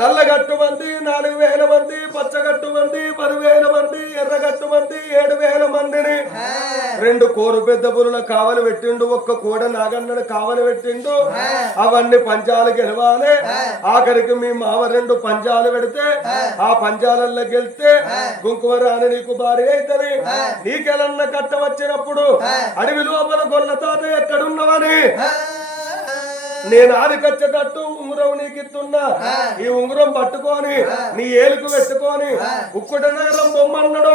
నల్లగట్టు మంది 4000 మంది, పచ్చగట్టు మంది 10,000 మంది, ఎర్రగట్టు మంది 7,000 మందిని 2 కోరు పెద్ద పులుల కావలి పెట్టిండు, 1 కోడ నాగన్నడు కావలి పెట్టిండు. అవన్నీ పంచాలు గెలవాలి. ఆఖరికి మీ మామ 2 పంచాలు పెడితే ఆ పంచాలలో గెలిస్తే కుంకుమ రాణి నీకు భార్య అవుతుంది. నీకెలన్న కట్ట వచ్చినప్పుడు అడవి లోపల గొల్ల తాత ఎక్కడున్నవని నేను ఆదికొచ్చేటట్టు ఉంగరం నీకిస్తున్నా, ఈ ఉంగరం పట్టుకొని నీ ఏలుకు పెట్టుకొని ఉక్కుట నగరం బొమ్మన్నాడు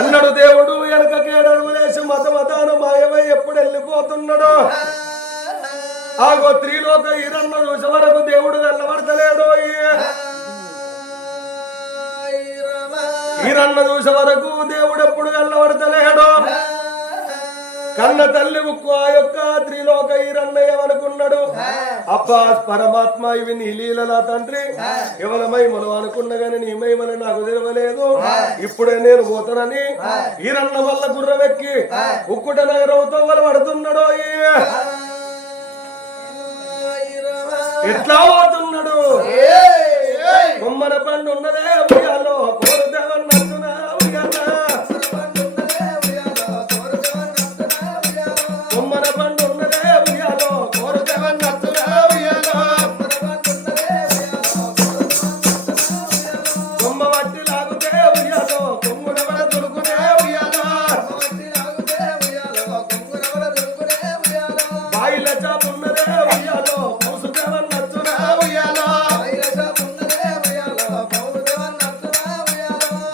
అన్నాడు దేవుడు. వెనక కేడడు వేసి మతమతాను మాయమై ఎప్పుడు వెళ్ళిపోతున్నాడు. ఆగో త్రిలోక ఈరన్న చూసే వరకు దేవుడు వెళ్ళబడతలేడు, ఈరన్న చూసే వరకు దేవుడు ఎప్పుడు వెళ్ళబడతలేడు. కన్న తల్లి ఉక్కు ఆ యొక్క త్రిలోక ఈరన్నయ్య అనుకున్నాడు, అబ్బా పరమాత్మ ఇవి నీ లీలలా తండ్రి, ఎవలమై మనం అనుకున్నా గాని నీ మహిమని నాకు తెలియలేదు. ఇప్పుడే నేను పోతానని ఈరన్న వల్ల గుర్రమెక్కి ఉక్కుట నగరంతో పడుతున్నాడు. ఎట్లా పోతున్నాడు? కొమ్మన పండు ఉన్నదే ఉయ్యాలో కోరుదేవన్నట్టునా ఉయ్యాల, కొమ్మన పండు ఉన్నదే ఉయ్యాలో కోరుదేవన్నట్టునా ఉయ్యాల, కొమ్మ వట్టి లాగుతే ఉయ్యాలో కొమ్మున పడ దుడుకునే ఉయ్యాల, బాయిల చాపున్నదే ఉయ్యాలో పౌసుదేవన్నట్టునా ఉయ్యాల,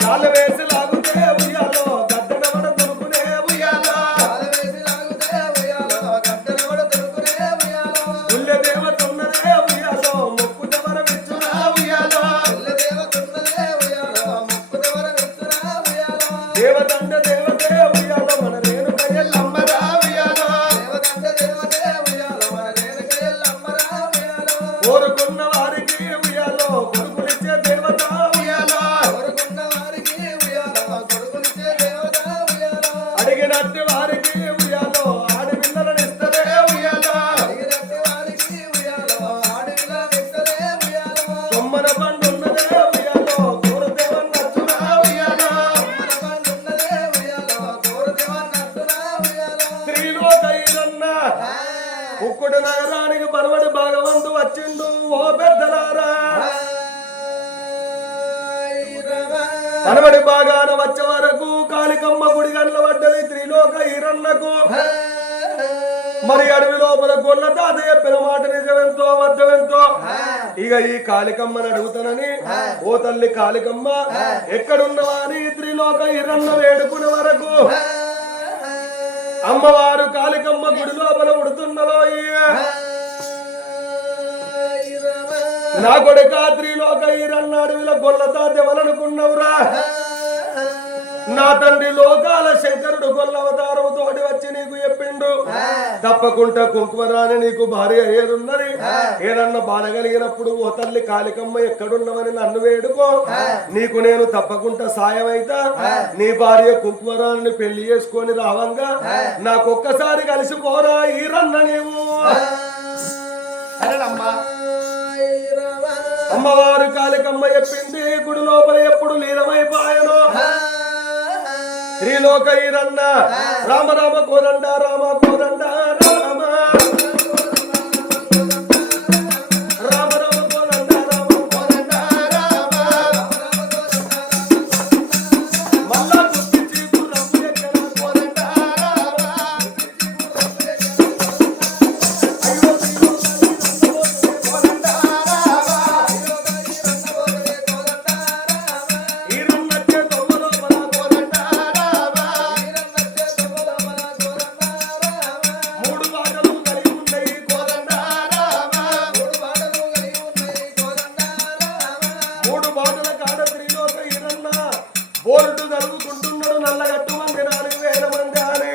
కాలు వేసి లాగుతే ఉయ్యాలో గద్దెన పడ దుడుకునే ఉయ్యాల, ఉల్లె దేవత ఉన్నదే ఉయ్యాలో మొక్కుట వరమిచ్చునా ఉయ్యాల, దేవతండ దేవతే ఉయ్యాలో మన రేణుక ఎల్లమ్మరా ఉయ్యాల, కోరుకున్న వారికి ఉయ్యాలో కొడుకులిచ్చే దేవత ఉయ్యాల, అడిగినట్టు వారికి ఉయ్యాలో ఆడి పిల్లలను ఇస్తలే ఉయ్యాల, కొమ్మన పండు ఉన్నదే ఉయ్యాలో కోరుదేవన్నట్టునా ఉయ్యాల, త్రిలోక ఈరన్న ఉక్కుట నగరానికి పరవడి భాగవంతు వచ్చిండు. ఓ పెద్దలారా, పరవడి బాగాన వచ్చే వరకు కాళికమ్మ గుడి గండ్ల పడ్డది త్రిలోక ఈరన్నకు. మరి అడవి లోపల గొల్ల తాత చెప్పిన మాట నిజమెంతో అబద్ధమెంతో ఇక ఈ కాళికమ్మని అడుగుతానని, ఓ తల్లి కాళికమ్మ ఎక్కడున్నవా అని త్రిలోక ఈరన్న వేడుకునే వరకు అమ్మవారు కాళికమ్మ గుడి లోపల ఉడుతున్నలో నా కొడుక త్రిలోక ఈరన్న అడవిలో గొల్ల తాత ఎవరనుకున్నవురా? నా తండ్రి లోకాల శంకరుడు గొల్ల అవతారము తోటి వచ్చి నీకు చెప్పిండు తప్పకుండా కుంకుమరాని నీకు భార్య అయ్యేదున్నది ఏదన్నా బాధ కలిగినప్పుడు ఓ తల్లి కాళికమ్మ ఎక్కడున్నవని నన్ను వేడుకో నీకు నేను తప్పకుండా సాయం అయితా నీ భార్య కుంకుమరాన్ని పెళ్లి చేసుకొని రావంగా నాకొక్కసారి కలిసిపోరా ఈరన్న నీవు అమ్మవారు కాళికమ్మ చెప్పింది గుడి లోపల ఎప్పుడు లీనమైపోయాను శ్రీలోక ఈరన్న రామ రామ కోదండ రామ కోదండ రామ రామ రామ కోదండ రామ కోదండ రామ మళ్ళా గుర్తించి గుర్రపు ఎక్కడ కోదండ రామ అయ్యో కోదండ రామ ఈరన్నచ్చే తొమ్మలో మన కోదండ మూడు బాటలు కలిగి ఉన్నాయి కోదండ మూడు బాటల కాడ త్రిలోక ఈరన్న బోర్డు జరుగుతుంటున్నాడు నల్లగట్టు మంది 4,000 మంది అని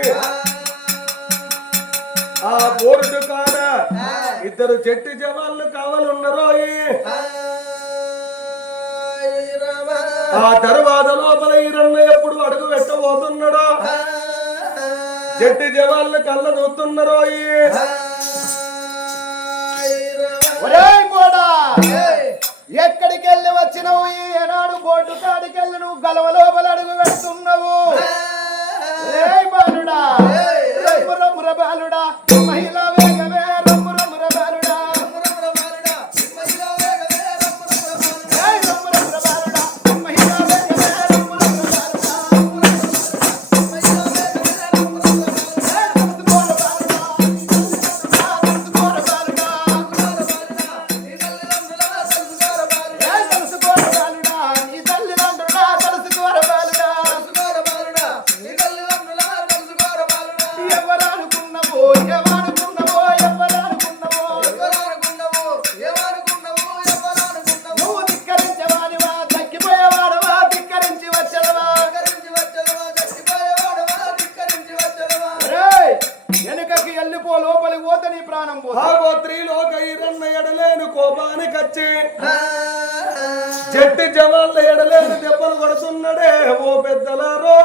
ఆ బోర్డు కాడ ఇద్దరు చెట్టు జవాన్లు కావాలన్నారో ఆ తర్వాత లోపల ఈరన్న ఎప్పుడు అడుగు పెట్టబోతున్నాడో చెట్టు జవాన్లు కళ్ళ చూస్తున్నారో ఎక్కడికి వెళ్ళి వచ్చినావు ఏనాడు బోర్డు కాడికి వెళ్ళి నువ్వు గలవ లోపల అడుగు పెడుతున్నావు బాలుడా రమ్ముర బాలుడా మహిళా వేగమే రమ్ముర బాలుడా రమ్ముర బాలుడా మహిళా వేగమే వెనుకకి వెళ్ళిపో లోపలికి పోతే నీ ప్రాణం ఆగో త్రిలోక ఈరన్న ఎడలేను కోపానికచ్చి చెట్టు జవాన్ల ఎడలేను దెబ్బలు కొడుతున్నాడే ఓ పెద్దలారో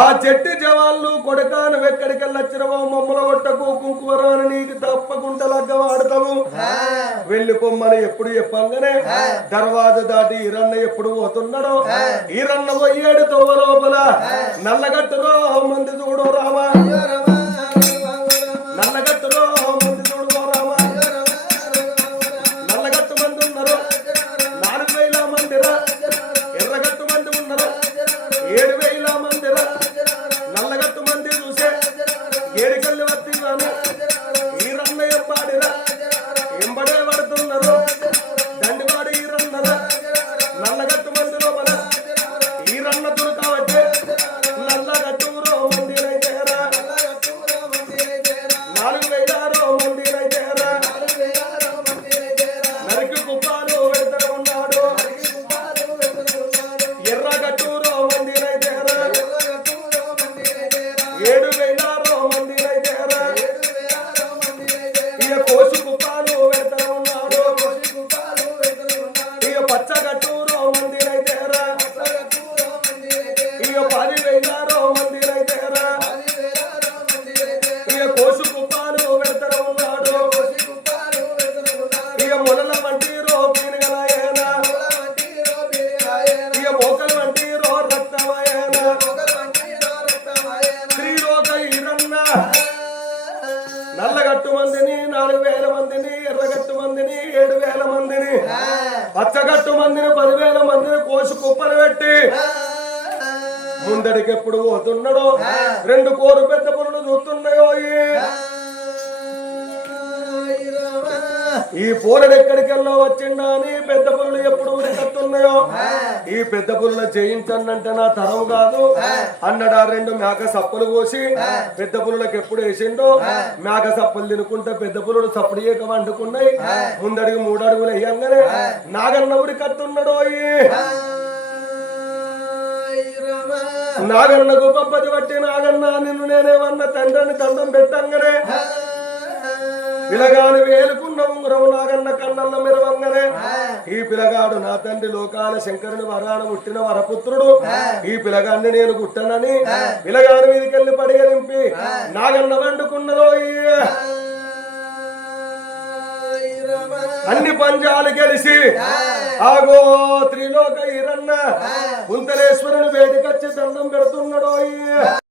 ఆ చెట్టు జవాన్లు కొడకాను ఎక్కడికి వెళ్ళొచ్చినవో మమ్మల కొట్టకు కుంకుమరాని నీకు తప్పకుండా లగ్గవాడతావు వెళ్ళి పొమ్మని ఎప్పుడు చెప్పంగానే దర్వాజ దాటి ఈరన్న ఎప్పుడు పోతున్నాడో ఈరన్న పోయేడు తవ్వ లోపల నల్లగట్టులో మంది చూడు రామా నల్లగట్టులో మంది చూడు రామా నల్లగట్టు మంది ఉన్నారు 4,000 మందిరా ఎర్రగట్టు మంది ఉన్నారు 7,000 మందిరా నల్లగట్టు మంది చూసే ఏడికల్లి వత్తిగాను ఈరన్న ఎంబాడిరా ఎంబడే పడుతున్నారు దండివాడి ఈరన్నరా నల్లగట్టు మంది లోపల ఈరన్న దుర్కావచ్చే నల్లగట్టు మందిరైతేరా 4,000 మందిరైతేరా నరికి కుప్పాలు పెడతా ఉన్నాడు ఎర్రగట్టు మందిరైతేరా 7,000 మందిరైతేరా ఇక కోసు కుప్పాలు పెడతా ఉన్నాడు ఇక పచ్చగట్టు మందిరైతేరా ఇక 10,000 మందిరైతేరా ఇక కోసు కుప్పాలు పెడతా ఉన్నాడు ఇక మొలల వంటి పీనుగలయేనా ఇక మోకల వంటి రక్తమయేనా త్రిలోక ఈరన్న నల్లగట్టు మందిని 4,000 మందిని ఎర్రగట్టు మందిని 7,000 మందిని పచ్చగట్టు మందిని 10,000 మందిని కోసి కుప్పలు పెట్టి ముందడికి ఎప్పుడు పోతున్నాడో 2 కోరు పెద్ద పురులు చూస్తున్నాయో ఈ పోరడు ఎక్కడికి వెళ్ళో వచ్చిండా అని పెద్ద పురులు ఎప్పుడు ఉరికత్తున్నాయో ఈ పెద్ద పురుల జయించన్నంటే నా తరం కాదు అన్నడా 2 మేక సప్పులు కోసి పెద్ద పురులకు ఎప్పుడు వేసిండో మేక సప్పులు తినుకుంటే పెద్ద పురుడు సప్పుడు ఏక వండుకున్నాయి ముందడికి 3 అడుగులు వేయంగానే నాగన్న ఉరికత్తున్నాడో నాగన్నకు పప్పది బట్టి నాగన్న నిన్ను నేనేమన్నా తండ్రిని దండం పెట్టంగానే పిలగాడు వేలుకున్న ఉంగరం నాగన్న కన్నల్ల మెరవంగనే ఈ పిలగాడు నా తండ్రి లోకాల శంకరుని వరాన పుట్టిన వరపుత్రుడు ఈ పిలగాన్ని నేను గుట్టనని పిలగాడు మీదికెళ్ళి పడిగలింపి నాగన్న వండుకున్నదో అన్ని పంజాలు గెలిచి ఆగో త్రిలోక ఈరన్న కుంతలేశ్వరుని వేదికచ్చి దండం పెడుతున్నాడో